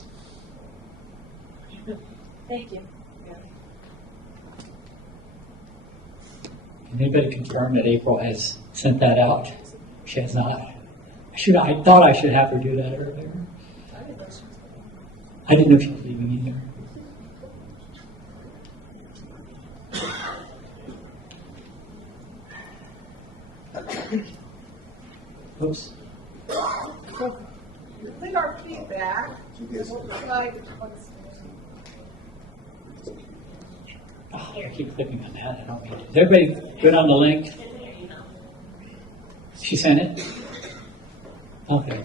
Thank you. Can anybody confirm that April has sent that out? She has not. I thought I should have her do that earlier. I didn't know she was leaving either. Oops. So, with our feedback, we'll decide what's. Oh, I keep clicking on that. I don't mean to. Is everybody good on the link? She sent it? Okay.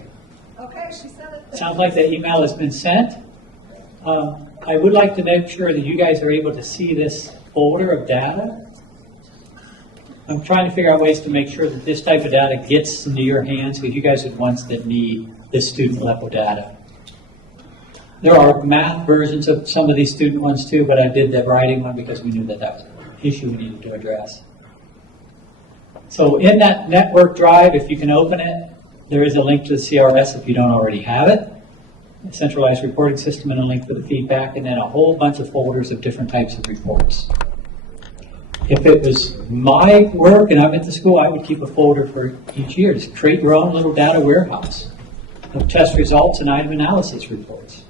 Okay, she sent it. Sounds like the email has been sent. I would like to make sure that you guys are able to see this folder of data. I'm trying to figure out ways to make sure that this type of data gets into your hands because you guys are the ones that need this student level data. There are math versions of some of these student ones too, but I did the writing one because we knew that that was an issue we needed to address. So in that network drive, if you can open it, there is a link to the CRS if you don't already have it, a centralized reporting system and a link for the feedback, and then a whole bunch of folders of different types of reports. If it was my work and I'm at the school, I would keep a folder for each year. Just create your own little data warehouse of test results and item analysis reports.